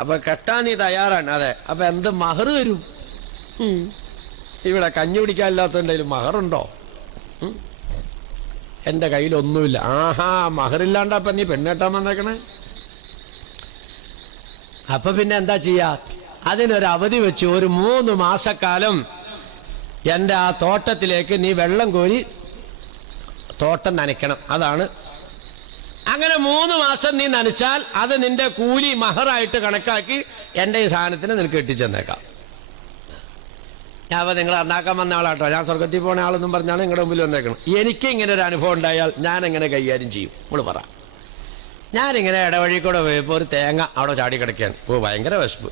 അപ്പൊ കെട്ടാൻ നീ തയ്യാറാണ്? അതെ. അപ്പൊ എന്ത് മഹർ തരും? ഇവിടെ കഞ്ഞി പിടിക്കാനില്ലാത്തതിൻ്റെ മഹറുണ്ടോ? എന്റെ കയ്യിലൊന്നുമില്ല. ആഹാ, മഹറില്ലാണ്ട് അപ്പൊ നീ പെണ്ണെട്ടാൻ വന്നേക്കണേ? അപ്പൊ പിന്നെ എന്താ ചെയ്യാ? അതിനൊരു അവധി വെച്ച് ഒരു 3 മാസക്കാലം എന്റെ ആ തോട്ടത്തിലേക്ക് നീ വെള്ളം കോരി തോട്ടം നനയ്ക്കണം. അതാണ്. അങ്ങനെ 3 മാസം നീ നനച്ചാൽ അത് നിന്റെ കൂലി മഹറായിട്ട് കണക്കാക്കി എന്റെ ഈ സാധനത്തിന് നിനക്ക് എത്തിച്ചെന്നേക്കാം. ഞാൻ അപ്പൊ നിങ്ങൾ ഉണ്ടാക്കാൻ വന്ന ആളാട്ടോ, ഞാൻ സ്വർഗത്തിൽ പോണ ആളെന്നും പറഞ്ഞാണ് നിങ്ങളുടെ മുമ്പിൽ വന്നേക്കണം. എനിക്ക് ഇങ്ങനെ ഒരു അനുഭവം ഉണ്ടായാൽ ഞാൻ എങ്ങനെ കൈകാര്യം ചെയ്യും? നമ്മൾ പറ. ഞാനിങ്ങനെ ഇടവഴി കൂടെ പോയപ്പോൾ ഒരു തേങ്ങ അവിടെ ചാടി കിടക്കുകയാണ്. ഭയങ്കര വിശപ്പ്.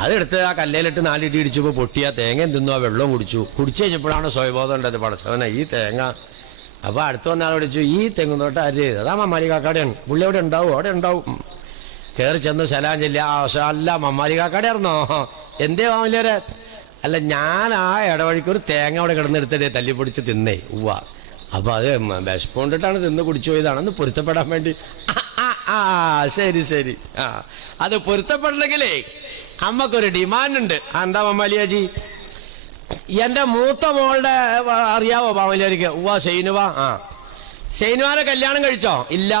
അതെടുത്ത് ആ കല്ലേലിട്ട് 4 ഇടി ഇടിച്ചപ്പോൾ പൊട്ടിയ തേങ്ങയും തിന്നു, ആ വെള്ളവും കുടിച്ചു കഴിഞ്ഞപ്പോഴാണ് സ്വയബോധം ഉണ്ടത്. പടച്ചവനെ, ഈ തേങ്ങ. അപ്പൊ അടുത്ത് വന്ന ആൾ വിളിച്ചു, ഈ തെങ്ങുന്നോട്ട് ആര്? അതാ മമ്മാലി കാക്കാടെയാണ്. പുള്ളി അവിടെ ഉണ്ടാവും, അവിടെ ഉണ്ടാവും. കയറി ചെന്ന് സലാം ചെല്ല. അല്ല, മമ്മാലി കാക്കാടെ ആയിരുന്നോ? എന്തേ മാമല്യാരെ? അല്ല, ഞാൻ ആ ഇടവഴിക്ക് ഒരു തേങ്ങ അവിടെ കിടന്നെടുത്തിട്ടേ തല്ലിപ്പൊടിച്ച് തിന്നേ. ഉവ്വ. അപ്പൊ അത് വിശപ്പ് കൊണ്ടിട്ടാണ് തിന്ന് കുടിച്ചു പോയതാണെന്ന് പൊരുത്തപ്പെടാൻ വേണ്ടി. ആ ശരി ശരി. ആ അത് പൊരുത്തപ്പെടണമെങ്കിലേ അമ്മക്കൊരു ഡിമാൻഡ് ഉണ്ട്. എന്താ മമ്മാലിയാജി? എന്റെ മൂത്ത മോളുടെ അറിയാവോ ബാമലിയാരിക്ക്? ഉവ്വ ഷെയ്നുവ. ആ ഷെയ്നുവാനെ കല്യാണം കഴിച്ചോ? ഇല്ല.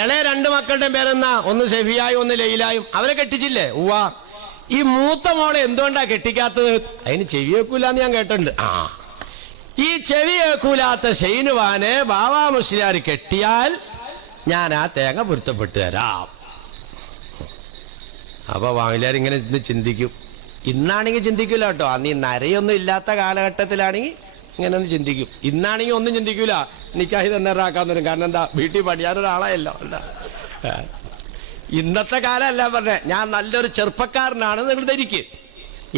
ഇളയ 2 മക്കളുടെ പേരെന്നാ? ഒന്ന് ഷെഫിയായും ഒന്ന് ലൈലായും. അവരെ കെട്ടിച്ചില്ലേ? ഉവ്വ. ഈ മൂത്ത മോളെ എന്തുകൊണ്ടാ കെട്ടിക്കാത്തത്? അതിന് ചെവി വെക്കൂലെന്ന് ഞാൻ കേട്ടിട്ടുണ്ട്. ആ ഈ ചെവി വെക്കൂലാത്ത ഷെയ്നുവാനെ ബാവാ മുസ്ലിയാർ കെട്ടിയാൽ ഞാൻ ആ തേങ്ങ പൊരുത്തപ്പെട്ടു തരാം. അപ്പൊ ബാമിലാർ ഇങ്ങനെ ഇന്ന് ചിന്തിക്കും. ഇന്നാണെങ്കിൽ ചിന്തിക്കൂല കേട്ടോ. അന്ന് ഈ നരയൊന്നും ഇല്ലാത്ത കാലഘട്ടത്തിലാണെങ്കിൽ ഇങ്ങനെ ഒന്ന് ചിന്തിക്കും. ഇന്നാണെങ്കിൽ ഒന്നും ചിന്തിക്കൂല. നിക്കാഹി തന്നെ ആക്കാൻ തരും. കാരണം എന്താ? വീട്ടിൽ പഠിക്കാനൊരാളായല്ലോ. ഇന്നത്തെ കാലമല്ല പറഞ്ഞേ, ഞാൻ നല്ലൊരു ചെറുപ്പക്കാരനാണ് നിങ്ങൾ ധരിക്ക്.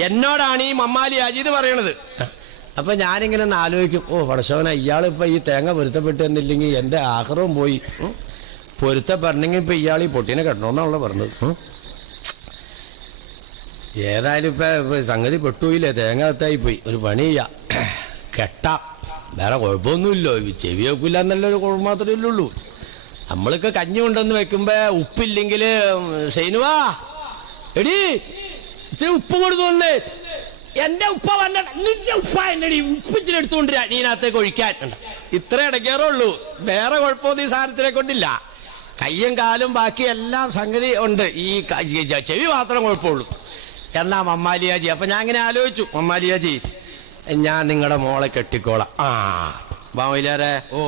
എന്നോടാണ് ഈ മമ്മാലി അജീത് പറയണത്. അപ്പൊ ഞാനിങ്ങനെ ഒന്ന് ആലോചിക്കും, ഓ പടശോന, ഇയാളിപ്പോ ഈ തേങ്ങ പൊരുത്തപ്പെട്ടു എന്നില്ലെങ്കിൽ എന്റെ ആഹാരവും പോയി. പൊരുത്തപ്പെടണമെങ്കിൽ ഇപ്പൊ ഇയാൾ ഈ പൊട്ടിനെ കെട്ടണമെന്നാണല്ലോ പറഞ്ഞത്. ഏതായാലും ഇപ്പൊ സംഗതി പെട്ടുപോയില്ലേ, തേങ്ങ എത്തായി പോയി. ഒരു പണി ചെയ്യാം, കെട്ടാം. വേറെ കുഴപ്പമൊന്നുമില്ലോ. ചെവി വെക്കില്ല എന്നുള്ളൊരു കുഴപ്പം മാത്രമേ ഉള്ളൂ. നമ്മളൊക്കെ കഞ്ഞി കൊണ്ടുവന്ന് വെക്കുമ്പോ ഉപ്പില്ലെങ്കിൽ സൈനുവാ എടി ഇത്തിരി ഉപ്പ് കൊടുത്തു വന്നേ. എന്റെ ഉപ്പ വന്ന നിന്റെ ഉപ്പ എന്നടി ഉപ്പിച്ചിരി എടുത്തുകൊണ്ടിരാ നീനകത്തേക്ക് ഒഴിക്കാൻ. ഇത്ര ഇടയ്ക്കേറുള്ളൂ. വേറെ കുഴപ്പമൊന്നും ഈ സാധനത്തിനെ കൊണ്ടില്ല. കയ്യും കാലും ബാക്കി എല്ലാം സംഗതി ഉണ്ട്. ഈ ചെവി മാത്രം കുഴപ്പമുള്ളൂ. എന്നാ മമ്മാലിയാജി, അപ്പൊ ഞാൻ ഇങ്ങനെ ആലോചിച്ചു, മമ്മാലിയാജി ഞാൻ നിങ്ങളുടെ മോളെ കെട്ടിക്കോളാം. ആ ബാമിലാരെ, ഓ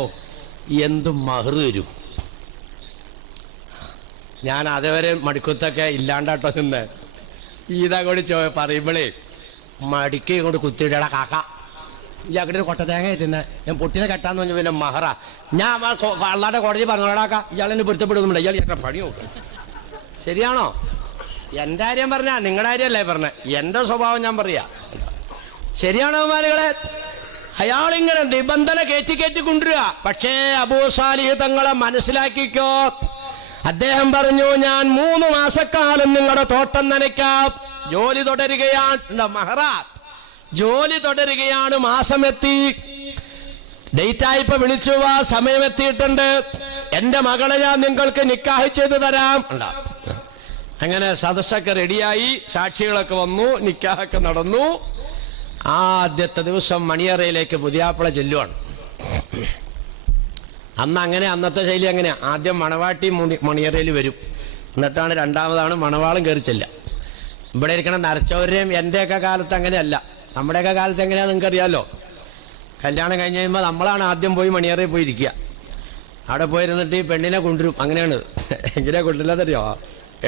എന്തും മഹർ തരും. ഞാൻ അതുവരെ മടിക്കുത്തൊക്കെ ഇല്ലാണ്ടാട്ടോ നിന്ന് ഇതാ കൂടി പറയുമ്പോളേ മടിക്ക് കൊണ്ട് കുത്തിയിടടാ കാക്ക, ഈ അങ്ങോട്ട് കൊട്ട തേങ്ങ ആയിട്ടിന്നെ ഞാൻ പൊട്ടിനെ കെട്ടാന്ന് പറഞ്ഞ പിന്നെ മഹറ. ഞാൻ അള്ളാന്റെ കോടതി പറഞ്ഞോടാക്ക, ഇയാളെന്നെ പൊരുത്തപ്പെടുന്നുണ്ട്. ഇയാൾ ചേട്ടാ പണി നോക്കണം. ശരിയാണോ? എന്റെ കാര്യം പറഞ്ഞാ നിങ്ങളുടെ കാര്യമല്ലേ പറഞ്ഞേ, എന്റെ സ്വഭാവം ഞാൻ പറയാ. ശരിയാണോ മാലുകളെ? അയാളിങ്ങനെ നിബന്ധന കയറ്റി കൊണ്ടുവരിക. പക്ഷേ അബൂ സാലിഹ് തങ്ങളെ മനസ്സിലാക്കിക്കോ. അദ്ദേഹം പറഞ്ഞു, ഞാൻ 3 മാസക്കാലം നിങ്ങളുടെ തോട്ടം നനയ്ക്കാം. ജോലി തുടരുകയാണ് മഹറ, ജോലി തുടരുകയാണ്. മാസമെത്തി, ഡേറ്റായിപ്പോ വിളിച്ചു, ആ സമയമെത്തിയിട്ടുണ്ട്. എന്റെ മകളെ ഞാൻ നിങ്ങൾക്ക് നിക്കാഹ് ചെയ്തു തരാം. അങ്ങനെ സദസ്സൊക്കെ റെഡിയായി, സാക്ഷികളൊക്കെ വന്നു, നിക്കാഹൊക്കെ നടന്നു. ആദ്യത്തെ ദിവസം മണിയറയിലേക്ക് പുതിയാപ്പിള ചെല്ലുവാണ്. അങ്ങനെ അന്നത്തെ ശൈലി അങ്ങനെയാ. ആദ്യം മണവാട്ടി മണിയറയിൽ വരും, എന്നിട്ടാണ് രണ്ടാമതാണ് മണവാളും കയറി ചെല്ലുക. ഇവിടെ ഇരിക്കണ നരച്ചവരെയും എന്റെയൊക്കെ കാലത്ത് അങ്ങനെയല്ല. നമ്മുടെയൊക്കെ കാലത്ത് എങ്ങനെയാ നിങ്ങൾക്ക് അറിയാമല്ലോ. കല്യാണം കഴിഞ്ഞ് കഴിയുമ്പോൾ നമ്മളാണ് ആദ്യം പോയി മണിയറയിൽ പോയി ഇരിക്കുക. അവിടെ പോയിരുന്നിട്ട് ഈ പെണ്ണിനെ കൊണ്ടുവരും. അങ്ങനെയാണ്. എങ്ങനെയാ കൊണ്ടില്ലാതറിയോ?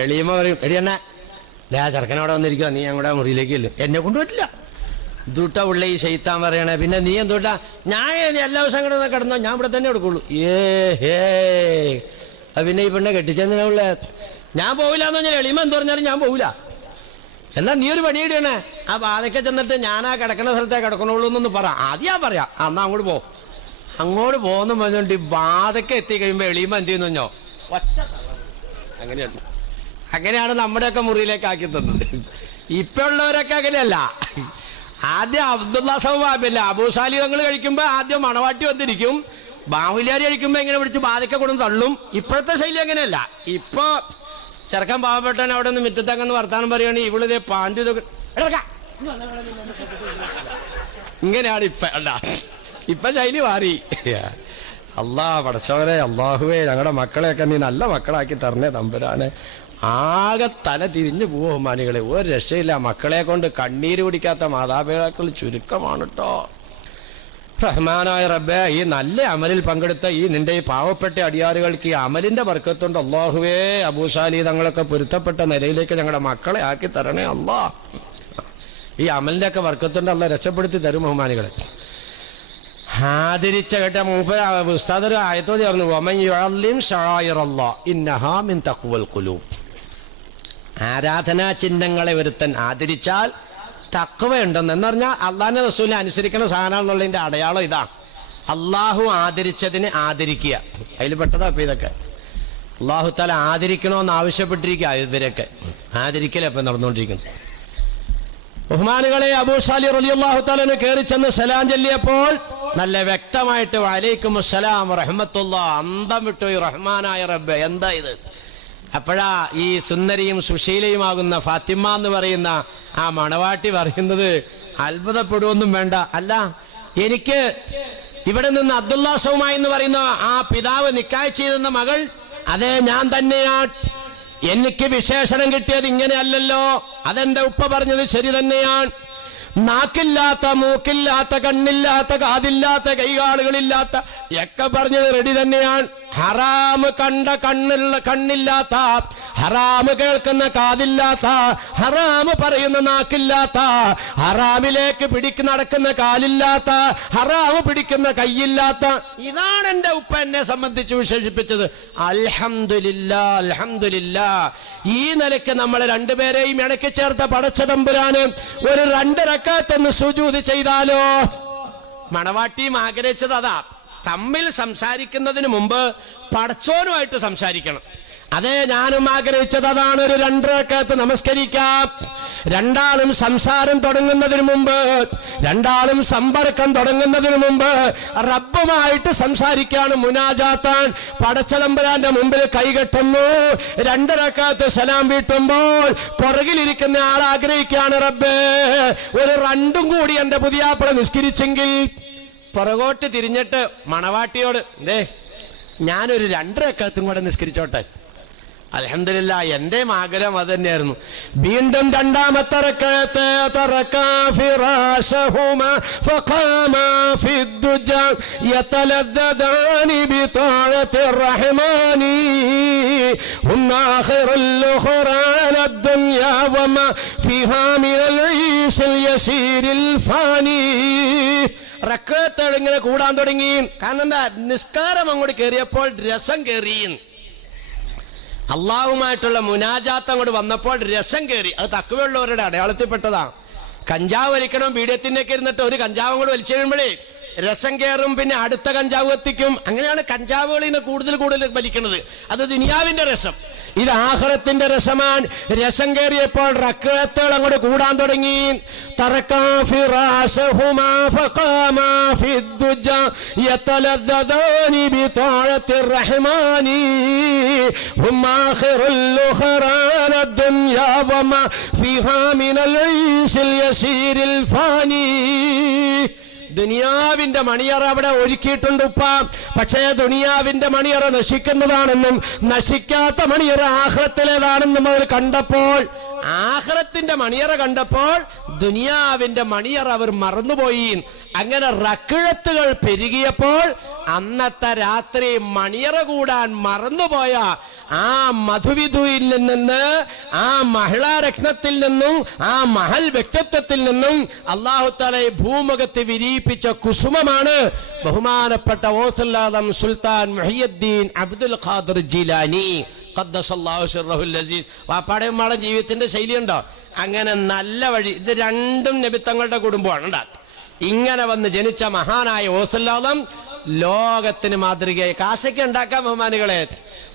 എളിയമ്മ പറയും, എടിയണ്ണ ആ ചെറുക്കനവിടെ വന്നിരിക്കുക, നീ ഞങ്ങളുടെ മുറിയിലേക്ക് ഇല്ല. എന്നെ കൊണ്ടുപോയിട്ടില്ല. ദൂട്ട ഉള്ള ഈ ശൈത്താൻ പറയണേ. പിന്നെ നീ എന്തൂട്ടാ? ഞാൻ എല്ലാ ദിവസവും കിടന്ന കിടന്നോ, ഞാൻ ഇവിടെ തന്നെ എടുക്കുള്ളൂ. പിന്നെ ഈ പെണ്ണെ കെട്ടിച്ചെന്തിനാ ഉള്ള? ഞാൻ പോവില്ല എന്ന് പറഞ്ഞാൽ എളിമ എന്ത് പറഞ്ഞാലും ഞാൻ പോവില്ല. എന്നാ നീ ഒരു പണിയിടണേ, ആ ബാധയ്ക്ക് ചെന്നിട്ട് ഞാൻ ആ കിടക്കുന്ന സ്ഥലത്തേ കിടക്കണുള്ളൂ എന്നൊന്ന് പറ. ആദ്യം പറയാം, എന്നാ അങ്ങോട്ട് പോ. അങ്ങോട്ട് പോകുന്നു പറഞ്ഞോണ്ട് ഈ ബാധയ്ക്ക് എത്തി കഴിയുമ്പോ എളിമ എന്ത് ചെയ്യുന്നോ ഒറ്റ. അങ്ങനെയാണ്. അങ്ങനെയാണ് നമ്മുടെയൊക്കെ മുറിയിലേക്ക് ആക്കി തന്നത്. ഇപ്പൊ ഉള്ളവരൊക്കെ അങ്ങനെയല്ല. ആദ്യം അബ്ദുള്ള സൗബാബില്ല അബൂ സാലി തങ്ങൾ കഴിക്കുമ്പോ ആദ്യം മണവാട്ടി വന്നിരിക്കും. ബാഹുലിയാരി കഴിക്കുമ്പോ ഇങ്ങനെ വിളിച്ച് ബാധയ്ക്ക കൊടുന്ന് തള്ളും. ഇപ്പോഴത്തെ ശൈലി അങ്ങനെയല്ല. ഇപ്പൊ ചെറുക്കൻ പാവപ്പെട്ടവൻ അവിടെ നിന്ന് മുറ്റത്തക്കെന്ന് വർത്താനം പറയുകയാണെങ്കിൽ ഇവളിതേ പാൻറ് ഇതൊക്കെ ഇങ്ങനെയാണ് ഇപ്പൊ ശൈലി മാറി. അല്ലാ പടച്ചവരെ, അള്ളാഹുവേ, ഞങ്ങളുടെ മക്കളെയൊക്കെ നീ നല്ല മക്കളാക്കി തരണേ തമ്പുരാനെ. ആകെ തല തിരിഞ്ഞു പോവും മാനികളെ, ഒരു രക്ഷയില്ല. മക്കളെ കൊണ്ട് കണ്ണീര് കുടിക്കാത്ത മാതാപിതാക്കൾ ചുരുക്കമാണ് കേട്ടോ. റഹ്മാനായ റബ്ബേ, ഈ നല്ല അമലിൽ പങ്കെടുത്ത ഈ നിന്റെ ഈ പാവപ്പെട്ട അടിയാറുകൾക്ക് ഈ അമലിന്റെ ബർക്കത്തുണ്ട് അള്ളാഹുവേ. അബൂസാലി തങ്ങളൊക്കെ പൊരുത്തപ്പെട്ട നിലയിലേക്ക് ഞങ്ങളുടെ മക്കളെ ആക്കി തരണേ അല്ലാ. ഈ അമലിന്റെ ഒക്കെ ബർക്കത്തുണ്ട് അല്ലാ, രക്ഷപ്പെടുത്തി തരും ബഹുമാനികളെ. ആദരിച്ച കേട്ട മൂപ്പര ഉസ്താദ് ആയത്തോ ചേർന്നു, വമൻ യുഅല്ലിം ശആയിറല്ലാഹ് ഇന്നഹാ മിൻ തഖ്വൽ ഖുലൂബ്. ആരാധനാ ചിഹ്നങ്ങളെ ഒരുത്തൻ ആദരിച്ചാൽ തഖ്വയുണ്ടെന്ന്. എന്ന് പറഞ്ഞാൽ അള്ളാഹിന്റെ റസൂലിനെ അനുസരിക്കുന്ന സാധനമാണെന്നുള്ളതിന്റെ അടയാളം ഇതാണ്. അള്ളാഹു ആദരിച്ചതിനെ ആദരിക്കുക. അതിൽ പെട്ടതാ ഇപ്പൊ ഇതൊക്കെ. അള്ളാഹു തആല ആദരിക്കണമെന്ന് ആവശ്യപ്പെട്ടിരിക്കുക. ഇവരൊക്കെ ആദരിക്കലേ ഇപ്പൊ നടന്നുകൊണ്ടിരിക്കുന്നു. ബഹുമാനുകളെ, അബൂ സാലിഹ് റളിയല്ലാഹു തആല കയറി ചെന്ന് സലാം ചൊല്ലിയപ്പോൾ നല്ല വ്യക്തമായിട്ട് വലൈക്കും അസ്സലാം റഹ്മത്തുള്ളാ, അന്തം വിട്ടു ഈ റഹ്മാനായ റബ്ബേ, എന്താ ഇത്? അപ്പോഴാ ഈ സുന്ദരിയും സുശീലയുമാകുന്ന ഫാത്തിമ എന്ന് പറയുന്ന ആ മണവാട്ടി പറയുന്നത്, അത്ഭുതപ്പെടുവൊന്നും വേണ്ട, അല്ല എനിക്ക് ഇവിടെ നിന്ന് അബ്ദുല്ലാ സൗമ എന്ന് പറയുന്ന ആ പിതാവ് നിക്കാഹ് ചെയ്തെന്ന മകൾ, അതെ ഞാൻ തന്നെയാണ്. എനിക്ക് വിശേഷണം കിട്ടിയത് ഇങ്ങനെയല്ലല്ലോ, അതെന്റെ ഉപ്പ പറഞ്ഞത് ശരി തന്നെയാണ്. നാക്കില്ലാത്ത, മൂക്കില്ലാത്ത, കണ്ണില്ലാത്ത, കാതില്ലാത്ത, കൈകാലുകളില്ലാത്ത ഒക്കെ പറഞ്ഞത് റെഡി തന്നെയാണ്. ഹറാമ് കണ്ട കണ്ണില്ലാത്ത, ഹറാമ് കേൾക്കുന്ന കാതില്ലാത്ത, ഹറാമ് പറയുന്ന നാക്കില്ലാത്ത, ഹറാമിലേക്ക് നടക്കുന്ന കാലില്ലാത്ത, ഹറാമ് പിടിക്കുന്ന കൈയില്ലാത്ത, ഇതാണ് എന്റെ ഉപ്പ എന്നെ സംബന്ധിച്ച് വിശേഷിപ്പിച്ചത്. അൽഹംദുലില്ലാ, അൽഹംദുലില്ലാ. ഈ നിലയ്ക്ക് നമ്മൾ രണ്ടുപേരെയും ഇണക്കി ചേർത്ത പടച്ച തമ്പുരാന് ഒരു 2 റക്അത്ത് സുജൂദ് ചെയ്താലോ? മണവാട്ടിയും ആഗ്രഹിച്ചത് അതാ, തമ്മിൽ സംസാരിക്കുന്നതിന് മുമ്പ് പടച്ചോനുമായിട്ട് സംസാരിക്കണം. അതെ ഞാനും ആഗ്രഹിച്ചത് അതാണ്, ഒരു 2 റക്അത്ത് നമസ്കരിക്കാം. രണ്ടാളും സംസാരം തുടങ്ങുന്നതിന് മുമ്പ്, രണ്ടാളും സമ്പർക്കം തുടങ്ങുന്നതിന് മുമ്പ് റബ്ബുമായിട്ട് സംസാരിക്കാണ്, മുനാജാത്താൻ. പടച്ചതമ്പുരാന്റെ മുമ്പിൽ കൈകെട്ടുന്നു, 2 റക്അത്ത് സലാം വീട്ടുമ്പോൾ പുറകിലിരിക്കുന്ന ആൾ ആഗ്രഹിക്കാണ്, റബ്ബേ ഒരു 2 കൂടി എന്റെ പുതിയാപ്പള നിസ്കരിച്ചെങ്കിൽ. പുറകോട്ട് തിരിഞ്ഞിട്ട് മണവാട്ടിയോട്, ഞാനൊരു 2 റക്അത്തും കൂടെ നിസ്കരിച്ചോട്ടെ. അൽഹംദുലില്ലാ, എന്റെ ആഗ്രഹം അത് തന്നെയായിരുന്നു. വീണ്ടും 2ാമത്തെ റക്അത്ത്, തറകാ ഫിറാശഹുമാ ഫഖാമാ ഫിദ്ദുജാ യതലദ്ദദാനി ബിതാഅത്തിർ റഹ്മാനി ഹും ആഖിറുൽ ഖുറാന അദ്ദുനിയാ വമാ ഫിഹാ മിനൽ ഈശിൽ യസീരിൽ ഫാനി. റക്അത്തുകൾ ഇങ്ങനെ കൂടാൻ തുടങ്ങി. കാരണം എന്താ? നിസ്കാരം അങ്ങോട്ട് കയറിയപ്പോൾ രസം കയറി. അള്ളാഹുമായിട്ടുള്ള മുനാജാത്ത് അങ്ങോട്ട് വന്നപ്പോൾ രസം കയറി. അത് തഖ്വയുള്ളവരുടെ അടയാളത്തിൽപ്പെട്ടതാ. കഞ്ചാവ് വലിക്കണം, ബീഡിയത്തിനൊക്കെ ഇരുന്നിട്ട് ഒരു കഞ്ചാവും കൂടെ വലിച്ചു കഴിയുമ്പോഴേ രസം കയറും, പിന്നെ അടുത്ത കഞ്ചാവ് എത്തിക്കും. അങ്ങനെയാണ് കഞ്ചാവുകളിനെ കൂടുതൽ വലിക്കുന്നത്. അത് ദുനിയാവിന്റെ രസം, ഇത് ആഖിറത്തിന്റെ രസമാണ്. രസം കയറിയപ്പോൾ റക്അത്തുകൾ അങ്ങോട്ട് കൂടാൻ തുടങ്ങി. തറകാ ഫിറാശഹുമാ ഫഖാമാ ഫിദ്ദുജാ യതലദ്ദദാനി ബിതാഅത്തിർ റഹ്മാനി ഹും ആഖിറുൽ ഖുറാന അദ്ദുനിയാ വമാ ഫിഹാ മിനൽ ഈശിൽ യസീരിൽ ഫാനി. ദുനിയാവിന്റെ മണിയറ അവിടെ ഒരുക്കിയിട്ടുണ്ട് ഉപ്പ. പക്ഷേ ദുനിയാവിന്റെ മണിയറ നശിക്കുന്നതാണെന്നും നശിക്കാത്ത മണിയറ ആഖിറത്തിലേതാണെന്നും അവർ കണ്ടപ്പോൾ, ആഖിറത്തിന്റെ മണിയറ കണ്ടപ്പോൾ ദുനിയാവിന്റെ മണിയറ അവർ മറന്നുപോയി. അങ്ങനെ റക്അത്തുകൾ പെരുകിയപ്പോൾ അന്നത്തെ രാത്രി മണിയറ കൂടാൻ മറന്നുപോയ ആ മധുവിധുവിൽ നിന്ന്, ആ മഹിളാരത്നത്തിൽ നിന്നും, ആ മഹൽ വ്യക്തിത്വത്തിൽ നിന്നും അല്ലാഹു തആല ഭൂമുഖത്ത് വിരിയിപ്പിച്ച കുസുമമാണ് ബഹുമാനപ്പെട്ട ഓസല്ലാദം സുൽത്താൻ മുഹിയുദ്ദീൻ അബ്ദുൽ ഖാദിർ ജീലാനി ഖദ്ദസല്ലാഹു സിർറഹുൽ അസീസ്. വാപ്പാടെയും മാടൻ ജീവിതത്തിന്റെ ശൈലിയുണ്ടോ? അങ്ങനെ നല്ല വഴി. ഇത് 2ഉം നബിത്തങ്ങളുടെ കുടുംബമാണ് ഉണ്ടാക്കുക. ഇങ്ങനെ വന്ന് ജനിച്ച മഹാനായ ഓസല്ലാദം ലോകത്തിന് മാതൃകയായി. കാശയ്ക്ക് ഉണ്ടാക്കാൻ ബഹുമാനികളെ,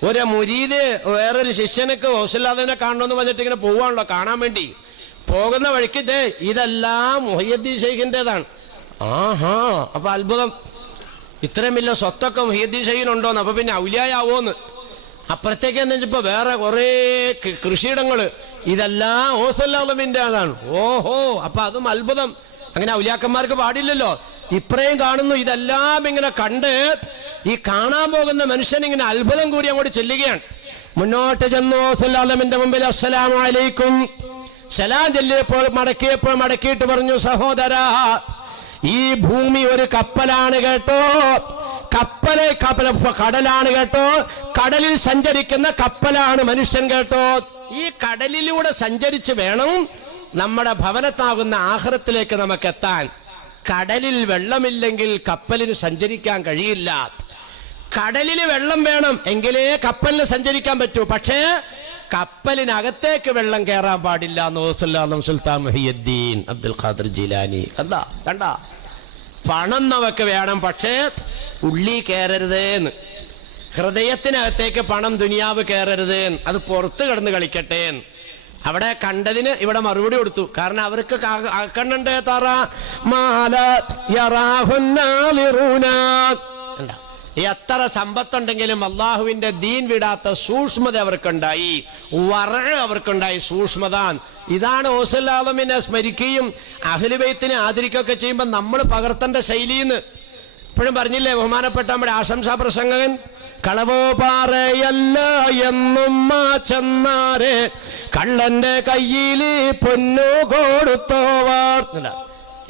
ഒരു മുരീദ് വേറൊരു ശിഷ്യനക്ക് ഓസല്ലാദനെ കാണണമെന്ന് പറഞ്ഞിട്ട് ഇങ്ങനെ പോവാണല്ലോ കാണാൻ വേണ്ടി. പോകുന്ന വഴിക്ക് ഇതെല്ലാം മുഹിയുദ്ദീൻ ശൈഖിൻ്റെതാണ്. ആഹാ, അപ്പൊ അത്ഭുതം, ഇത്രയും വലിയ സ്വത്തൊക്കെ മുഹിയുദ്ദീൻ ശൈഖിനുണ്ടോന്ന്. അപ്പൊ പിന്നെ ഔലിയാവോന്ന്. അപ്പുറത്തേക്ക് എന്നിട്ടിപ്പോ വേറെ കുറെ കൃഷിയിടങ്ങള്, ഇതെല്ലാം ഓസല്ലാദമിന്റെ അതാണ്. ഓഹോ, അപ്പൊ അതും അത്ഭുതം. അങ്ങനെ ഔലിയാക്കന്മാർക്ക് പാടില്ലല്ലോ. ഇത്രയും കാണുന്നു, ഇതെല്ലാം ഇങ്ങനെ കണ്ട് ഈ കാണാൻ പോകുന്ന മനുഷ്യൻ ഇങ്ങനെ അത്ഭുതം കൂടി അങ്ങോട്ട് ചെല്ലുകയാണ്. മുന്നോട്ട് ചെന്നു ഓസല്ലാദമിന്റെ മുമ്പിൽ അസ്സലാമു അലൈക്കും സലാം ചൊല്ലിയപ്പോൾ മടക്കിയിട്ട് പറഞ്ഞു, സഹോദരാ ഈ ഭൂമി ഒരു കപ്പലാണ് കേട്ടോ, കടലാണ് കേട്ടോ, കടലിൽ സഞ്ചരിക്കുന്ന കപ്പലാണ് മനുഷ്യൻ കേട്ടോ. ഈ കടലിലൂടെ സഞ്ചരിച്ച് വേണം നമ്മുടെ ഭവനത്താകുന്ന ആഖിറത്തിലേക്ക് നമുക്ക് എത്താൻ. കടലിൽ വെള്ളമില്ലെങ്കിൽ കപ്പലിന് സഞ്ചരിക്കാൻ കഴിയില്ല. കടലിൽ വെള്ളം വേണം, എങ്കിലേ കപ്പലിന് സഞ്ചരിക്കാൻ പറ്റൂ. പക്ഷേ കപ്പലിനകത്തേക്ക് വെള്ളം കയറാൻ പാടില്ല എന്ന് ഓസല്ലാദം സുൽത്താൻ മുഹിയുദ്ദീൻ അബ്ദുൽ ഖാദിർ ജീലാനി. കണ്ട പണം നമുക്ക് വേണം, പക്ഷേ ഉള്ളി കയറരുതേന്ന്. ഹൃദയത്തിനകത്തേക്ക് പണം, ദുനിയാവ് കയറരുതേന്ന്. അത് പുറത്ത് കിടന്ന് കളിക്കട്ടെ. അവിടെ കണ്ടതിന് ഇവിടെ മറുപടി കൊടുത്തു. കാരണം അവർക്ക് കണ്ണണ്ടേ തറ മാല എത്ര സമ്പത്തുണ്ടെങ്കിലും അള്ളാഹുവിന്റെ ദീൻ വിടാത്ത സൂക്ഷ്മത അവർക്കുണ്ടായി, അവർക്കുണ്ടായി സൂക്ഷ്മത. ഇതാണ് ഓസല്ലാദമിനെ സ്മരിക്കുകയും അഹ്ലുബൈത്തിനെ ആദരിക്കുകയൊക്കെ ചെയ്യുമ്പോൾ നമ്മൾ പകർത്തേണ്ട ശൈലിന്ന് ഇപ്പോഴും പറഞ്ഞില്ലേ ബഹുമാനപ്പെട്ട നമ്മുടെ ആശംസാ പ്രസംഗകൻ, കളവോ പാറയല്ല എന്നും ചെന്നാരെ കള്ളന്റെ കയ്യില് പൊന്നു കൊടുത്തോവാർ.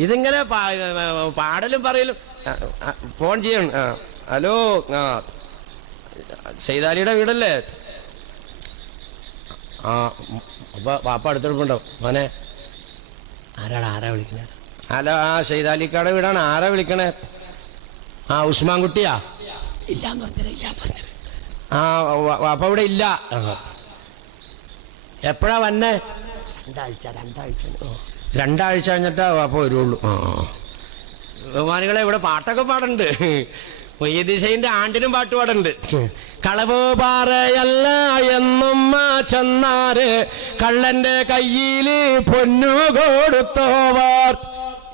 ഇതിങ്ങനെ പാടലും പറയലും. ഫോൺ ചെയ്യണം. ഹലോ, സൈദാലിയുടെ വീടല്ലേ? പാപ്പ അടുത്തെടുപ്പുണ്ടോ മോനെ? ആരാ വിളിക്കണേ? ഹലോ, സൈദാലിക്കാടെ വീടാണ്. ആരാ വിളിക്കണേ? ഉസ്മാൻ കുട്ടിയാ? അപ്പൊ ഇവിടെ ഇല്ല. എപ്പോഴാ വന്നേ? രണ്ടാഴ്ച കഴിഞ്ഞിട്ടാ അപ്പൊ വരുള്ളൂ. ബഹുമാനികളെ, ഇവിടെ പാട്ടൊക്കെ പാടുന്നുണ്ട്. മൊയ്യദ്ദീൻ ആണ്ടിനും പാട്ട് പാടുന്നുണ്ട്. കളവ് പാറയല്ല എന്നും ചെന്നാര് കള്ളന്റെ കയ്യില് പൊന്നു കൊടുത്തോവാർ.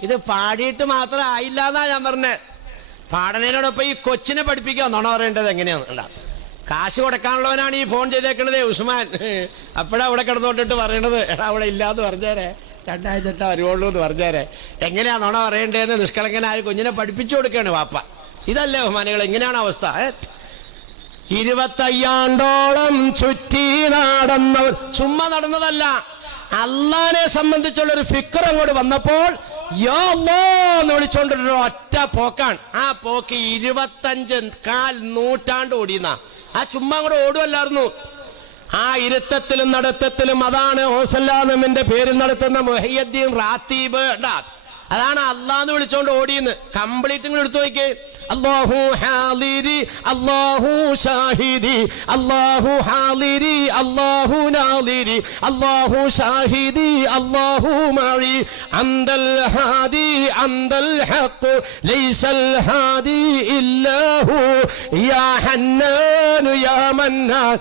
ഇത് പാടിയിട്ട് മാത്രം ആയില്ല എന്നാ ഞാൻ പറഞ്ഞേ. പാടനോടൊപ്പം ഈ കൊച്ചിനെ പഠിപ്പിക്കുക നോണ പറയേണ്ടത് എങ്ങനെയാന്ന്. കാശ് കൊടുക്കാനുള്ളവനാണ് ഈ ഫോൺ ചെയ്തേക്കണതേ ഉസ്മാൻ. അപ്പോഴാ അവിടെ കിടന്നോട്ടിട്ട് പറയണത്, എടാ അവിടെ ഇല്ലാന്ന് പറഞ്ഞേരെ, രണ്ടാഴ്ച വരുവുള്ളൂ എന്ന് പറഞ്ഞേരെ. എങ്ങനെയാ നോണ പറയേണ്ടതെന്ന് നിഷ്കളങ്കനായ കുഞ്ഞിനെ പഠിപ്പിച്ചു കൊടുക്കുകയാണ് വാപ്പ. ഇതല്ലേ ബഹുമാനികൾ, എങ്ങനെയാണ് അവസ്ഥ? 25 ചുറ്റി നടന്നവർ ചുമ്മാ നടന്നതല്ല. അള്ളാനെ സംബന്ധിച്ചുള്ളൊരു ഫിക്ർ അങ്ങോട്ട് വന്നപ്പോൾ യാ അല്ലാഹ് എന്ന് വിളിച്ചോണ്ടൊരു ഒറ്റ പോക്കാണ്. ആ പോക്ക് 25 നൂറ്റാണ്ട് ഓടിയുന്ന. ആ ചുമ്മാ അങ്ങോട്ട് ഓടുമല്ലായിരുന്നു. ആ ഇരുത്തത്തിലും നടത്തത്തിലും അതാണ് ഓസല്ലാമിന്റെ പേരിൽ നടത്തുന്ന മുഹയ്യദ്ദീൻ റാത്തീബ്. അതാണ് അള്ളാന്ന് വിളിച്ചോണ്ട് ഓടിയെന്ന്. കംപ്ലീറ്റ് നിങ്ങൾ എടുത്തു നോക്കിയേ. അല്ലാഹു ഹാലിരി അല്ലാഹു ഷാഹിദി അല്ലാഹു ഹാലിരി അല്ലാഹു നാലിരി അല്ലാഹു ഷാഹിദി അല്ലാഹു മഈ അന്തൽ ഹാദി അന്തൽ ഹഖ് ലൈസൽ ഹാദി ഇല്ലാഹു യാ ഹന്നാൻ യാ മന്നാൻ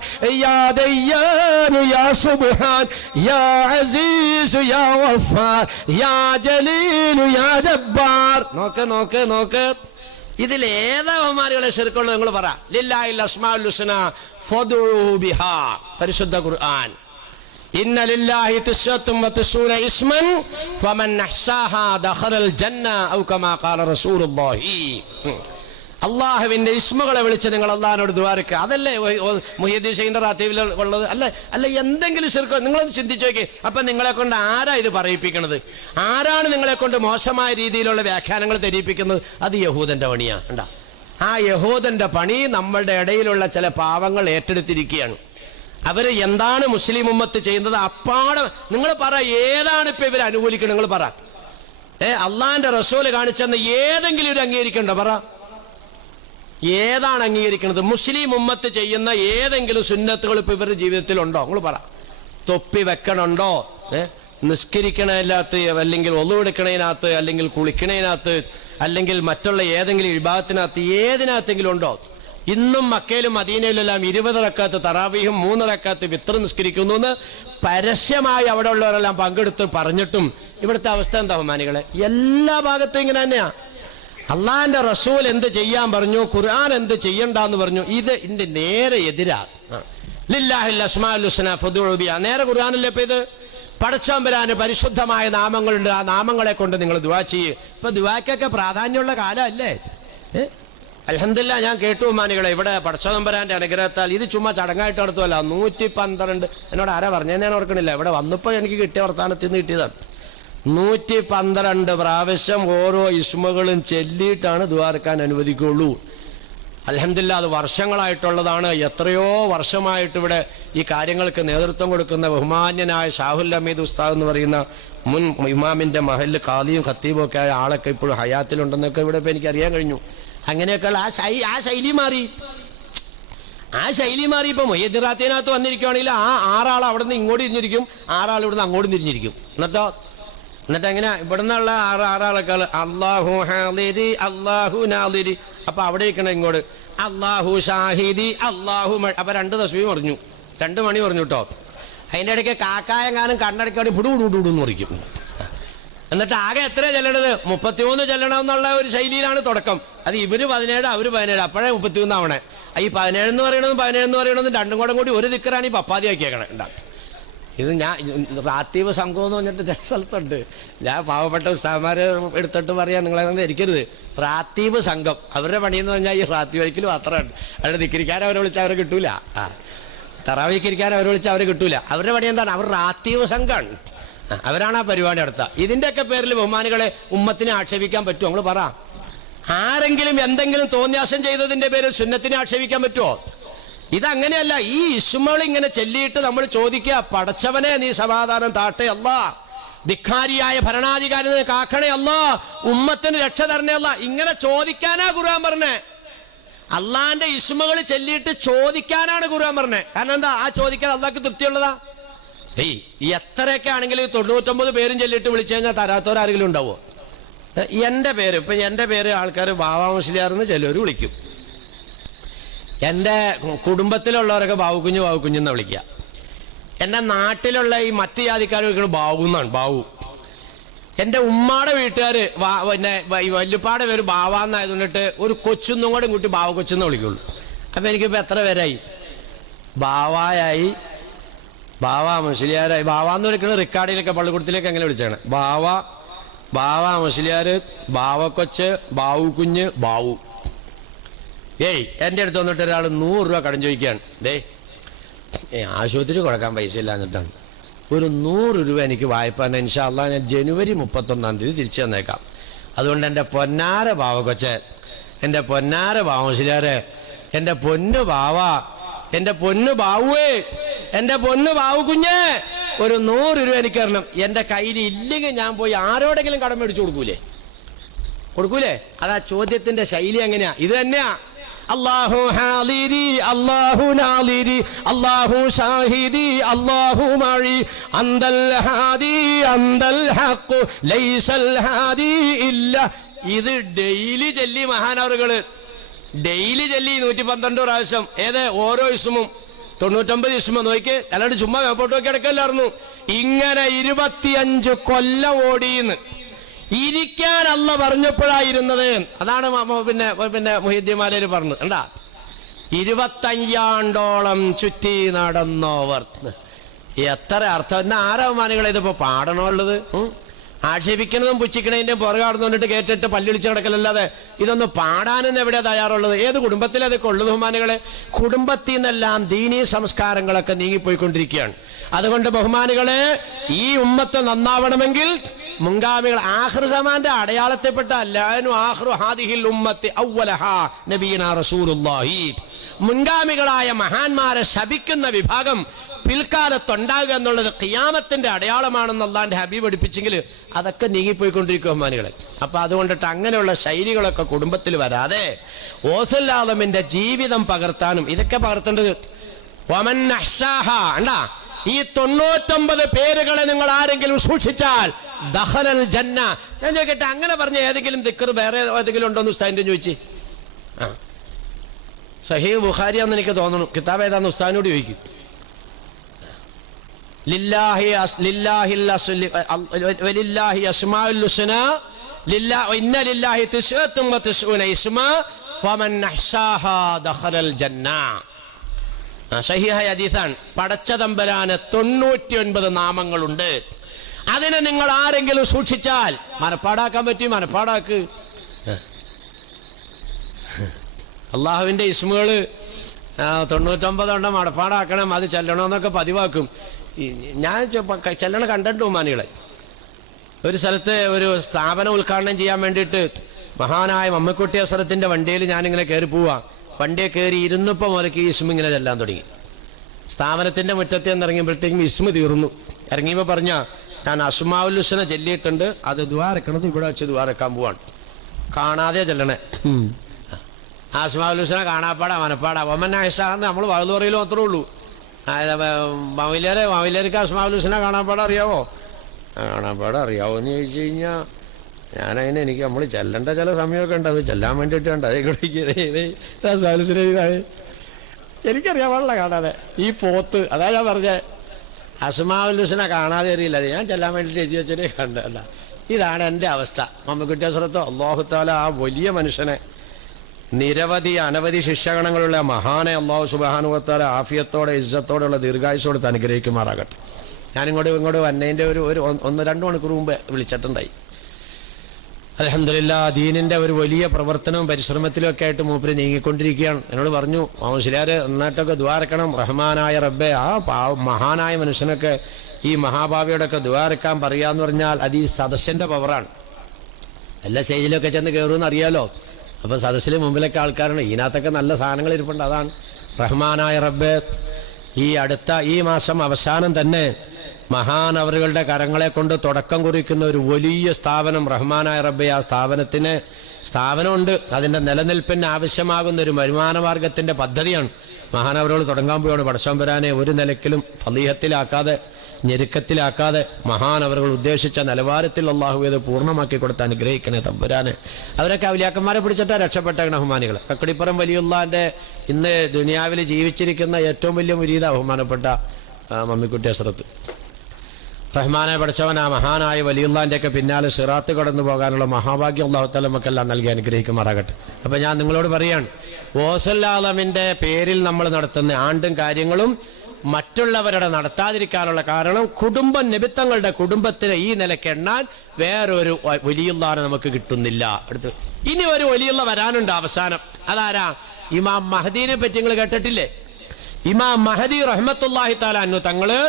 യാ ദയ്യാൻ യാ സുബ്ഹാൻ യാ അസീസ് യാ ഗഫാർ യാ ജലീൽ യാ ജബ്ബാർ. നോക്ക് ഇതിലേതാ ബഹുമാനികളെ ശിർക്കുള്ളത്? നിങ്ങൾ പറ. ലില്ലാഹിൽ അസ്മാഉൽ ഹുസ്നാ ഫദ്ഉ ബിഹാ. പരിശുദ്ധ ഖുർആൻ. ഇന്ന ലില്ലാഹി 99 ഇസ്മൻ ഫമൻ അഹ്സാഹാ ദഖലൽ ജന്ന ഔ കമാ ഖാല റസൂലുള്ളാഹി. അള്ളാഹുവിന്റെ ഇസ്മുകളെ വിളിച്ച് നിങ്ങൾ അള്ളാഹിനോട് ദുആരക്കുക. അതല്ലേ മുഹയ്യദ്ദീൻ റാത്തീബിൽ ഉള്ളത്? അല്ല എന്തെങ്കിലും ശിർക്ക് നിങ്ങളൊന്ന് ചിന്തിച്ചു നോക്കി. അപ്പൊ നിങ്ങളെ കൊണ്ട് ആരാ ഇത് പറയിപ്പിക്കുന്നത്? ആരാണ് നിങ്ങളെ കൊണ്ട് മോശമായ രീതിയിലുള്ള വ്യാഖ്യാനങ്ങൾ തെരിയിപ്പിക്കുന്നത്? അത് യഹൂദന്റെ പണിയാ. ഉണ്ടാ, ആ യഹൂദന്റെ പണി നമ്മളുടെ ഇടയിലുള്ള ചില പാവങ്ങൾ ഏറ്റെടുത്തിരിക്കുകയാണ്. അവര് എന്താണ് മുസ്ലിം ഉമ്മത്ത് ചെയ്യുന്നത് അപ്പാടെ നിങ്ങൾ പറ. ഏതാണ് ഇപ്പൊ ഇവർ അനുകൂലിക്കണം? നിങ്ങൾ പറ. അള്ളാഹിന്റെ റസൂല് കാണിച്ചെന്ന് ഏതെങ്കിലും ഒരു അംഗീകരിക്കണ്ടോ? പറ. ഏതാണ് അംഗീകരിക്കുന്നത്? മുസ്ലിം ഉമ്മത്ത് ചെയ്യുന്ന ഏതെങ്കിലും സുന്നത്തുകൾ ഇപ്പൊ ഇവരുടെ ജീവിതത്തിൽ ഉണ്ടോ? നിങ്ങൾ പറ. തൊപ്പി വെക്കണുണ്ടോ? നിസ്കരിക്കണതിനകത്ത്, അല്ലെങ്കിൽ ഒളു എടുക്കണതിനകത്ത്, അല്ലെങ്കിൽ കുളിക്കണതിനകത്ത്, അല്ലെങ്കിൽ മറ്റുള്ള ഏതെങ്കിലും വിഭാഗത്തിനകത്ത്, ഏതിനകത്തെങ്കിലും ഉണ്ടോ? ഇന്നും മക്കയിലും മദീനയിലെല്ലാം 20 റക്അത്ത് തറാവീഹും 3 റക്അത്ത് വിത്ർ നിസ്കരിക്കുന്നു എന്ന് പരസ്യമായി അവിടെ ഉള്ളവരെല്ലാം പങ്കെടുത്ത് പറഞ്ഞിട്ടും ഇവിടുത്തെ അവസ്ഥ എന്താ ബഹുമാനികളെ? എല്ലാ ഭാഗത്തും ഇങ്ങനെ തന്നെയാ. അള്ളാഹിന്റെ റസൂൽ എന്ത് ചെയ്യാൻ പറഞ്ഞു, ഖുർആൻ എന്ത് ചെയ്യണ്ടെന്ന് പറഞ്ഞു, ഇതിന്റെ നേരെ എതിരാ. ലില്ലാഹിൽ അസ്മാഉൽ ഹുസ്നാ ഫദ്ഉ ബിഹാ. നേരെ ഖുർആനിലെ ഇപ്പൊ ഇത് പടച്ചമ്പരാന് പരിശുദ്ധമായ നാമങ്ങളുണ്ട്. ആ നാമങ്ങളെ കൊണ്ട് നിങ്ങൾ ദുആ ചെയ്യ്. ഇപ്പൊ ദുആക്കൊക്കെ പ്രാധാന്യമുള്ള കാലമല്ലേ? അൽഹംദുലില്ലാ, ഞാൻ കേട്ടു മാനികളെ, ഇവിടെ പടച്ചതമ്പരാന്റെ അനുഗ്രഹത്താൽ ഇത് ചുമ്മാ ചടങ്ങായിട്ട് നടത്തുമല്ല. 112 എന്നോട് ആരാ പറഞ്ഞേ ഞാൻ ഓർക്കണില്ല. ഇവിടെ വന്നപ്പോൾ എനിക്ക് കിട്ടിയ വർത്താനത്തിൽ നിന്ന് കിട്ടിയതാണ്. 112 പ്രാവശ്യം ഓരോ ഇസ്മുകളും ചൊല്ലിയിട്ടാണ് ദുആർക്കാൻ അനുവദിക്കുള്ളൂ. അൽഹംദുലില്ലാ, അത് വർഷങ്ങളായിട്ടുള്ളതാണ്. എത്രയോ വർഷമായിട്ട് ഇവിടെ ഈ കാര്യങ്ങൾക്ക് നേതൃത്വം കൊടുക്കുന്ന ബഹുമാന്യനായ ഷാഹുൽ ഹമീദ് ഉസ്താദ് എന്ന് പറയുന്ന മുൻ ഇമാമിന്റെ മഹല്ല് ഖാദിയും ഖത്തീബും ഒക്കെ ആയ ആളൊക്കെ ഇപ്പോഴും ഹയാത്തിലുണ്ടെന്നൊക്കെ ഇവിടെ ഇപ്പൊ എനിക്ക് അറിയാൻ കഴിഞ്ഞു. അങ്ങനെയൊക്കെയുള്ള ആ ശൈലി മാറി. ഇപ്പൊ മുഹയ്യദ്ദീൻ റാത്തീബിനകത്ത് വന്നിരിക്കുകയാണെങ്കിൽ ആ 6 ആൾ അവിടെ നിന്ന് ഇങ്ങോട്ട് തിരിഞ്ഞിരിക്കും, 6 ആൾ ഇവിടുന്ന് അങ്ങോട്ടും തിരിഞ്ഞിരിക്കും. എന്നിട്ട് എങ്ങനെ ഇവിടുന്നുള്ള 6 ആളൊക്കെ അല്ലാഹു ഹാദിരി അല്ലാഹു നാദിരി. അപ്പൊ അവിടെ ഇരിക്കണം ഇങ്ങോട്ട് അല്ലാഹു ഷാഹിദി അല്ലാഹു. അപ്പൊ 2 തസ്ബീഹ് പറഞ്ഞു, 2 മണി പറഞ്ഞു കേട്ടോ. അതിൻ്റെ ഇടയ്ക്ക് കാക്കായെങ്ങാനും കണ്ണടക്കാടി പുടുപുടുപുടുന്ന് മുറിക്കും. എന്നിട്ട് ആകെ എത്ര ചെല്ലണത്? 33 ചെല്ലണം എന്നുള്ള ഒരു ശൈലിയിലാണ് തുടക്കം. അത് ഇവര് 17, അവര് 17, അപ്പോഴേ 33 ആവണേ. ഈ 17 എന്ന് പറയണതും 17 എന്ന് പറയണതും രണ്ടും കൂടി ഒരു ദിക്കറാണ് ഈ പപ്പാതി ആക്കിയേക്കണേ ഉണ്ടാകും. ഇത് ഞാൻ റാത്തീവ് സംഘം എന്ന് പറഞ്ഞിട്ട് ചില സ്ഥലത്തുണ്ട്. ഞാൻ പാവപ്പെട്ട ഉസ്താദന്മാരെ എടുത്തിട്ട് പറയാൻ നിങ്ങളെ ഇരിക്കരുത്. റാത്തീവ് സംഘം അവരുടെ പണിയെന്ന് പറഞ്ഞാൽ ഈ റാത്തീവ് വൈക്കൽ മാത്രമാണ്. അവരുടെ ദിക്കരിക്കാൻ അവരെ വിളിച്ചാൽ അവരെ കിട്ടൂല. തറാവീക്കരിക്കാൻ അവരെ വിളിച്ചാൽ അവരെ കിട്ടൂല. അവരുടെ പണി എന്താണ്? അവർ റാത്തീവ് സംഘമാണ്. അവരാണ് ആ പരിപാടി നടത്തുക. ഇതിൻ്റെയൊക്കെ പേരിൽ ബഹുമാനികളെ ഉമ്മത്തിനെ ആക്ഷേപിക്കാൻ പറ്റുമോ? നമ്മൾ പറ. ആരെങ്കിലും എന്തെങ്കിലും തോന്നിയാസം ചെയ്തതിന്റെ പേരിൽ സുന്നത്തിനെ ആക്ഷേപിക്കാൻ പറ്റുമോ? ഇതങ്ങനെയല്ല. ഈ ഇസ്മുകൾ ഇങ്ങനെ ചൊല്ലിയിട്ട് നമ്മൾ ചോദിക്കുക, പടച്ചവനെ നീ സമാധാനം താട്ടെ അല്ലാ, ധിക്കാരിയായ ഭരണാധികാരി കാക്കണേ അല്ലാ, ഉമ്മത്തിന് രക്ഷ തരണേ അല്ലാ, ഇങ്ങനെ ചോദിക്കാനാ ഖുർആൻ പറഞ്ഞേ. അള്ളാന്റെ ഇസ്മുകൾ ചൊല്ലിയിട്ട് ചോദിക്കാനാണ് ഖുർആൻ പറഞ്ഞേ. കാരണം എന്താ? ആ ചോദിക്കാൻ അള്ളാഹ്ക്ക് തൃപ്തിയുള്ളതാ. എത്രയൊക്കെ ആണെങ്കിലും 99 പേരും ചൊല്ലിയിട്ട് വിളിച്ചു കഴിഞ്ഞാൽ തരാത്തവരാരെങ്കിലും ഉണ്ടാവോ? എൻ്റെ പേര്, ഇപ്പം എൻ്റെ പേര് ആൾക്കാർ ബാവാ മുസ്ലിയാർന്ന് ചിലർ വിളിക്കും. എൻ്റെ കുടുംബത്തിലുള്ളവരൊക്കെ ബാവുകുഞ്ഞ് ബാവുകുഞ്ഞെന്ന് വിളിക്കുക. എൻ്റെ നാട്ടിലുള്ള ഈ മറ്റ് ജാതിക്കാർ വിളിക്കുന്നത് ബാവു എന്നാണ്, ബാവു. എൻ്റെ ഉമ്മാടെ വീട്ടുകാർ പിന്നെ വല്യപ്പാടെ പേര് ബാവാന്നായതുകൊണ്ടിട്ട് ഒരു കൊച്ചൊന്നും കൂടെ കൂട്ടി ബാവ കൊച്ചെന്ന് വിളിക്കുള്ളൂ. അപ്പം എനിക്കിപ്പോൾ എത്ര പേരായി? ബാവായായി, ബാവ മുസ്ലിയാരായി. ബാവാന്ന് വിളിക്കുന്നത് റിക്കാർഡിലൊക്കെ പള്ളിക്കൂടത്തിലേക്ക് അങ്ങനെ വിളിച്ചാണ്. ബാവ മുസ്ലിയാർ, ബാവക്കൊച്ച്, ബാവു കുഞ്ഞ്, ബാവു. എൻ്റെ അടുത്ത് വന്നിട്ട് ഒരാൾ 100 രൂപ കടം ചോദിക്കുകയാണ്. ആശുപത്രി കൊടുക്കാൻ പൈസ ഇല്ല എന്നിട്ടാണ്. ഒരു 100 രൂപ എനിക്ക് വായ്പ തന്നെ, ഇൻഷാ അല്ലാഹ് ഞാൻ ജനുവരി 31-ാം തീയതി തിരിച്ചു തന്നേക്കാം. അതുകൊണ്ട് എൻ്റെ പൊന്നാര ബാവക്കൊച്ച്, എൻ്റെ പൊന്നാര ബാവ മുസ്ലിയാരെ, എൻ്റെ പൊന്നു ബാവ, എൻ്റെ പൊന്നു ബാവുവേ, എൻ്റെ പൊന്നു ബാവു കുഞ്ഞ്, ഒരു 100 രൂപ എനിക്ക് തരണം. എൻ്റെ കയ്യിൽ ഇല്ലെങ്കിൽ ഞാൻ പോയി ആരോടെങ്കിലും കടം മേടിച്ചു കൊടുക്കൂലേ? അതാ ചോദ്യത്തിന്റെ ശൈലി എങ്ങനെയാ? ഇത് തന്നെയാ. അല്ലാഹു ഹാദിരി, അല്ലാഹു നാദിരി, അല്ലാഹു ഷാഹിദി, അല്ലാഹു മഈ, അന്തൽ ഹാദി, അന്തൽ ഹഖ്, ലൈസൽ ഹാദി ഇല്ല. ഇത് ഡെയിലി ചൊല്ലി മഹാനവറുകള്, ഡെയിലി ചൊല്ലി 112 പ്രാവശ്യം. ഏത്? ഓരോ ഇസ്മും 99 ഇസ്മ നോക്കി. അല്ലാണ്ട് ചുമ്മാ മേപ്പോട്ട് നോക്കി കിടക്കല്ലായിരുന്നു. ഇങ്ങനെ 25 കൊല്ലം ഓടിയെന്ന്. ഇരിക്കാൻ അല്ല പറഞ്ഞപ്പോഴായിരുന്നത്. അതാണ് പിന്നെ മുഹീദ്ദീൻമാരേര് പറഞ്ഞു. കണ്ടാ, 25 ആണ്ടോളം ചുറ്റി നടന്നോവർ. എത്ര അർത്ഥം! എന്നാ ആരവമാനികളെ ഇതിപ്പോ പാടണമുള്ളത്? ആക്ഷേപിക്കുന്നതും പുച്ഛിക്കണതിന്റെ പുറകാടുന്നിട്ട് കേട്ടിട്ട് പല്ലിളിച്ച് കിടക്കലല്ലാതെ ഇതൊന്ന് പാടാനെന്ന് എവിടെ തയ്യാറുള്ളത്? ഏത് കുടുംബത്തിലതൊക്കെ ഉള്ളത്? ബഹുമാനികളെ, കുടുംബത്തിൽ നിന്നെല്ലാം ദീനീ സംസ്കാരങ്ങളൊക്കെ നീങ്ങിപ്പോയിക്കൊണ്ടിരിക്കുകയാണ്. അതുകൊണ്ട് ബഹുമാനികളെ, ഈ ഉമ്മത്ത് നന്നാവണമെങ്കിൽ മുൻഗാമികൾ ആഖിർ സമാന്റെ അടയാളത്തിൽപ്പെട്ട മുൻഗാമികളായ മഹാന്മാരെ ശപിക്കുന്ന വിഭാഗം പിൽക്കാലത്തുണ്ടാകുക എന്നുള്ളത് ഖിയാമത്തിന്റെ അടയാളമാണെന്ന് അല്ലാഹുവിന്റെ ഹബീബ് പഠിപ്പിച്ചെങ്കിൽ അതൊക്കെ നീങ്ങിപ്പോയിക്കൊണ്ടിരിക്കും ബഹുമാനികളെ. അപ്പൊ അതുകൊണ്ടിട്ട് അങ്ങനെയുള്ള ശൈലികളൊക്കെ കുടുംബത്തിൽ വരാതെ ഓസല്ലാദമിന്റെ ജീവിതം പകർത്താനും ഇതൊക്കെ പകർത്തേണ്ടത്. ഈ 99 പേരുകളെ നിങ്ങൾ ആരെങ്കിലും സൂക്ഷിച്ചാൽ ദഖലൽ ജന്ന. ഞാൻ ചോദിക്കട്ടെ, അങ്ങനെ പറഞ്ഞ ഏതെങ്കിലും ദിക്ർ വേറെ ഏതെങ്കിലും ഉണ്ടോ എന്ന് ഉസ്താദിന്റെ ചോദിച്ചു. സഹീഹ് ബുഖാരിയാന്ന് എനിക്ക് തോന്നുന്നു. കിതാബ് ഏതാന്ന് ഉസ്താദിനോട് ചോദിക്കും. ലില്ലാഹി അസ്മാഉൽ ഹുസ്നാ ഇന്ന ലില്ലാഹി 99 ഇസ്മാ ഫമൻ അഹ്സാഹാ ദഖലൽ ജന്ന. സഹീഹായ ഹദീസാണ്. പടച്ച തമ്പുരാന് 99 നാമങ്ങളുണ്ട്. അതിനെ നിങ്ങൾ ആരെങ്കിലും സൂക്ഷിച്ചാൽ, മനപ്പാടാക്കാൻ പറ്റി മനപ്പാടാക്ക്. അള്ളാഹുവിന്റെ ഇസ്മുകള് 99 എണ്ണം മനപ്പാടാക്കണം, അത് ചെല്ലണമെന്നൊക്കെ പതിവാക്കും. ഞാൻ ചെല്ലണം കണ്ടിട്ടു മാനികളെ. ഒരു സ്ഥലത്ത് ഒരു സ്ഥാപനം ഉദ്ഘാടനം ചെയ്യാൻ വേണ്ടിയിട്ട് മഹാനായ മമ്മക്കുട്ടി അവസരത്തിന്റെ വണ്ടിയിൽ ഞാനിങ്ങനെ കയറി പോവാ. വണ്ടിയെ കയറി ഇരുന്നപ്പോൾ മുതലേക്ക് ഈ ഇസ്മ ഇങ്ങനെ ചെല്ലാൻ തുടങ്ങി. സ്ഥാപനത്തിന്റെ മുറ്റത്ത് നിന്ന് ഇറങ്ങിയപ്പോഴത്തേക്കും ഇസ്മ തീർന്നു. ഇറങ്ങിയപ്പോൾ പറഞ്ഞ, ഞാൻ അസ്മാഉൽ ഹുസ്ന ചൊല്ലിയിട്ടുണ്ട്, അത് ദുആറക്കണത് ഇവിടെ വെച്ച് ദുആറക്കാൻ പോവാണ്, കാണാതെ ചെല്ലണേ. അസ്മാഉൽ ഹുസ്ന കാണാപ്പാടാ മനപ്പാടാ. ഒമൻ അഹ്സാന്ന് നമ്മൾ വഅദ് പറയലും മാത്രമേ ഉള്ളൂ. മാവിലേർക്ക് അസ്മാഉൽ ഹുസ്ന കാണാപ്പാടം അറിയാവോ? കാണാപ്പാടം അറിയാവോ എന്ന് ചോദിച്ചു കഴിഞ്ഞാൽ ഞാനതിന് എനിക്ക് നമ്മൾ ചെല്ലേണ്ട ചില സമയമൊക്കെ ഉണ്ട്, അത് ചെല്ലാൻ വേണ്ടിയിട്ടുണ്ട്. അസ്മാഉൽ ഹുസ്ന എനിക്കറിയാൻ പാടില്ല കാണാതെ. ഈ പോത്ത്, അതാ ഞാൻ പറഞ്ഞേ, അസ്മാഉൽ ഹുസ്ന കാണാതെ അറിയില്ല, ഞാൻ ചെല്ലാൻ വേണ്ടിയിട്ട് എഴുതി വെച്ചേ കണ്ടല്ല. ഇതാണ് എൻ്റെ അവസ്ഥ. മമ്മിക്കുട്ടി ഹസ്രത്ത് അല്ലാഹു തആല ആ വലിയ മനുഷ്യനെ, അനവധി ശിഷ്യഗണങ്ങളുള്ള മഹാനെ അല്ലാഹു സുബ്ഹാനഹു വ തആല ആഫിയത്തോടെ ഇസ്സത്തോടെയുള്ള ദീർഘായുസ്സോടെ അനുഗ്രഹിക്കുമാറാകട്ടെ. ഞാനിങ്ങോട്ട് വന്നതിൻ്റെ ഒരു 1-2 മണിക്കൂർ മുമ്പ് വിളിച്ചിട്ടുണ്ടായി. അൽഹംദുലില്ലാ ദീനിന്റെ ഒരു വലിയ പ്രവർത്തനവും പരിശ്രമത്തിലും ഒക്കെ ആയിട്ട് മൂപ്പര് നീങ്ങിക്കൊണ്ടിരിക്കുകയാണ്. എന്നോട് പറഞ്ഞു, മുസ്ലിയാര് നന്നായിട്ടൊക്കെ ദ്വാരക്കണം, റഹ്മാനായ റബ്ബെ ആ മഹാനായ മനുഷ്യനൊക്കെ ഈ മഹാഭാവിയോടൊക്കെ ദ്വാരക്കാൻ പറയാന്ന് പറഞ്ഞാൽ അത് ഈ സദസ്സിന്റെ പവറാണ്. എല്ലാ സ്റ്റേജിലൊക്കെ ചെന്ന് കയറുമെന്ന് അറിയാലോ. അപ്പൊ സദസ്സിന് മുമ്പിലൊക്കെ ആൾക്കാരാണ്, ഇതിനകത്തൊക്കെ നല്ല സാധനങ്ങൾ ഇരിപ്പുണ്ട്. അതാണ് റഹ്മാനായ റബ്ബെ ഈ മാസം അവസാനം തന്നെ മഹാനവറുകളുടെ കരങ്ങളെ കൊണ്ട് തുടക്കം കുറിക്കുന്ന ഒരു വലിയ സ്ഥാപനം റഹ്മാനായ റബ്ബെ ആ സ്ഥാപനമുണ്ട്. അതിന്റെ നിലനിൽപ്പിന് ആവശ്യമാകുന്ന ഒരു വരുമാനമാർഗത്തിന്റെ പദ്ധതിയാണ് മഹാനവറുകൾ തുടങ്ങാൻ പോവുകയാണ്. പടച്ചോൻ വരാനെ ഒരു നിലയ്ക്കലും ഫളീഹത്തിലാക്കാതെ ഞെരുക്കത്തിലാക്കാതെ മഹാനവറുകൾ ഉദ്ദേശിച്ച നിലവാരത്തിൽ അല്ലാഹു ഇത് പൂർണ്ണമാക്കി കൊടുത്ത് അനുഗ്രഹിക്കണേ തമ്പുരാനെ. അവരൊക്കെ ഔലിയാക്കന്മാരെ പിടിച്ചിട്ടാണ് രക്ഷപ്പെട്ട ബഹുമാനികൾ. കക്കടിപ്പുറം വലിയുള്ളാന്റെ ഇന്ന് ദുനിയാവിൽ ജീവിച്ചിരിക്കുന്ന ഏറ്റവും വലിയ മുരീദ ബഹുമാനപ്പെട്ട മമ്മിക്കുട്ടി ഹസ്രത്ത്. റഹ്മാനെ പഠിച്ചവൻ ആ മഹാനായ വലിയുള്ളാന്റെ ഒക്കെ പിന്നാലെ സിറാത്ത് കടന്നു പോകാനുള്ള മഹാഭാഗ്യം അല്ലാഹു തആല നമുക്കെല്ലാം നൽകി അനുഗ്രഹിക്കുമാറാകട്ടെ. അപ്പൊ ഞാൻ നിങ്ങളോട് പറയാണ്, ഓസല്ലാലമിന്റെ പേരിൽ നമ്മൾ നടത്തുന്ന ആണ്ടും കാര്യങ്ങളും മറ്റുള്ളവരുടെ നടത്താതിരിക്കാനുള്ള കാരണം നബിത്തങ്ങളുടെ കുടുംബത്തിനെ ഈ നിലയ്ക്ക് എണ്ണാൻ വേറൊരു വലിയുള്ളാനെ നമുക്ക് കിട്ടുന്നില്ല. അടുത്ത് ഇനി ഒരു വലിയുള്ള വരാനുണ്ട് അവസാനം. അതാരാ? ഇമാം മഹദീനെ പറ്റി നിങ്ങൾ കേട്ടിട്ടില്ലേ? ഇമാം മഹദി റഹ്മത്തുള്ളാഹി തആല അൻഹു തങ്ങള്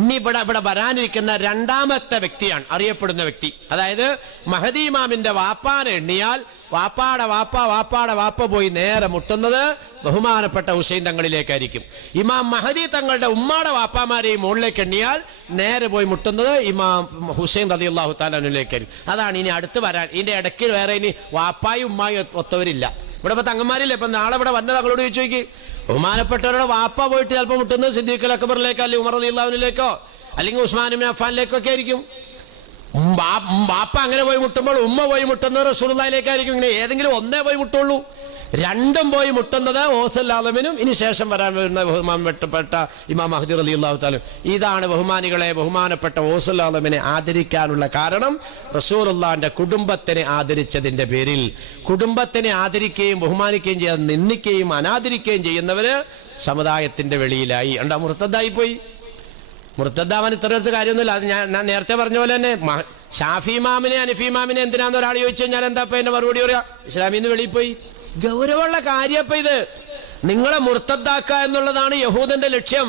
ഇനി ഇവിടെ വരാനിരിക്കുന്ന 2ാമത്തെ വ്യക്തിയാണ്, അറിയപ്പെടുന്ന വ്യക്തി. അതായത് മഹദി ഇമാമിന്റെ വാപ്പാനെ എണ്ണിയാൽ വാപ്പാടെ വാപ്പ പോയി നേരെ മുട്ടുന്നത് ബഹുമാനപ്പെട്ട ഹുസൈൻ തങ്ങളിലേക്കായിരിക്കും. ഇമാം മഹദി തങ്ങളുടെ ഉമ്മാടെ വാപ്പാമാരെയും മുകളിലേക്ക് എണ്ണിയാൽ നേരെ പോയി മുട്ടുന്നത് ഇമാം ഹുസൈൻ റളിയല്ലാഹു തആല അൻഹുവിലേക്കായിരിക്കും. അതാണ് ഇനി അടുത്ത് വരാൻ. ഇതിന്റെ ഇടയ്ക്ക് വേറെ ഇനി വാപ്പായും ഉമ്മായും ഒത്തവരില്ല. ഇവിടെ ഇപ്പൊ തങ്ങന്മാരില്ല. ഇപ്പൊ നാളെ ഇവിടെ വന്ന തങ്ങളോട് ചോദിച്ചു നോക്കി, ബഹുമാനപ്പെട്ടവരുടെ വാപ്പ പോയിട്ട് ചിലപ്പോൾ മുട്ടുന്നത് സിദ്ദീഖുൽ അക്ബറിലേക്കോ അല്ലെങ്കിൽ ഉമർ റളിയല്ലാഹു അൻഹുവിലേക്കോ അല്ലെങ്കിൽ ഉസ്മാൻ ഇബ്നു അഫ്ഫാനിലേക്കോ ഒക്കെ ആയിരിക്കും. ബാപ്പ അങ്ങനെ പോയി മുട്ടുമ്പോൾ ഉമ്മ പോയി മുട്ടുന്നത് റസൂലുള്ളാഹിലേക്കായിരിക്കും. ഇങ്ങനെ ഏതെങ്കിലും ഒന്നേ പോയി മുട്ടുള്ളൂ. 2ഉം പോയി മുട്ടുന്നത് ഓസല്ലാലമിനും ഇനി ശേഷം വരാൻ വരുന്ന ബഹുമാനപ്പെട്ട ഇമാം മഹദി റളിയല്ലാഹു തആല. ഇതാണ് ബഹുമാനികളെ, ബഹുമാനപ്പെട്ട ഓസല്ലാലമിനെ ആദരിക്കാനുള്ള കാരണം റസൂലുള്ളാഹിന്റെ കുടുംബത്തിനെ ആദരിച്ചതിന്റെ പേരിൽ. കുടുംബത്തിനെ ആദരിക്കുകയും ബഹുമാനിക്കുകയും ചെയ്യാൻ നിന്ദിക്കുകയും അനാദരിക്കുകയും ചെയ്യുന്നവര് സമുദായത്തിന്റെ വെളിയിലായി. എന്താ മുർത്തദ്ദായി പോയി. മുർത്തദ്ദാവാൻ ഇത്രയടുത്ത് കാര്യമൊന്നുമില്ല. അത് ഞാൻ നേരത്തെ പറഞ്ഞ പോലെ തന്നെ ഷാഫി ഇമാമിനെ ഹനഫി ഇമാമിനെ എന്തിനാന്ന് ഒരാൾ ചോദിച്ചു കഴിഞ്ഞാൽ എന്താ ഇപ്പൊ എന്റെ മറുപടി പറയാ? ഇസ്ലാമിന്ന് വെളിയിൽ പോയി. ഗൗരവമുള്ള കാര്യപ്പ ഇത്. നിങ്ങളെ മുർത്തദ്ദാക്കുക എന്നുള്ളതാണ് യഹൂദന്റെ ലക്ഷ്യം.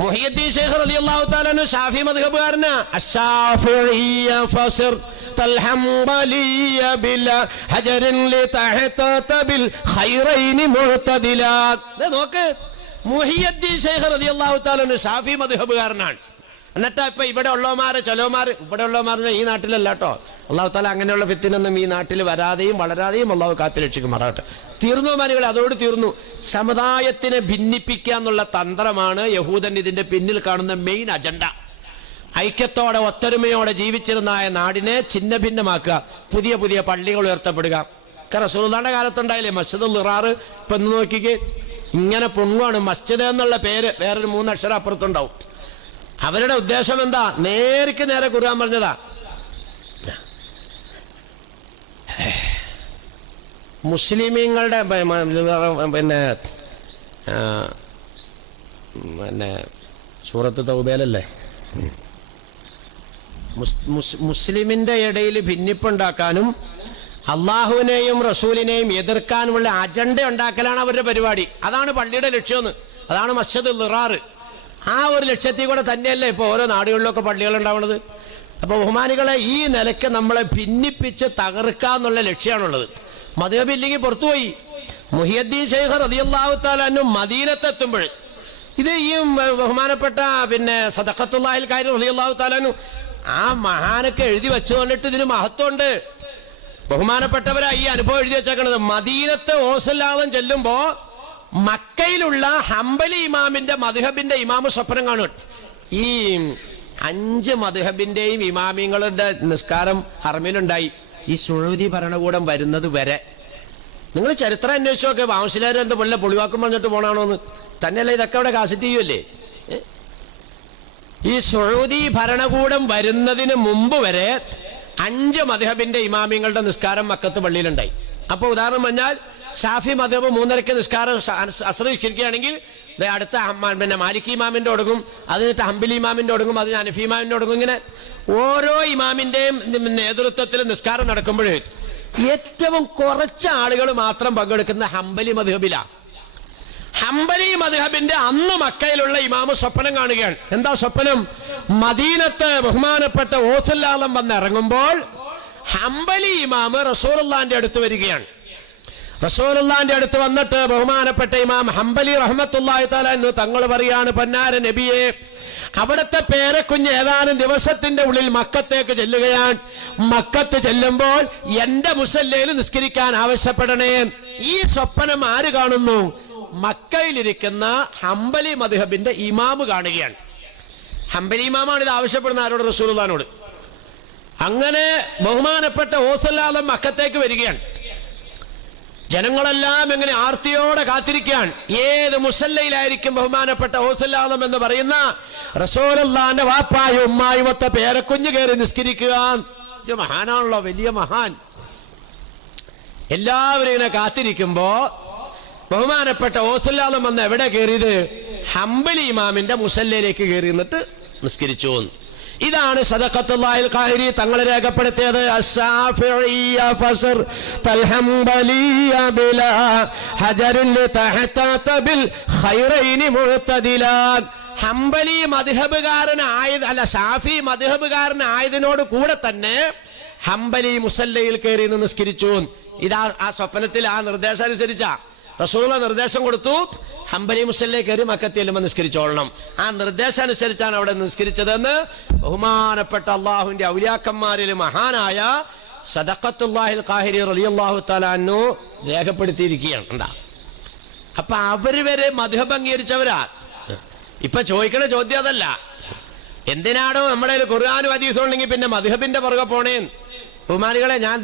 മുഹയ്യിദ്ദീൻ ശൈഖ് റളിയല്ലാഹു തആല അൻഹു ഷാഫി മദ്ഹബുകാരനാ. അശ്ശാഫിഇയ്യ ഫസിർ തൽഹംബലിയ ബില ഹജറിൻ ലിതഹതത ബിൽ ഖൈറൈനി മുഅ്തദിലാ. നോക്ക്, മുഹയ്യിദ്ദീൻ ശൈഖ് റളിയല്ലാഹു തആല അൻഹു ഷാഫി മദ്ഹബുകാരനാണ്. എന്നിട്ടാ ഇപ്പൊ ഇവിടെ ഉള്ളവന്മാര് ഇവിടെ ഉള്ളവന്മാർ ഈ നാട്ടിലല്ല കേട്ടോ. അല്ലാഹു തആല അങ്ങനെയുള്ള ഫിത്നയൊന്നും ഈ നാട്ടിൽ വരാതെയും വളരാതെയും അല്ലാഹു കാത്തുരക്ഷിക്കുമാറാകട്ടെ. തീർന്നു മാനികളെ, അതോട് തീർന്നു. സമുദായത്തിനെ ഭിന്നിപ്പിക്കുക എന്നുള്ള തന്ത്രമാണ് യഹൂദൻ ഇതിന്റെ പിന്നിൽ കാണുന്ന മെയിൻ അജണ്ട. ഐക്യത്തോടെ ഒത്തൊരുമയോടെ ജീവിച്ചിരുന്ന നാടിനെ ഛിന്ന ഭിന്നമാക്കുക, പുതിയ പുതിയ പള്ളികൾ ഉയർത്തപ്പെടുക. റസൂലുള്ളാഹിന്റെ കാലത്തുണ്ടായില്ലേ മസ്ജിദുൽ ളിറാർ. ഇപ്പൊ നോക്കിക്കേ, ഇങ്ങനെ പൊങ്ങുവാണ്. മസ്ജിദ് എന്നുള്ള പേര് വേറൊരു 3 അക്ഷരം അപ്പുറത്തുണ്ടാവും. അവരുടെ ഉദ്ദേശം എന്താ? നേർക്ക് നേരെ ഖുർആൻ പറഞ്ഞതാ. മുസ്ലിമീങ്ങളുടെ പിന്നെ സൂറത്ത് തൗബയിലല്ലേ, മുസ്ലിമിന്റെ ഇടയിൽ ഭിന്നിപ്പുണ്ടാക്കാനും അള്ളാഹുവിനെയും റസൂലിനെയും എതിർക്കാനുമുള്ള അജണ്ട ഉണ്ടാക്കലാണ് അവരുടെ പരിപാടി. അതാണ് പള്ളിയുടെ ലക്ഷ്യമെന്ന്. അതാണ് മസ്ജിദുൽ ളിറാർ. ആ ഒരു ലക്ഷ്യത്തിൽ കൂടെ തന്നെയല്ലേ ഇപ്പോൾ ഓരോ നാടുകളിലൊക്കെ പള്ളികൾ ഉണ്ടാവുന്നത്. അപ്പോൾ ബഹുമാനികളെ, ഈ നിലയ്ക്ക് നമ്മളെ ഭിന്നിപ്പിച്ച് തകർക്കാന്നുള്ള ലക്ഷ്യമാണുള്ളത്. മദ്ഹബില്ലെങ്കിൽ പുറത്തുപോയി. മുഹയ്യിദ്ദീൻ ശൈഖ് റളിയല്ലാഹു തആല അൻഹു മദീനത്തെത്തുമ്പോൾ ഇത് ഈ ബഹുമാനപ്പെട്ട സദഖത്തുല്ലാഹിൽ കാരി റളിയല്ലാഹു തആല അൻഹു ആ മഹാനൊക്കെ എഴുതി വെച്ചു കൊണ്ടിട്ട് ഇതിന് മഹത്വമുണ്ട്. ബഹുമാനപ്പെട്ടവരാ ഈ അനുഭവം എഴുതി വെച്ചേക്കണത്. മദീനത്തെ ഓസല്ലാദം ചെല്ലുമ്പോ മക്കയിലുള്ള ഹംബലി ഇമാമിന്റെ മദ്ഹബിന്റെ ഇമാമ് സ്വപ്നം കാണും. ഈ 5 മദ്ഹബിന്റെയും ഇമാമിങ്ങളുടെ നിസ്കാരം ഹറമിലുണ്ടായി. ഈ സുഊദി ഭരണകൂടം വരുന്നത് വരെ നിങ്ങൾ ചരിത്രം അന്വേഷിച്ചു നോക്കെ വാമശിലാർ എന്താ വല്ല പൊളിവാക്കും പറഞ്ഞിട്ട് പോണാണോന്ന്. തന്നെയല്ല ഇതൊക്കെ അവിടെ കാസറ്റ് ചെയ്യുമല്ലേ. ഈ സൗദി ഭരണകൂടം വരുന്നതിന് മുമ്പ് വരെ 5 മദ്ഹബിന്റെ ഇമാമിങ്ങളുടെ നിസ്കാരം മക്കത്ത് പള്ളിയിലുണ്ടായി. അപ്പൊ ഉദാഹരണം പറഞ്ഞാൽ ഷാഫി മദ്ഹബ് 3:30 നിസ്കാരം അസ്ർ നിസ്കരിക്കുകയാണെങ്കിൽ അടുത്ത പിന്നെ മാലിക് ഇമാമിന്റെ ഒടുങ്ങും, അത് കഴിഞ്ഞിട്ട് ഹംബലി ഇമാമിന്റെ ഒടുങ്ങും, അത് ഹനഫി ഇമാമിന്റെ ഒടുങ്ങും. ഇങ്ങനെ ഓരോ ഇമാമിന്റെയും നേതൃത്വത്തിൽ നിസ്കാരം നടക്കുമ്പോൾ ഏറ്റവും കുറച്ച് ആളുകൾ മാത്രം പങ്കെടുക്കുന്ന ഹംബലി മദ്ഹബിലാണ്. ഹംബലി മദ്ഹബിന്റെ അന്ന് മക്കയിലുള്ള ഇമാമ് സ്വപ്നം കാണുകയാണ്. എന്താ സ്വപ്നം? മദീനത്ത് ബഹുമാനപ്പെട്ട ഓസല്ലാദം വന്ന് ഇറങ്ങുമ്പോൾ ഹംബലി ഇമാമ് റസൂലുള്ളാഹിന്റെ അടുത്ത് വരികയാണ്. റസൂലുള്ളാഹിന്റെ അടുത്ത് വന്നിട്ട് ബഹുമാനപ്പെട്ട ഇമാം ഹംബലി റഹ്മത്തുള്ളാഹി തആല തങ്ങൾ പറയാണ്, പൊന്നാര നബിയെ, അവിടുത്തെ പേരക്കുഞ്ഞ് ഏതാനും ദിവസത്തിന്റെ ഉള്ളിൽ മക്കത്തേക്ക് ചെല്ലുകയാണ്. മക്കത്ത് ചെല്ലുമ്പോൾ എന്റെ മുസല്ലയിൽ നിസ്കരിക്കാൻ ആവശ്യപ്പെടണേ. ഈ സ്വപ്നം ആര് കാണുന്നു? മക്കയിലിരിക്കുന്ന ഹംബലി മദ്ഹബിന്റെ ഇമാമ് കാണുകയാണ്. ഹംബലി ഇമാമാണ് ഇത് ആവശ്യപ്പെടുന്ന ആരോട്? റസൂലുള്ളാഹിനോട്. അങ്ങനെ ബഹുമാനപ്പെട്ട ഓസല്ലാദം മക്കത്തേക്ക് വരികയാണ്. ജനങ്ങളെല്ലാം എങ്ങനെ ആർത്തിയോടെ കാത്തിരിക്കാൻ. ഏത് മുസല്ലയിലായിരിക്കും ബഹുമാനപ്പെട്ട ഓസല്ലാദം എന്ന് പറയുന്ന റസൂലുള്ളാഹിന്റെ വാപ്പായും ഉമ്മായും ഒത്ത പേരക്കുഞ്ഞ് കയറി നിസ്കരിക്കുക. മഹാനാണല്ലോ, വലിയ മഹാൻ. എല്ലാവരും ഇങ്ങനെ കാത്തിരിക്കുമ്പോ ബഹുമാനപ്പെട്ട ഓസല്ലാദം വന്ന് എവിടെ കയറിയത്? ഹംബലി ഇമാമിന്റെ മുസല്ലയിലേക്ക് കയറി നിന്നിട്ട് നിസ്കരിച്ചു. ഇതാണ് സദഖത്തുല്ലാഹിൽ ഖാഹിരി തങ്ങൾ രേഖപ്പെടുത്തിയത്. അശ്ശാഫിഇയ്യ ഫസർ തൽഹംബലിയ ബിലാ ഹജറിൽ തഹത ബിൽ ഖൈറൈനി മുഅ്തദിലാ. ഹംബലി മദ്ഹബുകാരനായത് അല്ല, ഷാഫി മദ്ഹബുകാരനായതിനോട് കൂടെ തന്നെ ഹംബലി മുസല്ലയിൽ കയറി നിസ്കരിച്ചു. ഇതാ ആ സ്വപ്നത്തിൽ ആ നിർദ്ദേശം അനുസരിച്ച റസൂലുള്ള നിർദ്ദേശം കൊടുത്തു, ഹംബലി മുസല്ലയിൽ കയറി മക്കത്ത് ചെല്ലുമ്പോൾ നിസ്കരിച്ചോളണം. ആ നിർദ്ദേശം അനുസരിച്ചാണ് അവിടെ നിസ്കരിച്ചതെന്ന് ബഹുമാനപ്പെട്ട അള്ളാഹുവിന്റെ ഔലിയാക്കന്മാരിൽ മഹാനായ സദഖത്തുല്ലാഹിൽ ഖാഹിരി റളിയല്ലാഹു തആല അൻഹു രേഖപ്പെടുത്തിയിരിക്കുകയാണ്. അപ്പൊ അവര് വരെ മദ്ഹബ് അംഗീകരിച്ചവരാ. ഇപ്പൊ ചോദിക്കണ ചോദ്യം അതല്ല, എന്തിനാണോ നമ്മുടെ ഖുർആനും ഹദീസും ഉണ്ടെങ്കിൽ പിന്നെ മദ്ഹബിന്റെ പുറകെ പോണേ. ബഹുമാനികളെ, ഞാൻ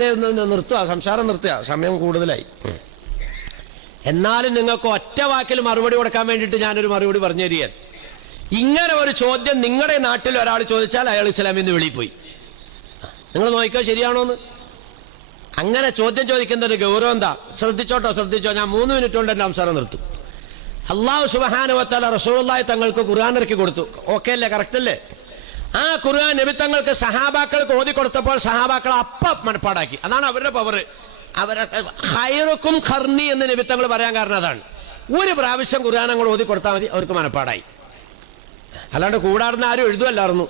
നിർത്തുക, സംസാരം നിർത്തുക, സമയം കൂടുതലായി. എന്നാലും നിങ്ങൾക്ക് ഒറ്റ വാക്കിൽ മറുപടി കൊടുക്കാൻ വേണ്ടിയിട്ട് ഞാനൊരു മറുപടി പറഞ്ഞു തരികയാണ്. ഇങ്ങനെ ഒരു ചോദ്യം നിങ്ങളുടെ നാട്ടിൽ ഒരാൾ ചോദിച്ചാൽ അയാൾ ഇസ്ലാമിൽ നിന്ന് വെളിയിൽ പോയി. നിങ്ങൾ നോക്കിക്കോ ശരിയാണോന്ന്. അങ്ങനെ ചോദ്യം ചോദിക്കുന്ന ഒരു ഗൗരവം എന്താ? ശ്രദ്ധിച്ചോ. ഞാൻ 3 മിനിറ്റ് കൊണ്ട് എന്റെ സംസാരം നിർത്തും. അല്ലാഹു സുബ്ഹാനഹു വ തആല റസൂലുള്ളാഹി തങ്ങൾക്ക് ഖുർആൻ ഇറക്കി കൊടുത്തു. ഓക്കെ അല്ലേ? കറക്റ്റ് അല്ലേ? ആ ഖുർആൻ നബി തങ്ങൾക്ക് സഹാബാക്കൾക്ക് ഓതി കൊടുത്തപ്പോൾ സഹാബാക്കൾ മനപ്പാടാക്കി. അതാണ് അവരുടെ പവർ. അവരെ ഖൈറുക്കും ഖർനി എന്ന് നബി തങ്ങൾ പറയാൻ കാരണം അതാണ്. ഒരു പ്രാവശ്യം ഖുർആൻ അങ്ങോട്ട് ഓതി കൊടുത്താൽ മതി, അവർക്ക് മനപ്പാടായി. അല്ലാണ്ട് കൂടാറുന്ന ആരും എഴുതുമല്ലായിരുന്നു.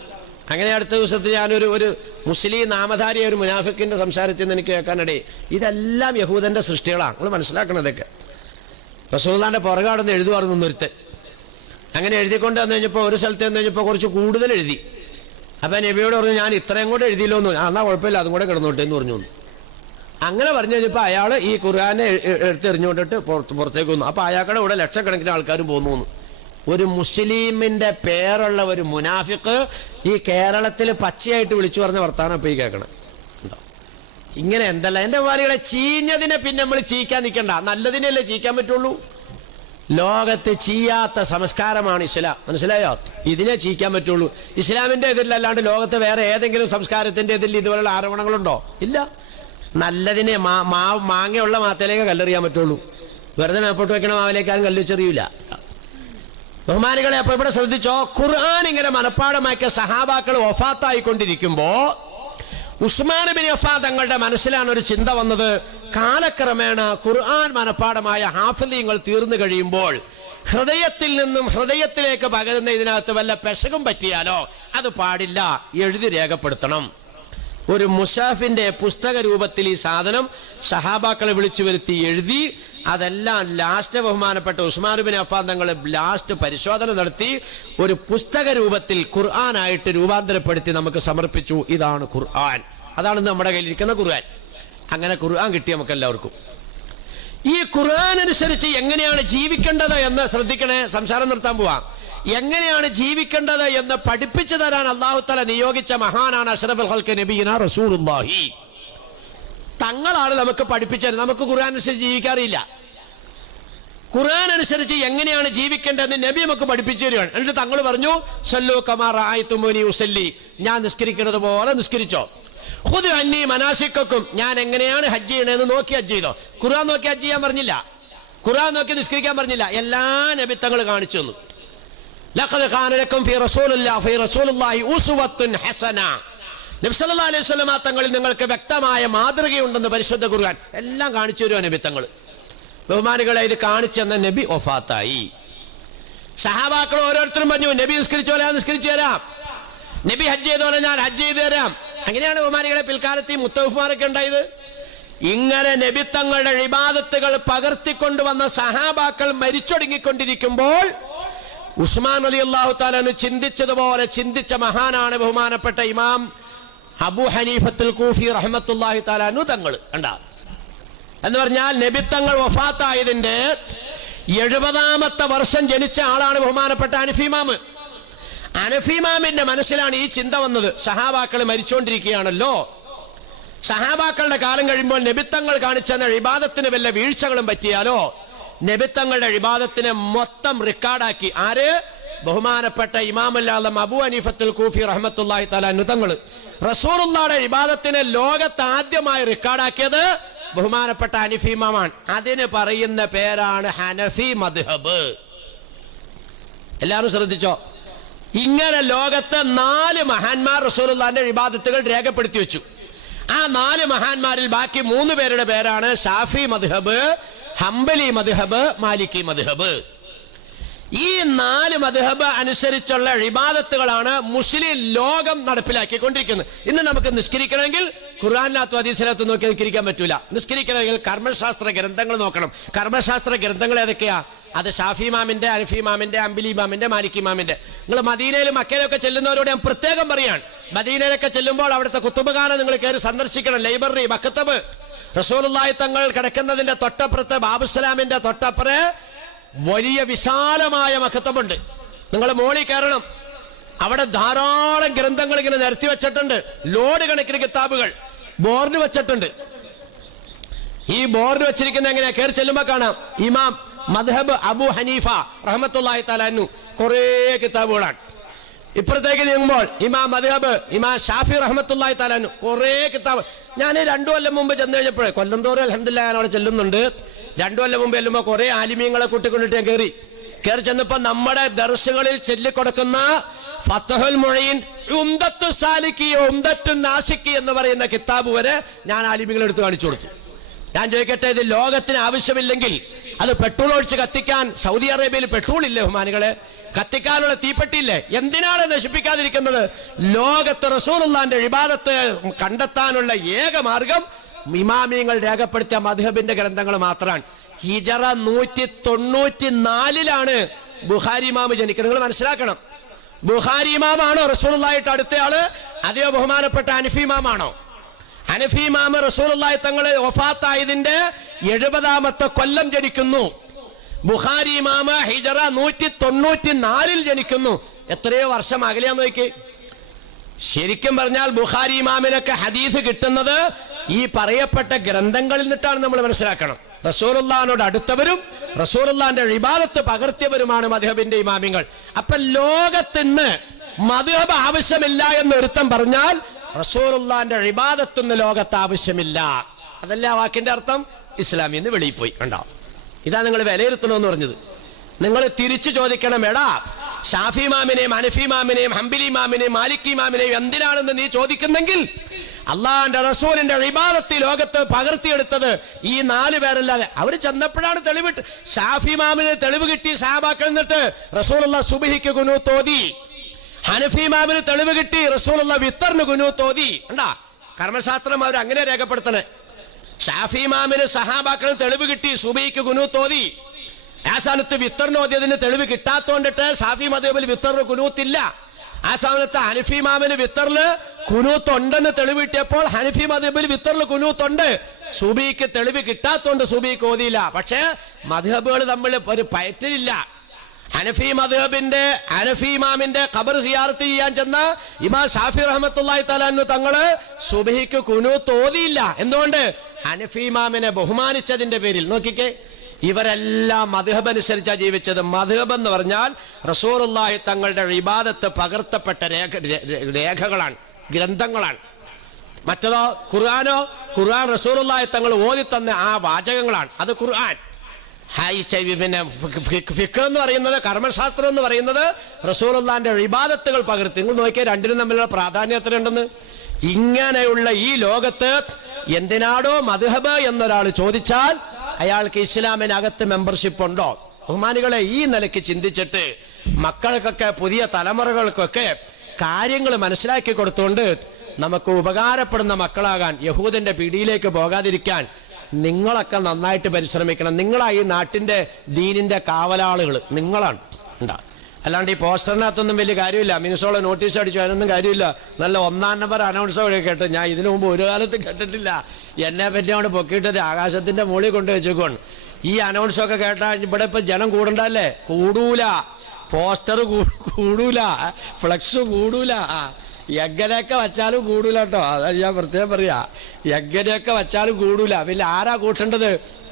അങ്ങനെ അടുത്ത ദിവസത്തിൽ ഞാനൊരു മുസ്ലിം നാമധാരിയ ഒരു മുനാഫിക്കിന്റെ സംസാരത്തിൽ നിന്ന് എനിക്ക് കേൾക്കാനിടയിൽ, ഇതെല്ലാം യഹൂദന്റെ സൃഷ്ടികളാണ്, നിങ്ങൾ മനസ്സിലാക്കണതൊക്കെ. റസൂലുള്ളാഹിന്റെ പുറകാടുന്ന് എഴുതുമായിരുന്നു ഒരുത്തൻ. അങ്ങനെ എഴുതിക്കൊണ്ട് വന്നു കഴിഞ്ഞപ്പോൾ ഒരു സ്ഥലത്ത് വന്നു കഴിഞ്ഞപ്പോൾ കുറച്ച് കൂടുതൽ എഴുതി. അപ്പൊ നബിയോട് പറഞ്ഞു, ഞാൻ ഇത്രയും കൂടെ എഴുതിയില്ലോ എന്ന്. എന്നാ കുഴപ്പമില്ല, അതും കൂടെ കിടന്നോട്ടെ എന്ന് പറഞ്ഞു. അങ്ങനെ പറഞ്ഞു കഴിഞ്ഞപ്പോൾ അയാൾ ഈ ഖുർആനെ എടുത്തെറിഞ്ഞുകൊണ്ടിട്ട് പുറത്തേക്ക് വന്നു. അപ്പൊ അയാളുടെ കൂടെ ലക്ഷക്കണക്കിന് ആൾക്കാരും പോന്നു. ഒരു മുസ്ലിമിന്റെ പേരുള്ള ഒരു മുനാഫിക്ക് ഈ കേരളത്തിൽ പച്ചയായിട്ട് വിളിച്ചു പറഞ്ഞ വർത്താനം ഇപ്പൊ ഈ കേൾക്കണം. ഇങ്ങനെ എന്തല്ല എന്റെ വാരികളെ, ചീഞ്ഞതിനെ പിന്നെ നമ്മൾ ചീക്കാൻ നിൽക്കണ്ട, നല്ലതിനല്ലേ ചീക്കാൻ പറ്റുള്ളൂ. ലോകത്ത് ചെയ്യാത്ത സംസ്കാരമാണ് ഇസ്ലാം, മനസ്സിലായോ? ഇതിനെ ചീക്കാൻ പറ്റുള്ളൂ. ഇസ്ലാമിന്റെ എതിരിലല്ലാണ്ട് ലോകത്ത് വേറെ ഏതെങ്കിലും സംസ്കാരത്തിന്റെ എതിരിൽ ഇതുപോലുള്ള ആരോപണങ്ങളുണ്ടോ? ഇല്ല. നല്ലതിനെ മാങ്ങയുള്ള മാത്തയിലേക്ക് കല്ലെറിയാൻ പറ്റുള്ളൂ. വെറുതെ മേപ്പോട്ട് വെക്കണ മാവിലേക്കാരും കല്ലെറിയൂല. ബഹുമാനികളെ, അപ്പൊ ഇവിടെ ശ്രദ്ധിച്ചോ, ഖുർആൻ ഇങ്ങനെ മനപ്പാടമാക്കിയ സഹാബാക്കൾ വഫാത്തായിക്കൊണ്ടിരിക്കുമ്പോ ഉസ്മാൻ ബിൻ അഫ്ഫാൻ തങ്ങളുടെ മനസ്സിലാണ് ഒരു ചിന്ത വന്നത്. കാലക്രമേണ ഖുർആൻ മനപ്പാടമായ ഹാഫിളീങ്ങൾ തീർന്നു കഴിയുമ്പോൾ ഹൃദയത്തിൽ നിന്നും ഹൃദയത്തിലേക്ക് പകരുന്ന ഇതിനകത്ത് വല്ല പെശകും പറ്റിയാലോ അത് പാടില്ല, എഴുതി രേഖപ്പെടുത്തണം. ഒരു മുസാഫിന്റെ പുസ്തക രൂപത്തിൽ ഈ സാധനം സഹാബാക്കളെ വിളിച്ചു വരുത്തി എഴുതി, അതെല്ലാം ലാസ്റ്റ് ബഹുമാനപ്പെട്ട ഉസ്മാൻ ബിൻ അഫ്ഫാൻ തങ്ങൾ ലാസ്റ്റ് പരിശോധന നടത്തി ഒരു പുസ്തക രൂപത്തിൽ ഖുർആനായിട്ട് രൂപാന്തരപ്പെടുത്തി നമുക്ക് സമർപ്പിച്ചു. ഇതാണ് ഖുർആൻ, അതാണ് നമ്മുടെ കയ്യിലിരിക്കുന്ന ഖുർആൻ. അങ്ങനെ ഖുർആൻ കിട്ടി നമുക്ക് എല്ലാവർക്കും. ഈ ഖുർആൻ അനുസരിച്ച് എങ്ങനെയാണ് ജീവിക്കേണ്ടത് എന്ന് ശ്രദ്ധിക്കണേ. സംസാരം നിർത്താൻ പോവാം. എങ്ങനെയാണ് ജീവിക്കേണ്ടത് എന്ന് പഠിപ്പിച്ചു തരാൻ അല്ലാഹു തആല നിയോഗിച്ച മഹാനാണ് അഷ്റഫുൽ ഖൽഖ് നബിയുനാ റസൂലുള്ളാഹി. തങ്ങളാണ് നമുക്ക് പഠിപ്പിച്ചത്. നമുക്ക് ഖുർആൻ അനുസരിച്ച് ജീവിക്കാറില്ല. ഖുർആൻ അനുസരിച്ച് എങ്ങനെയാണ് ജീവിക്കേണ്ടതെന്ന് നബി നമുക്ക് പഠിപ്പിച്ചു തരികയാണ്. എന്നിട്ട് തങ്ങൾ പറഞ്ഞു, സല്ലു കമാ റഅയ്തുമൂനി ഉസല്ലി, ഞാൻ നിസ്കരിക്കുന്നത് പോലെ നിസ്കരിച്ചോ. ഖുദു അന്നി മനാസിക്കക്കും, ഞാൻ എങ്ങനെയാണ് ഹജ്ജ് ചെയ്യണതെന്ന് നോക്കി ഹജ്ജ് ചെയ്തോ. ഖുർആൻ നോക്കി ഹജ്ജ് ചെയ്യാൻ പറഞ്ഞില്ല, ഖുർആൻ നോക്കി നിസ്കരിക്കാൻ പറഞ്ഞില്ല. എല്ലാ നബി തങ്ങൾ കാണിച്ചു തന്നു. ലഖദ് കാന ലക്കും ഫീ റസൂലുള്ളാഹി ഉസ്വത്തുൻ ഹസന, നബി സല്ലല്ലാഹു അലൈഹി വസല്ലം തങ്ങളിൽ നിങ്ങൾക്ക് വ്യക്തമായ മാതൃകയുണ്ടെന്ന് പരിശുദ്ധ ഖുർആൻ എല്ലാം കാണിച്ചു തരുവാ നബി തങ്ങൾ. ബഹുമാനികളെ, ഇത് കാണിച്ചെന്ന നബി വഫാത്തായി. സഹാബാക്കൾ ഓരോരുത്തരും പറഞ്ഞു, നബി നിസ്കരിച്ചോലെ ഞാൻ നിസ്കരിച്ചു തരാം, നബി ഹജ്ജ് ചെയ്തോലെ ഞാൻ ഹജ്ജ് ചെയ്തു തരാം. അങ്ങനെയാണ് ബഹുമാനികളെ പിൽക്കാലത്ത് ഈ മുത്തവഫ്മാരൊക്കെ ഉണ്ടായത്. ഇങ്ങനെ നബി തങ്ങളുടെ ഇബാദത്തുകൾ പകർത്തിക്കൊണ്ടുവന്ന സഹാബാക്കൾ മരിച്ചൊടുങ്ങിക്കൊണ്ടിരിക്കുമ്പോൾ ഉസ്മാൻ റളിയല്ലാഹു തആല അൻഹു ചിന്തിച്ചതുപോലെ ചിന്തിച്ച മഹാനാണ് ബഹുമാനപ്പെട്ട ഇമാം അബൂ ഹനീഫത്തുൽ കൂഫി റഹ്മത്തുള്ളാഹി തആല അൻഹു തങ്ങൾ. കണ്ടാ എന്ന് പറഞ്ഞാൽ നബിത്തങ്ങൾ വഫാത്തായതിന്റെ 70ാമത്തെ വർഷം ജനിച്ച ആളാണ് ബഹുമാനപ്പെട്ട ഹനഫിമാമ്. ഹനഫിമാമിന്റെ മനസ്സിലാണ് ഈ ചിന്ത വന്നത്. സഹാബാക്കൾ മരിച്ചുകൊണ്ടിരിക്കുകയാണല്ലോ, സഹാബാക്കളുടെ കാലം കഴിയുമ്പോൾ നബിത്തങ്ങൾ കാണിച്ചെന്ന ഇബാദത്തിന് വല്ല വീഴ്ചകളും പറ്റിയാലോ, നബിത്തങ്ങളുടെ ഇബാദത്തിനെ മൊത്തം റെക്കോർഡാക്കി ആര്? ബഹുമാനപ്പെട്ട ഇമാമുൽ ആലം അബൂ ഹനീഫത്തുൽ കൂഫി റഹ്മത്തുള്ളാഹി തആല അൻഹു തങ്ങൾ. റസൂലുള്ളാഹിയുടെ ഇബാദത്തിനെ ലോകത്ത് ആദ്യമായി റെക്കോർഡാക്കിയത് ബഹുമാനപ്പെട്ട ഹനഫി ഇമാമാണ്. അതിന് പറയുന്ന പേരാണ് ഹനഫി മദ്ഹബ്. എല്ലാവരും ശ്രദ്ധിച്ചോ. ഇങ്ങനെ ലോകത്ത് 4 മഹാന്മാർ റസൂലുള്ളാഹിന്റെ ഇബാദത്തുകൾ രേഖപ്പെടുത്തി വെച്ചു. ആ 4 മഹാന്മാരിൽ ബാക്കി 3 പേരുടെ പേരാണ് ഷാഫി മദ്ഹബ്, ഹംബലി മദ്ഹബ്, മാലിക്കി മദ്ഹബ്. ഈ 4 മദ്ഹബ് അനുസരിച്ചുള്ള ഇബാദത്തുകളാണ് മുസ്ലിം ലോകം നടപ്പിലാക്കിക്കൊണ്ടിരിക്കുന്നത്. ഇന്ന് നമുക്ക് നിസ്കരിക്കണമെങ്കിൽ ഖുർആനിനകത്തും ഹദീസിനകത്തും നോക്കി നിസ്കരിക്കാൻ പറ്റൂല. നിസ്കരിക്കണമെങ്കിൽ കർമ്മശാസ്ത്ര ഗ്രന്ഥങ്ങൾ നോക്കണം. കർമ്മശാസ്ത്ര ഗ്രന്ഥങ്ങൾ ഏതൊക്കെയാ? അത് ഷാഫി ഇമാമിന്റെ, ഹനഫി ഇമാമിന്റെ, അംബലി ഇമാമിന്റെ, മാലിക്കി ഇമാമിന്റെ. നിങ്ങൾ മദീനയിലും മക്കയിലൊക്കെ ചെല്ലുന്നവരോട് ഞാൻ പ്രത്യേകം പറയാണ്, മദീനയിലൊക്കെ ചെല്ലുമ്പോൾ അവിടുത്തെ കുത്തുബഖാന നിങ്ങൾ കയറി സന്ദർശിക്കണം. ലൈബ്രറി, മക്തബ്. റസൂലുള്ളാഹി തങ്ങൾ കിടക്കുന്നതിന്റെ തൊട്ടപ്പുറത്ത് ബാബുസലാമിന്റെ തൊട്ടപ്പുറേ വലിയ വിശാലമായ മക്തബുണ്ട്. നിങ്ങൾ മോളിൽ കയറണം. അവിടെ ധാരാളം ഗ്രന്ഥങ്ങൾ ഇങ്ങനെ നിരത്തി വെച്ചിട്ടുണ്ട്. ലോഡ് കണക്കിന് കിതാബുകൾ ബോർഡ് വെച്ചിട്ടുണ്ട്. ഈ ബോർഡ് വെച്ചിരിക്കുന്ന എങ്ങനെയാ? കയറി ചെല്ലുമ്പോ കാണാം ഇമാം മദ്ഹബ് അബൂ ഹനീഫ റഹ്മത്തുള്ളാഹി തആല അൻഹു, കുറേ കിതാബുകളാണ്. ഇപ്പുറത്തേക്ക് നീങ്ങുമ്പോൾ ഇമാം മദ്ഹബ് ഇമാം ഷാഫി റഹ്മത്തുള്ളാഹി തആല അൻഹു, കുറേ കിതാബ്. ഞാൻ 2 കൊല്ലം മുമ്പ് ചെന്ന് കഴിഞ്ഞപ്പോഴേ, കൊല്ലം തോറും അൽഹംദുലില്ലാഹ് ഞാൻ അവിടെ ചെല്ലുന്നുണ്ട്. 2 കൊല്ലം മുമ്പ് ചെല്ലുമ്പോൾ കുറെ ആലിമീങ്ങളെ കൂട്ടിക്കൊണ്ടിട്ട് ഞാൻ കയറി ചെന്നപ്പോ നമ്മുടെ ദർസുകളിൽ ചൊല്ലിക്കൊടുക്കുന്ന ഫത്ഹുൽ മുഈൻ, ഉംദത്തു സാലിക്കി, ഉംദത്തു നാസിക്കി എന്ന് പറയുന്ന കിതാബ് വരെ ഞാൻ ആലിമീങ്ങളെ എടുത്ത് കാണിച്ചു കൊടുത്തു. ഞാൻ ചോദിക്കട്ടെ, ഇത് ലോകത്തിന് ആവശ്യമില്ലെങ്കിൽ അത് പെട്രോൾ ഒഴിച്ച് കത്തിക്കാൻ സൗദി അറേബ്യയിൽ പെട്രോൾ ഇല്ലേ ബഹുമാനികളെ? കത്തിക്കാനുള്ള തീപ്പെട്ടിയില്ലേ? എന്തിനാണ് നശിപ്പിക്കാതിരിക്കുന്നത്? ലോകത്ത് റസൂലുള്ളാഹിന്റെ ഇബാദത്ത് കണ്ടെത്താനുള്ള ഏക മാർഗം ഇമാമിയങ്ങൾ രേഖപ്പെടുത്തിയ മദ്ഹബിന്റെ ഗ്രന്ഥങ്ങൾ മാത്രമാണ്. ഹിജറ 194 ബുഖാരി ഇമാം ജനിക്കുന്നത്. നിങ്ങൾ മനസ്സിലാക്കണം, ബുഖാരി ഇമാമാണോ റസൂലുള്ളാഹിയുടെ അടുത്തയാള്? അതെയോ ബഹുമാനപ്പെട്ട ഹനഫി ഇമാമാണോ? ഹനഫി ഇമാം റസൂലുള്ളാഹി തങ്ങളെ വഫാത്തായതിന്റെ 70ാമത്തെ കൊല്ലം ജനിക്കുന്നു. ബുഖാരി ഇമാം ഹിജറ 194 ജനിക്കുന്നു. എത്രയോ വർഷം അകലെയാന്ന് നോക്കി. ശരിക്കും പറഞ്ഞാൽ ബുഖാരി ഇമാമിനൊക്കെ ഹദീസ് കിട്ടുന്നത് ഈ പറയപ്പെട്ട ഗ്രന്ഥങ്ങളിൽ നിന്നിട്ടാണ് നമ്മൾ മനസ്സിലാക്കണം. റസൂലുള്ളാഹിനോട് അടുത്തവരും റസൂലുള്ളാഹിന്റെ ഇബാദത്ത് പകർത്തിയവരുമാണ് മദ്ഹബിന്റെ ഇമാമിങ്ങൾ. അപ്പൊ ലോകത്തിന് മദ്ഹബ് ആവശ്യമില്ല എന്ന് ഒരുത്തം പറഞ്ഞാൽ റസൂലുള്ളാഹിന്റെ ഇബാദത്തിന് ലോകത്ത് ആവശ്യമില്ല. അതല്ല ആ വാക്കിന്റെ അർത്ഥം. ഇസ്ലാമിൽ നിന്ന് വെളിയിൽ പോയി. കണ്ടോ? ഇതാ നിങ്ങൾ വിലയിരുത്തണമെന്ന് പറഞ്ഞത്. നിങ്ങൾ തിരിച്ചു ചോദിക്കണം, എടാ ഷാഫി ഇമാമിനെയും ഹനഫി ഇമാമിനെയും ഹംബലി ഇമാമിനെയും മാലിക്കി ഇമാമിനെയും എന്തിനാണെന്ന് നീ ചോദിക്കുന്നെങ്കിൽ അള്ളാഹിന്റെ റസൂലിന്റെ ഇബാദത്ത് ലോകത്ത് പകർത്തിയെടുത്തത് ഈ 4 പേരല്ലാതെ. അവർ ചെന്നപ്പോഴാണ് തെളിവിട്ട്. ഷാഫി ഇമാമിന് തെളിവ് കിട്ടി സഹാബാക്കൾ എന്നിട്ട് റസൂലുള്ളാഹി സുബ്ഹിക്ക് ഖുനൂത്ത് ഓതി. ഹനഫി ഇമാമിന് തെളിവ് കിട്ടി റസൂലുള്ളാഹി വിത്തറിന് ഖുനൂത്ത് ഓതി. കണ്ടാ, കർമ്മശാസ്ത്രം അവർ അങ്ങനെ രേഖപ്പെടുത്തണേ. ഷാഫി ഇമാമിന് സഹാബാക്കൾ തെളിവ് കിട്ടി സുബ്ഹിക്ക് ഖുനൂത്ത് ഓതി. ആ സ്ഥാനത്ത് വിത്തറിന് ഓതിയതിന് തെളിവ് കിട്ടാത്തോണ്ടിട്ട് ഷാഫി മദ്ഹബിൽ വിത്തറിന് ഖുനൂത്തില്ല. ആ സ്ഥാനത്ത് ഹനഫി ഇമാമിന് വിത്തറില് ഖുനൂത്ത് ഉണ്ടെന്ന് തെളിവ് കിട്ടിയപ്പോൾ ഹനഫി മദ്ഹബിൽ വിത്തറിൽ ഖുനൂത്തുണ്ട്. സുബ്ഹിക്ക് തെളിവ് കിട്ടാത്തോണ്ട് സുബ്ഹിക്ക് ഓതിയില്ല. പക്ഷേ മദ്ഹബുകൾ തമ്മിൽ ഒരു പയറ്റിലില്ല. ഹനഫി ഇമാമിന്റെ ഖബർ സിയാറത്ത് ചെയ്യാൻ ചെന്ന ഇമാം ഷാഫി റഹ്മത്തുള്ളാഹി തആല അൻഹു തങ്ങള് സുബ്ഹിക്ക് ഖുനൂത്ത് ഓതിയില്ല. എന്തുകൊണ്ട്? ഹനഫി ഇമാമിനെ ബഹുമാനിച്ചതിന്റെ പേരിൽ നോക്കിക്കേ, ഇവരെല്ലാം മദ്ഹബ് അനുസരിച്ചാ ജീവിച്ചത്. മദ്ഹബ് എന്ന് പറഞ്ഞാൽ റസൂലുള്ളാഹി തങ്ങളുടെ ഇബാദത്ത് പകർത്തപ്പെട്ട രേഖകളാണ്, ഗ്രന്ഥങ്ങളാണ്. മറ്റതോ ഖുർആനോ, ഖുർആൻ റസൂലുള്ളാഹി തങ്ങൾ ഓതി തന്ന ആ വാചകങ്ങളാണ്, അത് ഖുർആൻ. പിന്നെ ഫിഖ് എന്ന് പറയുന്നത്, കർമ്മശാസ്ത്രം എന്ന് പറയുന്നത് റസൂലുള്ളാഹിന്റെ ഇബാദത്തുകൾ പകർത്തി. നിങ്ങൾ നോക്കിയാൽ രണ്ടിനും തമ്മിലുള്ള പ്രാധാന്യം എത്രയുണ്ടെന്ന്. ഇങ്ങനെയുള്ള ഈ ലോകത്ത് എന്തിനാടോ മദ്ഹബ് എന്നൊരാൾ ചോദിച്ചാൽ അയാൾക്ക് ഇസ്ലാമിനകത്ത് മെമ്പർഷിപ്പ് ഉണ്ടോ? ബഹുമാനികളെ, ഈ നിലയ്ക്ക് ചിന്തിച്ചിട്ട് മക്കൾക്കൊക്കെ, പുതിയ തലമുറകൾക്കൊക്കെ കാര്യങ്ങൾ മനസ്സിലാക്കി കൊടുത്തുകൊണ്ട് നമുക്ക് ഉപകാരപ്പെടുന്ന മക്കളാകാൻ, യഹൂദന്റെ പിടിയിലേക്ക് പോകാതിരിക്കാൻ നിങ്ങളൊക്കെ നന്നായിട്ട് പരിശ്രമിക്കണം. നിങ്ങളാ ഈ നാട്ടിന്റെ ദീനിന്റെ കാവലാളുകൾ, നിങ്ങളാണ്. ഉണ്ടാ, അല്ലാണ്ട് ഈ പോസ്റ്ററിനകത്തൊന്നും വലിയ കാര്യമില്ല. മിനിസോള നോട്ടീസ് അടിച്ചു, അതിനൊന്നും കാര്യമില്ല. നല്ല 1-ാം നമ്പർ അനൗൺസ് വഴി കേട്ടു. ഞാൻ ഇതിനു മുമ്പ് ഒരു കാലത്ത് കേട്ടിട്ടില്ല. എന്നെ പറ്റി അവിടെ പൊക്കിയിട്ടത് ആകാശത്തിന്റെ മുകളിൽ കൊണ്ട് വെച്ചേക്കോണ്. ഈ അനൗൺസൊക്കെ കേട്ടാൽ ഇവിടെ ഇപ്പൊ ജനം കൂടണ്ടല്ലേ? കൂടൂല. Poster കൂടൂല, flux കൂടൂല. എങ്ങനെയൊക്കെ വച്ചാലും കൂടൂല കേട്ടോ. അതാ ഞാൻ പ്രത്യേകം പറയാ, എങ്ങനെയൊക്കെ വച്ചാലും കൂടൂല. പിന്നെ ആരാ കൂട്ടേണ്ടത്?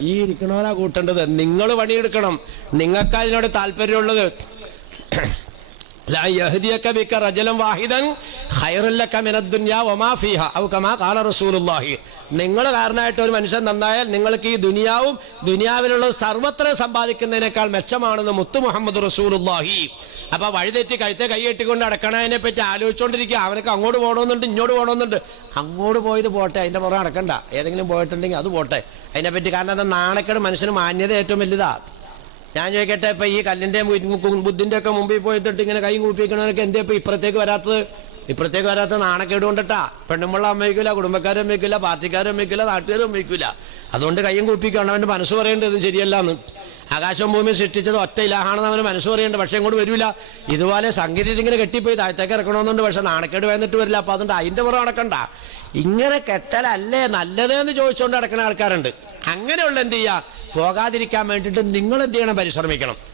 ഈ ഇരിക്കണവരാ കൂട്ടേണ്ടത്. നിങ്ങൾ പണിയെടുക്കണം. നിങ്ങൾക്ക് അതിനോട് താല്പര്യമുള്ളത്. നിങ്ങൾ കാരണമായിട്ട് ഒരു മനുഷ്യൻ നന്നായാൽ നിങ്ങൾക്ക് ഈ ദുനിയാവും ദുനിയാവിലുള്ള സർവത്ര സമ്പാദിക്കുന്നതിനേക്കാൾ മെച്ചമാണെന്ന് മുത്തു മുഹമ്മദ് റസൂലുള്ളാഹി. അപ്പൊ വഴിതെറ്റി കഴുത്തെ കൈയെട്ടിക്കൊണ്ട് അടക്കണതിനെ പറ്റി ആലോചിച്ചോണ്ടിരിക്കുക. അവനൊക്കെ അങ്ങോട്ട് പോകണമെന്നുണ്ട്, ഇങ്ങോട്ട് പോകണമെന്നുണ്ട്. അങ്ങോട്ട് പോയത് പോട്ടെ, അതിന്റെ പുറം അടക്കണ്ട. ഏതെങ്കിലും പോയിട്ടുണ്ടെങ്കിൽ അത് പോട്ടെ, അതിനെപ്പറ്റി. കാരണം അത് നാണക്കേട്. മനുഷ്യന് മാന്യത ഏറ്റവും വലുതാ. ഞാൻ ചോദിക്കട്ടെ, ഇപ്പൊ ഈ കല്ലിന്റെ ബുദ്ധിന്റെ ഒക്കെ മുമ്പിൽ പോയിട്ടിട്ട് ഇങ്ങനെ കൈ കൂപ്പിക്കണവരൊക്കെ എന്തേ ഇപ്പൊ ഇപ്പുറത്തേക്ക് വരാത്തത്? ഇപ്പുറത്തേക്ക് വരാത്ത നാണക്കേട് കൊണ്ടിട്ടാ. പെണ്ണുമ്പള്ള അമ്മയ്ക്കില്ല, കുടുംബക്കാരും അമ്മയ്ക്കില്ല, പാർട്ടിക്കാരും അമ്മയ്ക്കില്ല, നാട്ടുകാരും അമ്മയ്ക്കില്ല. അതുകൊണ്ട് കയ്യും കൂപ്പിക്കണം. അവന്റെ മനസ്സ് പറയേണ്ടത് ഇതും ശരിയല്ലാന്ന്. ആകാശവും ഭൂമി സൃഷ്ടിച്ചത് ഒറ്റ ഇലാഹാണെന്ന് അവന് മനസ്സ് പറയേണ്ടത്. പക്ഷെ ഇങ്ങോട്ട് വരില്ല. ഇതുപോലെ സംഗീതത്തിൽ ഇങ്ങനെ കെട്ടിപ്പോയി താഴത്തേക്ക് ഇറക്കണമെന്നുണ്ട്. പക്ഷെ നാണക്കേട് വേന്നിട്ട് വരില്ല. അപ്പൊ അതുകൊണ്ട് അതിന്റെ പുറം നടക്കണ്ട. ഇങ്ങനെ കെട്ടലല്ലേ നല്ലത് എന്ന് ചോദിച്ചുകൊണ്ട് നടക്കുന്ന ആൾക്കാരുണ്ട്. അങ്ങനെയുള്ള എന്ത് ചെയ്യാ, പോകാതിരിക്കാൻ വേണ്ടിയിട്ട് നിങ്ങൾ എന്ത് ചെയ്യണം? പരിശ്രമിക്കണം.